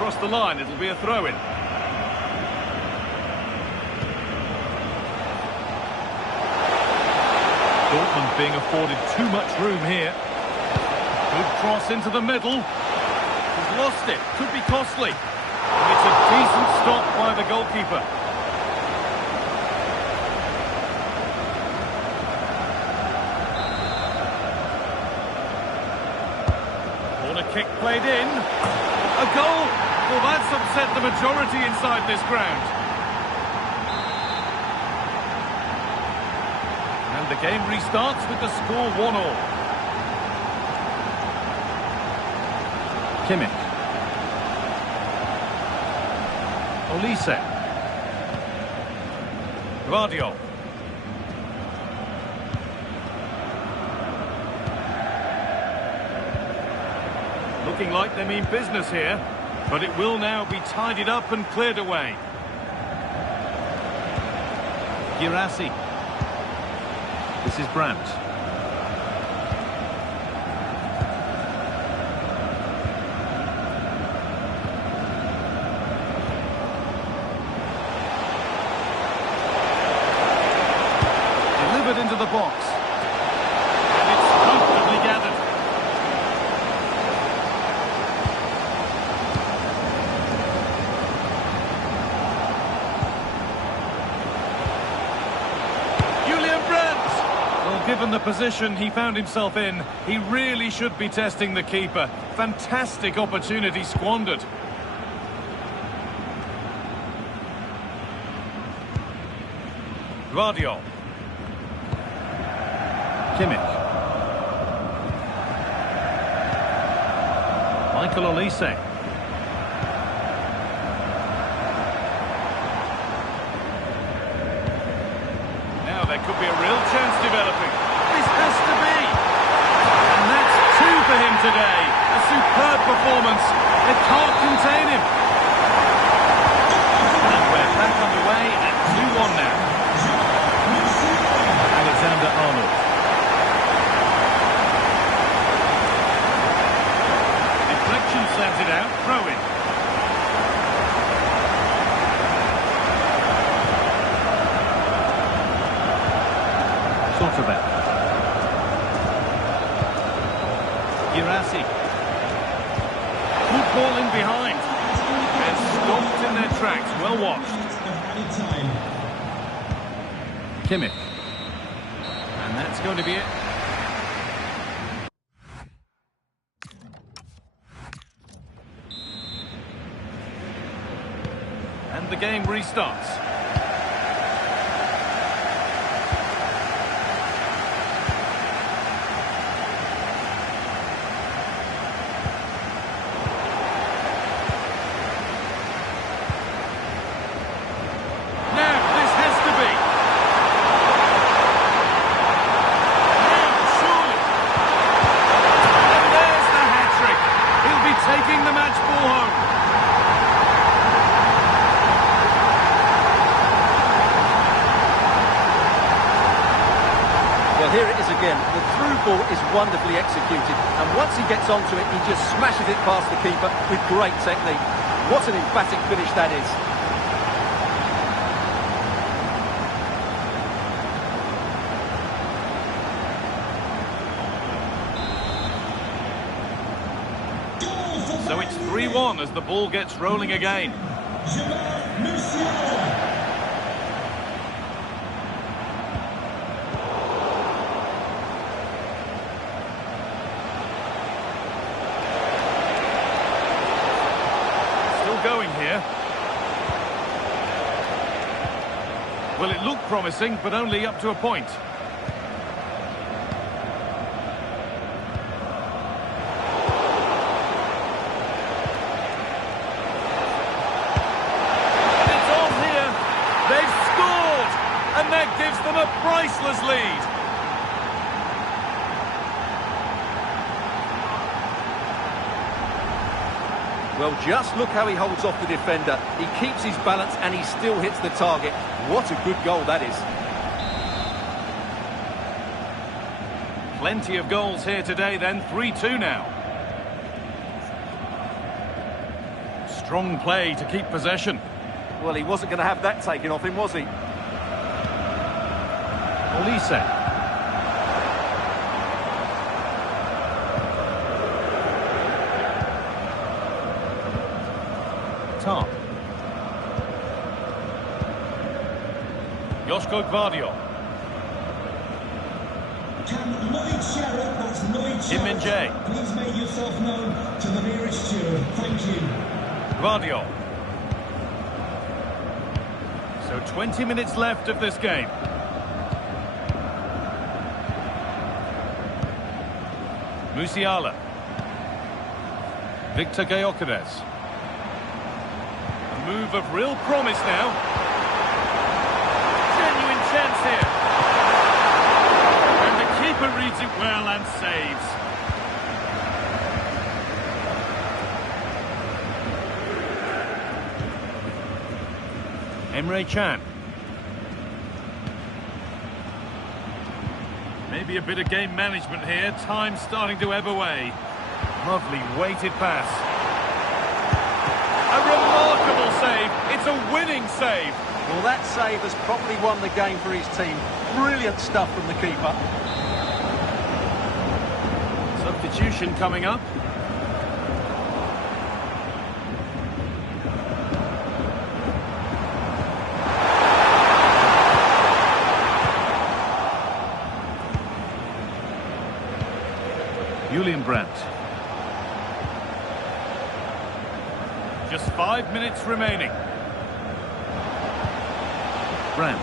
Across the line, it'll be a throw-in. Dortmund being afforded too much room here. Good cross into the middle. He's lost it. Could be costly. And it's a decent stop by the goalkeeper. Corner kick played in. A goal! Well, that's upset the majority inside this ground. And the game restarts with the score 1-1. Kimmich. Olise. Guardiola. Looking like they mean business here, but it will now be tidied up and cleared away. Girassi. This is Brandt. Delivered into the box. And it's comfortably gathered. Given the position he found himself in, he really should be testing the keeper. Fantastic opportunity squandered. Guardiola. Kimmich. Michael Olise. Now there could be a real chance developing. This has to be. And that's 2 for him today. A superb performance. They can't contain him. And we're back underway at 2-1 now. Alexander-Arnold. Deflection sends it out. Throw in. Sotterbeck. Girassi. Good ball in behind. And stopped in their tracks. Well watched. Kimmich. And that's going to be it. And the game restarts. Well, here it is again. The through ball is wonderfully executed, and once he gets onto it, he just smashes it past the keeper with great technique. What an emphatic finish that is. So it's 3-1 as the ball gets rolling again. Still going here. Well, it looked promising, but only up to a point. And that gives them a priceless lead. Well, just look how he holds off the defender. He keeps his balance and he still hits the target. What a good goal that is. Plenty of goals here today then, 3-2 now. Strong play to keep possession. Well, he wasn't going to have that taken off him, was he? Olise. Tarp. Josko Gvardiol. Kim Min-jae. Please make yourself known to the nearest steward. Thank you. Gvardiol. So 20 minutes left of this game. Musiala. Victor Gyökeres. A move of real promise now. Genuine chance here. And the keeper reads it well and saves. Emre Can. Maybe a bit of game management here. Time starting to ebb away. Lovely weighted pass. A remarkable save. It's a winning save. Well, that save has probably won the game for his team. Brilliant stuff from the keeper. Substitution coming up. Julian Brandt. Just 5 minutes remaining. Brandt.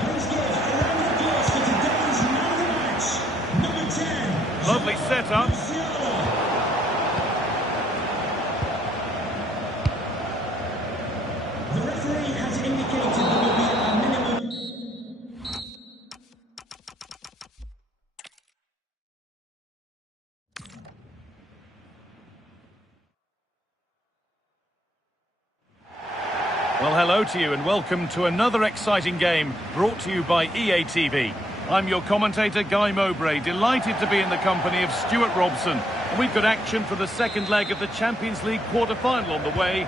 Please give a round of applause for today's man of the match, number 10. Lovely setup. The referee has indicated there will be a minimum. Well, hello to you and welcome to another exciting game brought to you by EA TV. I'm your commentator, Guy Mowbray, delighted to be in the company of Stuart Robson. And we've got action for the second leg of the Champions League quarter-final on the way.